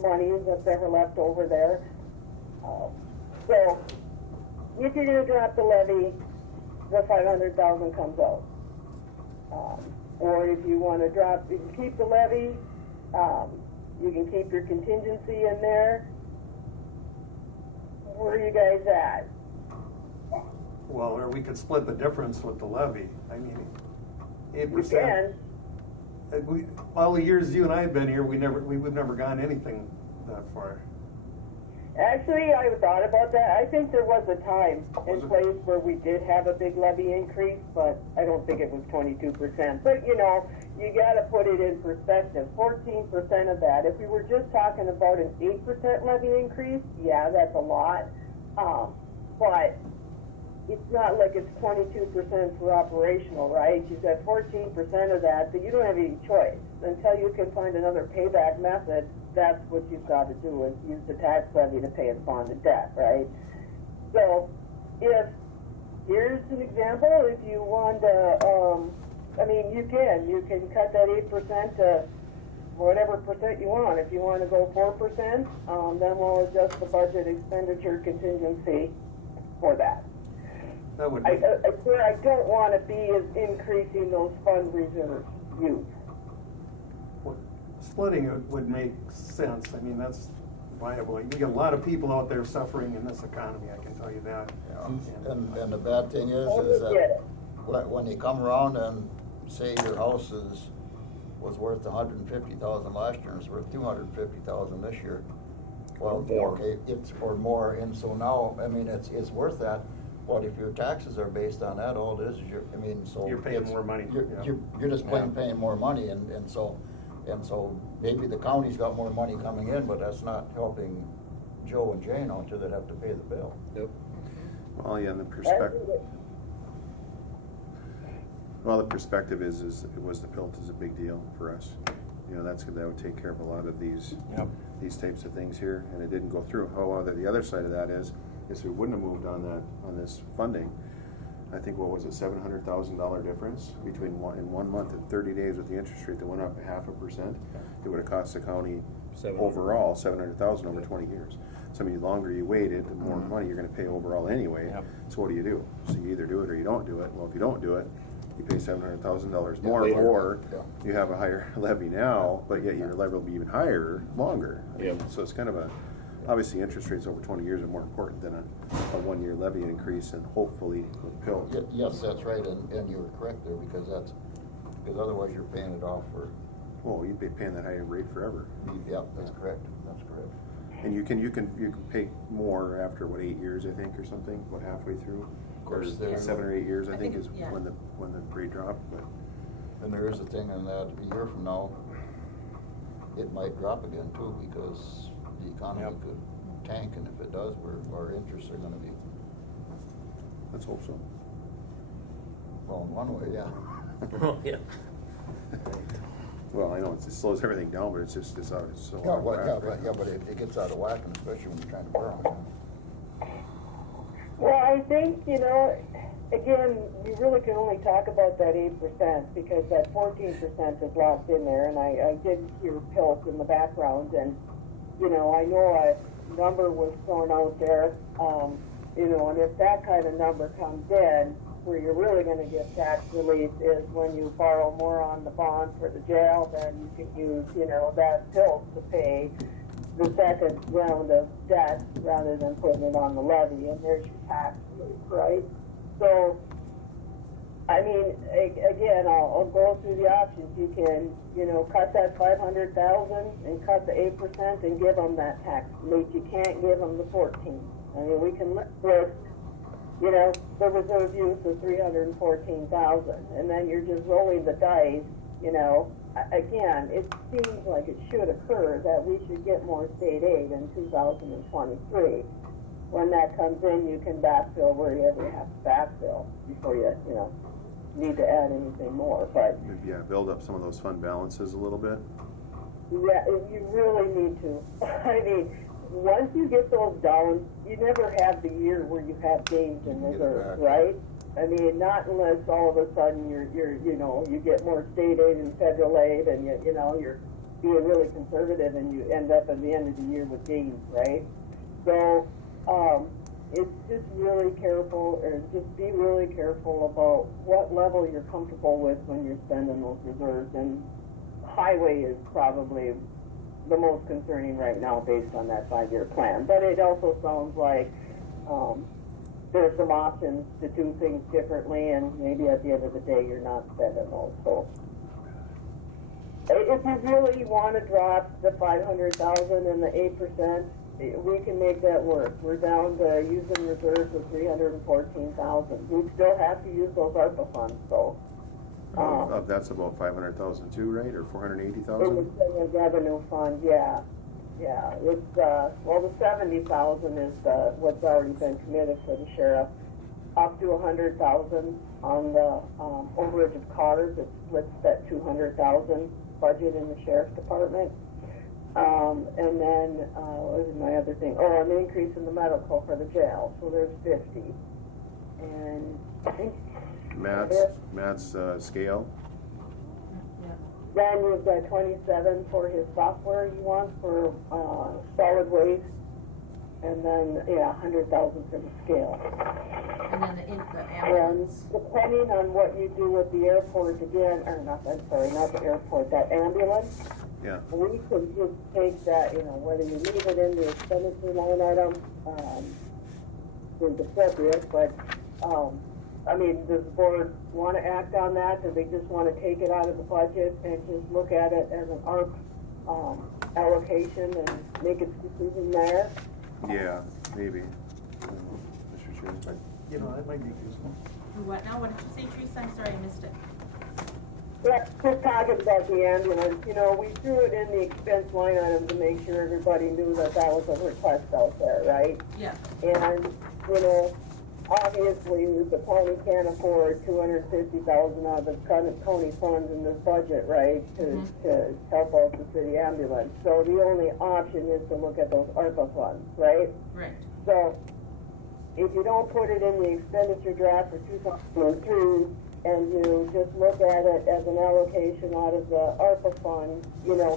money that's ever left over there. So, if you're gonna drop the levy, the 500,000 comes out. Or if you want to you can keep the levy, you can keep your contingency in there. Where are you guys at? Well, or we could split the difference with the levy. I mean, 8%. You can. All the years you and I have been here, we've never gone anything that far. Actually, I thought about that. I think there was a time and place where we did have a big levy increase, but I don't think it was 22%. But, you know, you got to put it in perspective. 14% of that. If we were just talking about an 8% levy increase, yeah, that's a lot. But it's not like it's 22% for operational, right? You've got 14% of that, but you don't have any choice. Until you can find another payback method, that's what you've got to do, is use the tax levy to pay its bonded debt, right? So, here's an example, if you want to, you can cut that 8% to whatever percent you want. If you want to go 4%, then we'll adjust the budget expenditure contingency for that. That would Where I don't want to be is increasing those fund reserves use. Splitting it would make sense. I mean, viable. You get a lot of people out there suffering in this economy, I can tell you that. Yeah. And the bad thing is that when you come around and say your house was worth $150,000 last year, and it's worth $250,000 this year. Well, More. okay, it's or more, and so now, I mean, it's worth that. But if your taxes are based on that, all it is so. You're paying more money. You're just paying more money, and so maybe the county's got more money coming in, but that's not helping Joe and Jane out there that have to pay the bill. Yep. Well, yeah, and the perspective. Well, the perspective is it was the PILT is a big deal for us. You know, that would take care of a lot of these types of things here, and it didn't go through. However, the other side of that is we wouldn't have moved on this funding. I think what was it, $700,000 difference between in 1 month and 30 days with the interest rate that went up 0.5%. It would have cost the county overall $700,000 over 20 years. So I mean, the longer you waited, the more money you're going to pay overall anyway. Yep. So what do? So you either do it or you don't do it. Well, if you don't do it, you pay $700,000 more, later. or you have a higher levy now, but yet your levy will be even higher longer. Yep. So it's kind of obviously interest rates over 20 years are more important than a 1 year levy increase, and hopefully with PILT. Yes, that's right, and you were correct there, because otherwise you're paying it off for. Oh, you'd be paying that higher rate forever. Yep, that's correct. That's correct. And you can pay more after 8 years, I think, or something, halfway through. Of course, or 7 or 8 years, I I think think, is yeah. when the rate dropped. But And there is a thing in that a year from now, it might drop again too, because the economy could tank, and if it does, our interests are gonna be, let's hope so. well, in one way, yeah. Yeah. Well, I know it slows everything down, but it's so Yeah, out of whack, but it gets out of whack, and especially when you're trying to borrow. Well, I think, again, you really can only talk about that 8% because that 14% is locked in there, and I did hear PILT in the background, and, I know a number was thrown out there, and if that kind of number comes in, where you're really going to get tax relief is when you borrow more on the bond for the jail, then you can use, that PILT to pay the second round of debt rather than putting it on the levy, and there's your tax relief, right? So, I mean, again, I'll go through the options. You can, cut that $500,000 and cut the 8% and give them that tax relief. You can't give them the 14. I mean, we can list, the reserve use of $314,000, and then you're just rolling the dice. Again, it seems like it should occur that we should get more state aid in 2023. When that comes in, you can backfill wherever you have to backfill before you need to add anything more. But build up some of those fund balances a little bit. yeah, you really need to. I mean, once you get those down, you never have the year where you have gains in reserve, right? I mean, not unless all of a sudden you get more state aid and federal aid, and you're being really conservative, and you end up at the end of the year with gains, right? So it's just really careful, or just be really careful about what level you're comfortable with when you're spending those reserves. And highway is probably the most concerning right now based on that 5-year plan. But it also sounds like there's some options to do things differently, and maybe at the end of the day you're not spending those. So if you really want to drop the $500,000 and the 8%, we can make that work. We're down to using reserves of $314,000. We still have to use those ARPA funds, though. That's about $500,000 too, right? Or It $480,000? was in the revenue fund, yeah. Yeah, it's, the $70,000 is what's already been committed for the sheriff. Up to $100,000 on the overage of cars. It splits that $200,000 budget in the sheriff's department. And then, what was my other thing? Oh, an increase in the medical for the jail. So there's 50. And I think Matt's scale. then we've got 27 for his software he wants for solid waste. And then, 100,000 for the scale. And then the And ambulance. depending on what you do with the airport again, or not, I'm sorry, not the airport, that ambulance. Yeah. We could just take that, whether you leave it in the expenditure line item, is appropriate, but, does the board want to act on that? Do they just want to take it out of the budget and just look at it as an ARP, allocation and make its decision there? Yeah, maybe. Mr. Chairman. That might be useful. What now? What did you say, Teresa? I'm sorry, I missed it. Yeah, just talking about the ambulance, we threw it in the expense line item to make sure everybody knew that that was a request out there, right? Yeah. And, obviously, the county can't afford $250,000 out of the county funds in this budget, right, to help out the city ambulance. So the only option is to look at those ARPA funds, right? Right. So if you don't put it in the expenditure draft for 2003, and you just look at it as an allocation out of the ARPA fund,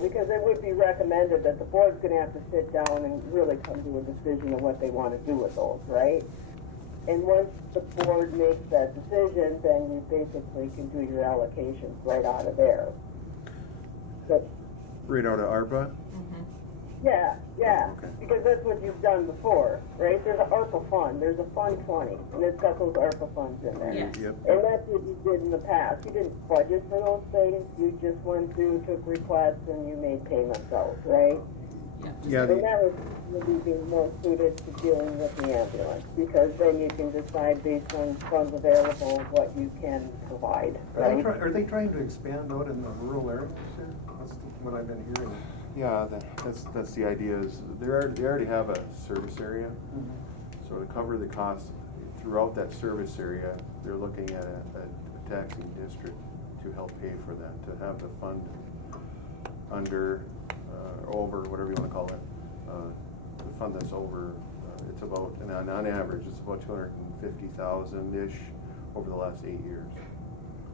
because it would be recommended that the board's going to have to sit down and really come to a decision of what they want to do with those, right? And once the board makes that decision, then you basically can do your allocations right out of there. So, Right out of ARPA? yeah, Okay. because that's what you've done before, right? There's an ARPA fund, there's a Fund 20, and it's got those ARPA funds in there. Yeah. Yep. And that's what you did in the past. You didn't budget for those things, you just went through, took requests, and you made payments out, right? Yeah, And that would really be more suited to dealing with the ambulance, because then you can decide based on funds available what you can provide, right? Are they trying to expand out in the rural areas here? That's what I've been hearing. Yeah, that's the idea is, they already have a service area. So to cover the costs throughout that service area, they're looking at a taxing district to help pay for that, to have the fund under, over, whatever you wanna call it. The fund that's over, it's about, and on average, it's about 250,000-ish over the last 8 years.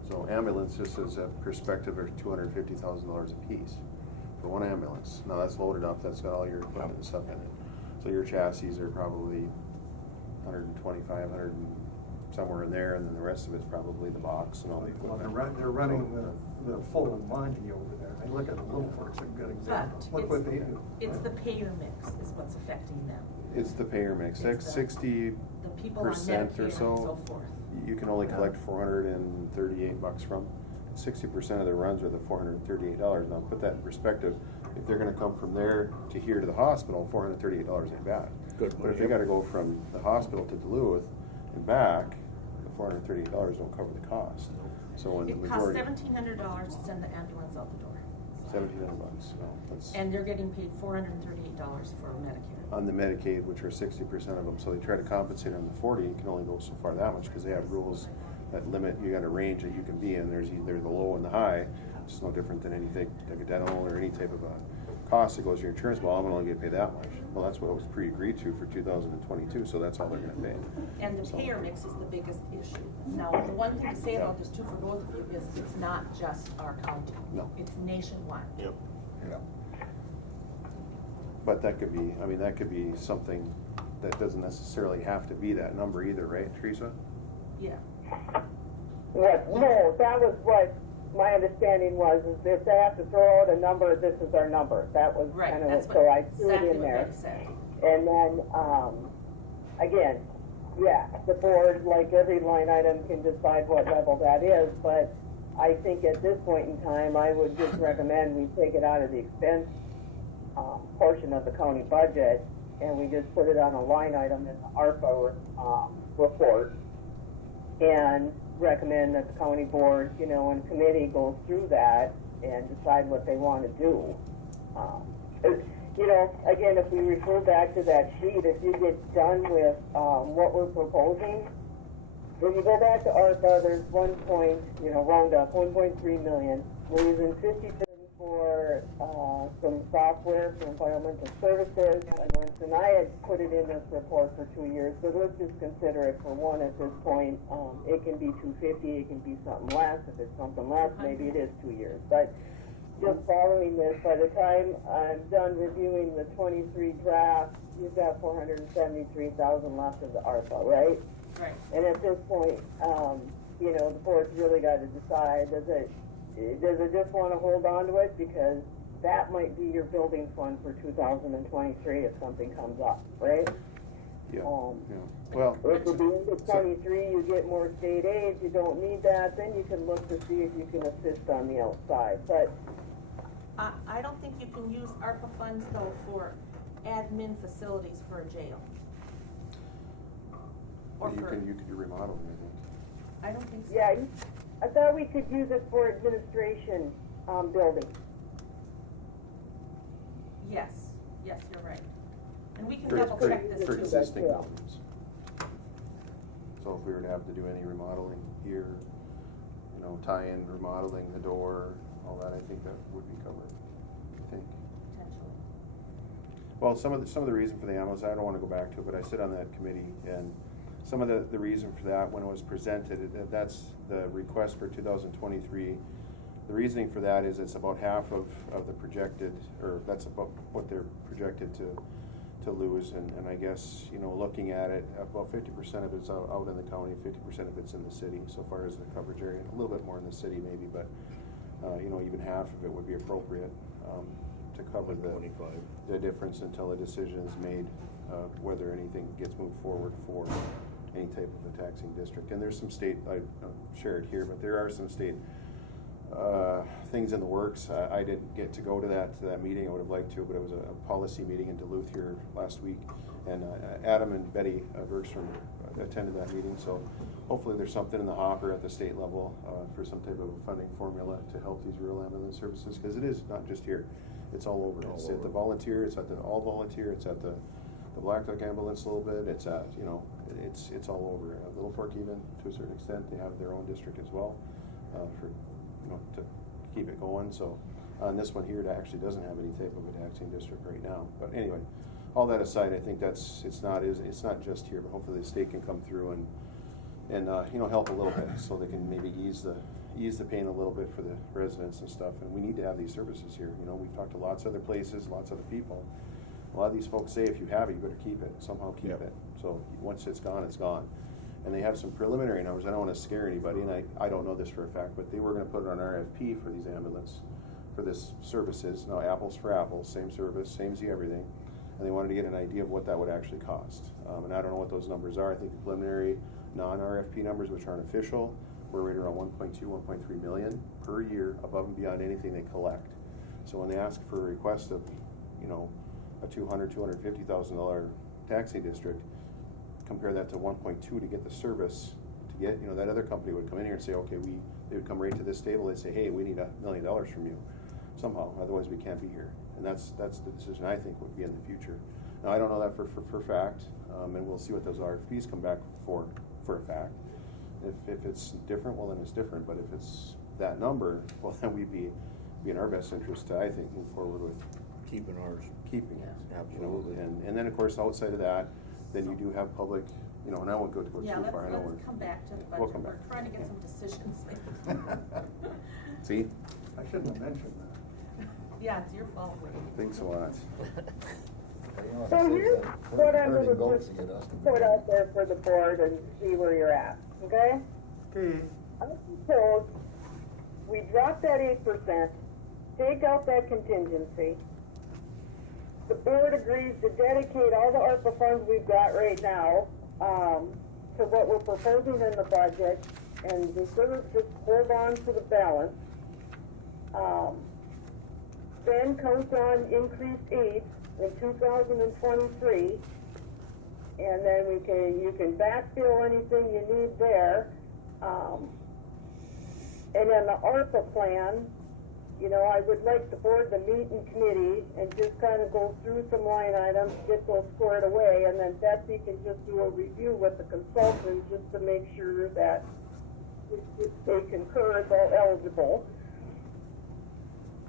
So ambulance, just as a perspective, are $250,000 a piece for one ambulance. Now that's loaded up, that's got all your equipment and stuff in it. So your chassis are probably 125, 100 and somewhere in there, and then the rest of it's probably the box and all the Well, equipment. they're running the full Monty over there. I look at the Little Fork's a good example. But Look what they do. it's the payer mix is what's affecting them. It's the payer mix, It's the- 60% The people on or Medicare and so so, forth. you can only collect $438 from. 60% of the runs are the $438. Now put that in perspective, if they're gonna come from there to here to the hospital, $438 ain't bad. Good. But if they gotta go from the hospital to Duluth and back, the $438 don't cover the cost. So when the It costs majority, $1,700 to send the ambulance out the door. $1,700, so that's And they're getting paid $438 for Medicare. on the Medicaid, which are 60% of them, so they try to compensate on the 40, you can only go so far that much, because they have rules that limit, you got a range that you can be in, there's either the low and the high, it's no different than anything, like a dental or any type of a cost that goes to your insurance, well, I'm gonna only get paid that much. Well, that's what was pre-agreed to for 2022, so that's all they're gonna pay. And the payer mix is the biggest issue. Now, the one thing to say about this too for both of you is it's not just our county. No. It's nationwide. Yep. But that could be, that could be something that doesn't necessarily have to be that number either, right, Teresa? Yeah. No, that was what my understanding was, is if they have to throw out a number, this is our number. That was Right, kind of that's what, so I what, threw it exactly in what there. they said. And then, again, yeah, the board, like every line item, can decide what level that is, but I think at this point in time, I would just recommend we take it out of the expense portion of the county budget, and we just put it on a line item in the ARPA report, and recommend that the county board, and committee goes through that and decide what they want to do. Again, if we refer back to that sheet, if you get done with what we're proposing, if you go back to ARPA, there's round up, 1.3 million. We're using 50% for some software for environmental services. And I had put it in this report for 2 years, so let's just consider it for one at this point. It can be 250, it can be something less. If it's something less, maybe it is 2 years. But just following this, by the time I'm done reviewing the 23 drafts, you've got 473,000 left of the ARPA, right? Right. And at this point, the board's really got to decide, does it just want to hold on to it because that might be your building fund for 2023 if something comes up, right? Yeah, yeah. Well, If at the end of 23 you get more state aid, you don't need that, then you can look to see if you can assist on the outside. But I don't think you can use ARPA funds though for admin facilities for a jail. Or you for, can do remodeling, I think. I don't think so. yeah, I thought we could use it for administration building. Yes, yes, you're right. And we can For- double for- check this For too. existing buildings. So if we were to have to do any remodeling here, you know, tie-in remodeling the door, all that, I think that would be covered, I think. Potentially. Well, some of the reason for the ambulance, I don't want to go back to it, but I sit on that committee, and some of the reason for that, when it was presented, that's the request for 2023. The reasoning for that is it's about half of the projected, or that's about what they're projected to lose, and I guess, you know, looking at it, about 50% of it's out in the county, 50% of it's in the city, so far as the coverage area, a little bit more in the city maybe, but, you know, even half of it would be appropriate to cover the difference until a decision is made whether anything gets moved forward for any type of a taxing district. And there's some state, I don't share it here, but there are some state things in the works. I didn't get to go to that meeting. I would have liked to, but it was a policy meeting in Duluth here last week, and Adam and Betty Bergstrom attended that meeting. So hopefully there's something in the hopper at the state level for some type of a funding formula to help these rural ambulance services, because it is not just here; it's all over. It's at the volunteer, it's at the all volunteer, it's at the Black Duck ambulance a little bit. It's at, you know, it's all over. Little Fork, even to a certain extent, they have their own district as well for, you know, to keep it going. So on this one here, it actually doesn't have any type of a taxing district right now. But anyway, all that aside, I think it's not just here, but hopefully the state can come through and you know, help a little bit, so they can maybe ease the pain a little bit for the residents and stuff. And we need to have these services here. You know, we've talked to lots of other places, lots of other people. A lot of these folks say if you have it, you better keep it. Somehow keep it. So once it's gone, it's gone. And they have some preliminary numbers. I don't want to scare anybody, and I don't know this for a fact, but they were going to put it on RFP for these ambulance, for this services. Now, apples for apples, same service, same Z everything. And they wanted to get an idea of what that would actually cost. And I don't know what those numbers are. I think the preliminary non-RFP numbers, which aren't official, were right around 1.2, 1.3 million per year above and beyond anything they collect. So when they ask for a request of, you know, a $250,000 taxi district, compare that to 1.2 to get the service to get, you know, that other company would come in here and say, okay, they would come right to this table. They'd say, hey, we need $1 million from you somehow, otherwise we can't be here. And that's the decision I think would be in the future. Now, I don't know that for fact, and we'll see what those RFPs come back for a fact. If it's different, well, then it's different. But if it's that number, well, then we'd be in our best interest to, I think, move forward with Keeping ours. Keeping it, Absolutely. You know, and then of course outside of that, then you do have public, you know, and I won't go too far. Yeah, I know let's come back to the budget. We'll come back. We're trying to get some decisions made. See, I shouldn't have mentioned that. Yeah, it's your fault. thanks a lot. So here's what I'm going to just put out there for the board and see where you're at, okay? Okay. I propose we drop that 8%, take out that contingency. The board agrees to dedicate all the ARPA funds we've got right now to what we're proposing in the budget, and we sort of just hold on to the balance. Then comes on increased aid in 2023, and then you can backfill anything you need there. And then the ARPA plan, you know, I would like the board to meet in committee and just kind of go through some line items, get those squared away, and then Betsy can just do a review with the consultant just to make sure that if they concur it's all eligible.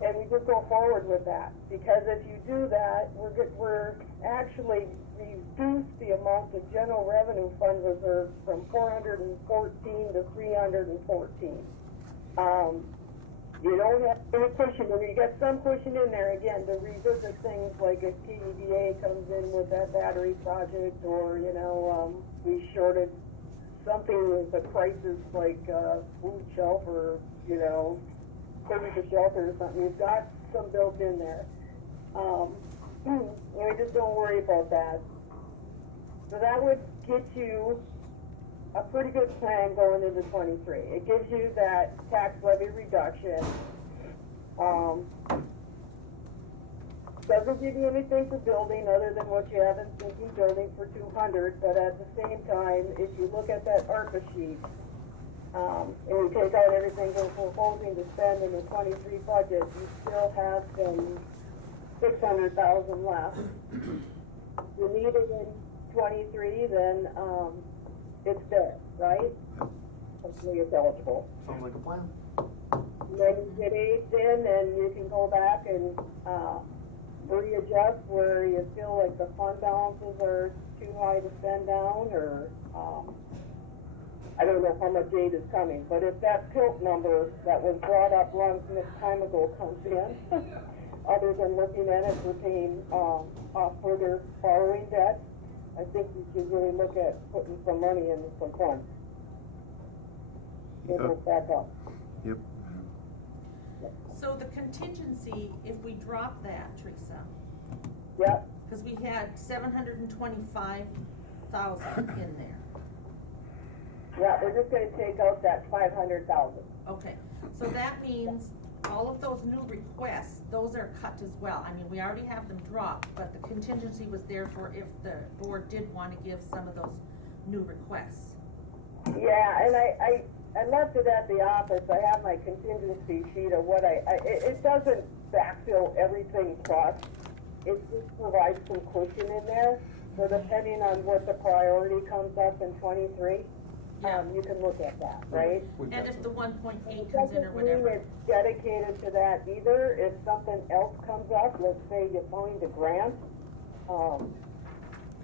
And we just go forward with that, because if you do that, we're actually reduce the amount of general revenue fund reserve from 414 to 314. You don't have any cushion, or you get some cushion in there again to revisit things like if TEDA comes in with that battery project, or you know we shorted something with the crisis like food shelf, or you know service shelter or something. You've got some built in there. We just don't worry about that. So that would get you a pretty good plan going into 23. It gives you that tax levy reduction. Doesn't give you anything for building other than what you have in sinking building for 200, but at the same time, if you look at that ARPA sheet, and you take out everything we're proposing to spend in the 23 budget, you still have some 600,000 left. You need it in 23, then it's there, right? Hopefully it's eligible. Sounds like a plan. And then you get AIDS in, and you can go back and readjust where you feel like the fund balances are too high to spend down, or I don't know how much aid is coming, but if that PILT number that was brought up long time ago comes in, other than looking at it for paying off further borrowing debt, I think we should really look at putting some money in some funds. It will back up. Yep. So the contingency, if we drop that, Teresa, Yep. because we had 725,000 in there. Yeah, we're just gonna take out that 500,000. Okay, so that means all of those new requests, those are cut as well. I mean, we already have them dropped, but the contingency was there for if the board did want to give some of those new requests. Yeah, and I left it at the office. I have my contingency sheet of what it doesn't backfill everything plus. It just provides some cushion in there. So depending on what the priority comes up in 23, you can look at that, right? And if the 1.8 comes in or Doesn't mean whatever. it's dedicated to that either. If something else comes up, let's say you find a grant,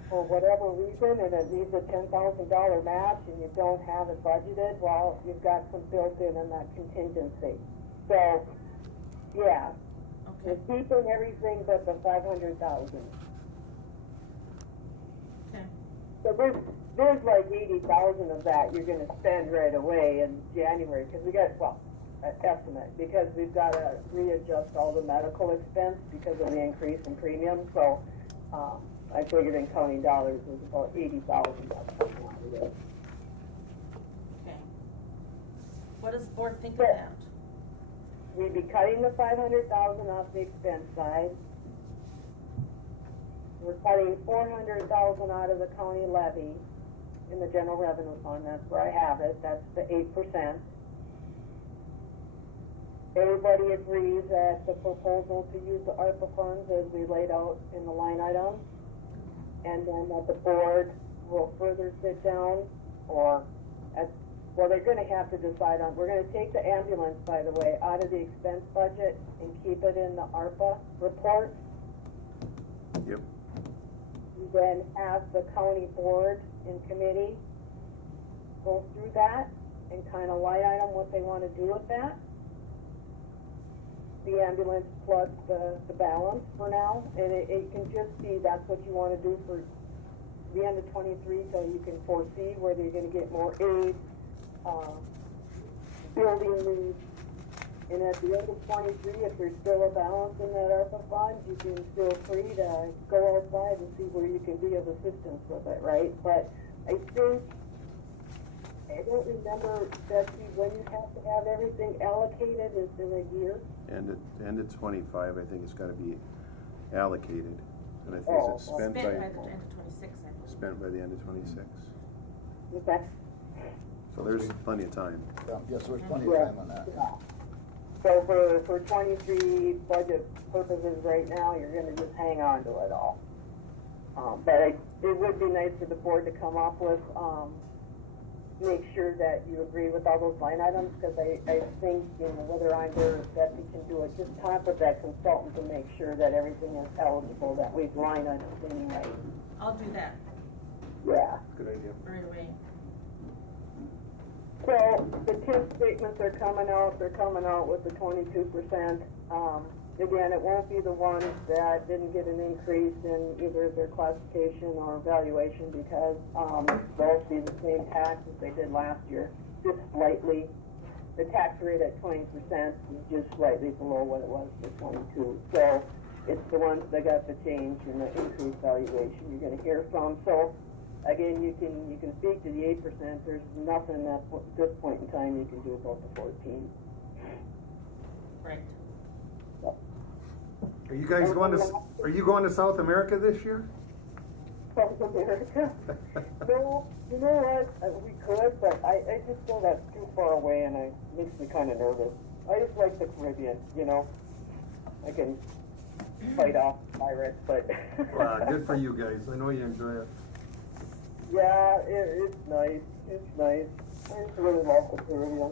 for whatever reason, and it needs a $10,000 match, and you don't have it budgeted, well, you've got some built in that contingency. So, yeah, Okay, you're keeping everything but the 500,000. okay, So there's like 80,000 of that you're going to spend right away in January, because we got, well, an estimate, because we've got to readjust all the medical expense because of the increase in premium. So I figured in counting dollars it was about 80,000. okay. What does the board think of that? We'd be cutting the 500,000 off the expense side. We're cutting 400,000 out of the county levy in the general revenue fund. That's where I have it. That's the 8%. Everybody agrees that the proposal to use the ARPA funds as we laid out in the line item, and then that the board will further sit down, or well, they're going to have to decide on. We're going to take the ambulance, by the way, out of the expense budget and keep it in the ARPA report. Yep. Then have the county board and committee go through that and kind of light item what they want to do with that. The ambulance plus the balance for now, and it can just be that's what you want to do for the end of 23, so you can foresee whether you're going to get more aid, building needs, and at the end of 23, if there's still a balance in that ARPA fund, you can feel free to go outside and see where you can be of assistance with it, right? But I think, I don't remember, Betsy, when you have to have everything allocated, is in a year? And at 25, I think it's got to be allocated. And I think it's spent Spent by by the end of 26, I believe. spent by the end of 26. Okay. So there's plenty of time. Yeah, yes, there's plenty of time on that. Yeah. So for 23 budget purposes right now, you're gonna just hang on to it all. But it would be nice for the board to come up with, make sure that you agree with all those line items, because I think, whether I'm there or Betsy can do it, just talk with that consultant to make sure that everything is eligible, that we've line items anyway. I'll do that Yeah. Good idea. right away. So the TIF statements are coming out. They're coming out with the 22%. Again, it won't be the ones that didn't get an increase in either their classification or valuation, because they'll see the same tax as they did last year, just slightly the tax rate at 20% is just slightly below what it was for 22. So it's the ones that got the change in the increased valuation you're going to hear from. So again, you can speak to the 8%. There's nothing at this point in time you can do about the 14. Right. Are you guys going to, are you going to South America this year? South America? No, you know what? We could, but I just feel that's too far away, and it makes me kind of nervous. I just like the Caribbean, you know. I can fight off pirates, but. Wow, good for you guys. I know you enjoy it. Yeah, it's nice. It's nice. I just really love the Caribbean.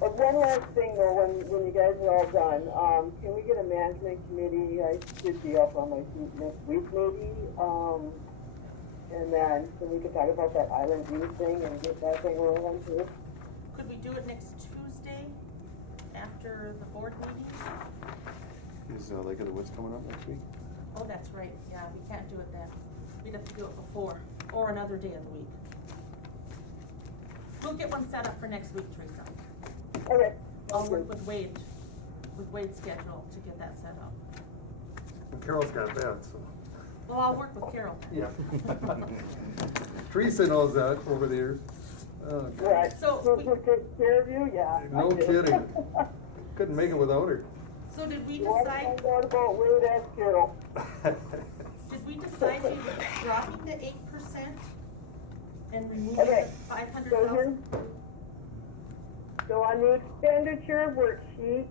But one last thing though, when you guys are all done, can we get a management committee? I should be up on my feet next week maybe. And then we can talk about that Island View thing and get that thing rolling too. Could we do it next Tuesday after the board meeting? Is Lake of the Woods coming up next week? Oh, that's right. Yeah, we can't do it then. We'd have to do it before or another day of the week. We'll get one set up for next week, Teresa. Okay. I'll work with Wade's schedule to get that set up. Well, Carol's got that, so. Well, I'll work with Carol. Yeah. Teresa knows that over the years. Right. So we take care of you, yeah. No kidding. Couldn't make it without her. So did we What decide? about Wade and Carol? Did we decide we were dropping the 8% and removing Okay. the 500,000? So on the expenditure worksheet,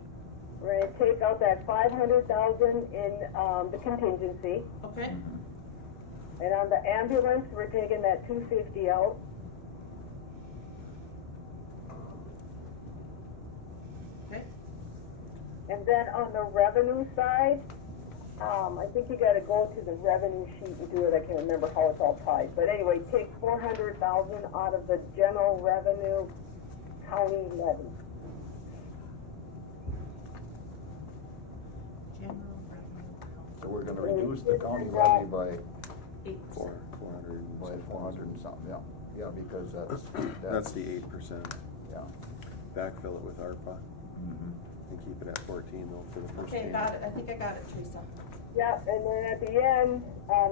we're going to take out that 500,000 in the contingency, Okay. and on the ambulance, we're taking that 250 out. Okay. And then on the revenue side, I think you got to go to the revenue sheet and do it. I can't remember how it's all tied, but anyway, take 400,000 out of the general revenue county levy. General revenue account. So we're gonna reduce the county levy by 400. 400 and something, yeah. Yeah, because That's the 8%. Yeah. Backfill it with ARPA and keep it at 14 though for the first Okay, payment. got it. I think I got it, Teresa. Yeah, and then at the end,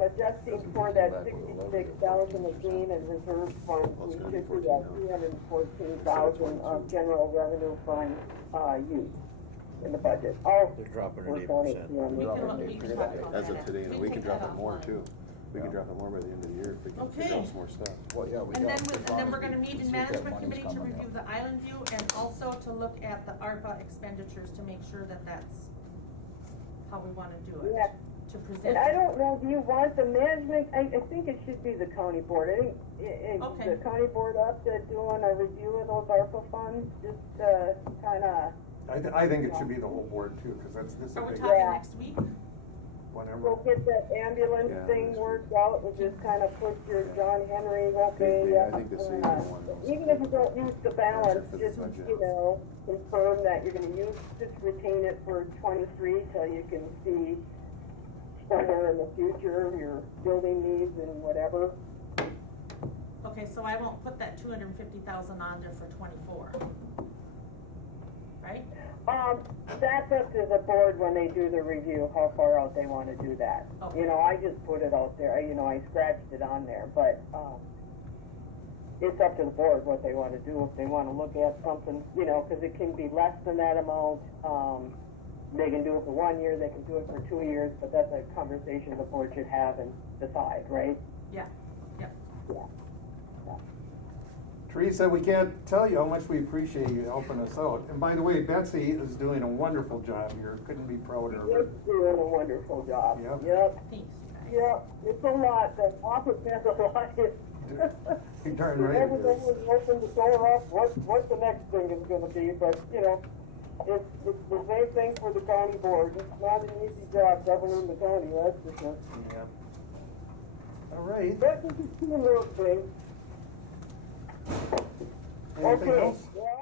adjusting for that 66,000 of gain and reserve fund, we should do that 314,000 of general revenue fund, use in the budget. They're dropping it We're going 8%. to- We can talk about As that. of today, and we can drop it more too. We can drop it more by the end of the year if we can figure out Okay. some more stuff. Well, yeah, we And got. then we're gonna meet in see if that management money's committee to coming, review yeah. the Island View and also to look at the ARPA expenditures to make sure that that's how we wanna do it. Yeah. To present. And I don't know, do you want the management, I think it should be the county board. I think Okay. the county board up to doing a review of those ARPA funds, just kinda, I think it should be the whole board too, because this is a Are we big, talking Yeah. next week? whenever. we'll get that ambulance Yeah, thing that's worked out and just kinda put your John Henry, okay, Yeah, I think the same one. even if you don't use the balance, For the just, budget. you know, confirm that you're gonna use, just retain it for 23 till you can see somewhere in the future, your building needs and whatever. Okay, so I won't put that 250,000 on there for 24. Right? That's up to the board when they do the review, how far out they wanna do that. Okay. You know, I just put it out there, I scratched it on there, but, it's up to the board what they wanna do, if they wanna look at something, you know, cause it can be less than that amount. They can do it for 1 year, they can do it for 2 years, but that's a conversation the board should have and decide, right? Yeah, yep. Yeah. Teresa, we can't tell you how much we appreciate you helping us out. And by the way, Betsy is doing a wonderful job here. Couldn't be prouder of her. You're doing a wonderful job. Yep. Yep. Thanks, guys. Yep, it's a lot, the office has a lot. You're darn right it Everything is. is open the door up, what the next thing is gonna be, but, you know, it's the same thing for the county board. It's not an easy job governing the county, that's for sure. All right. That's just a teamwork thing. Anything Okay, else? well,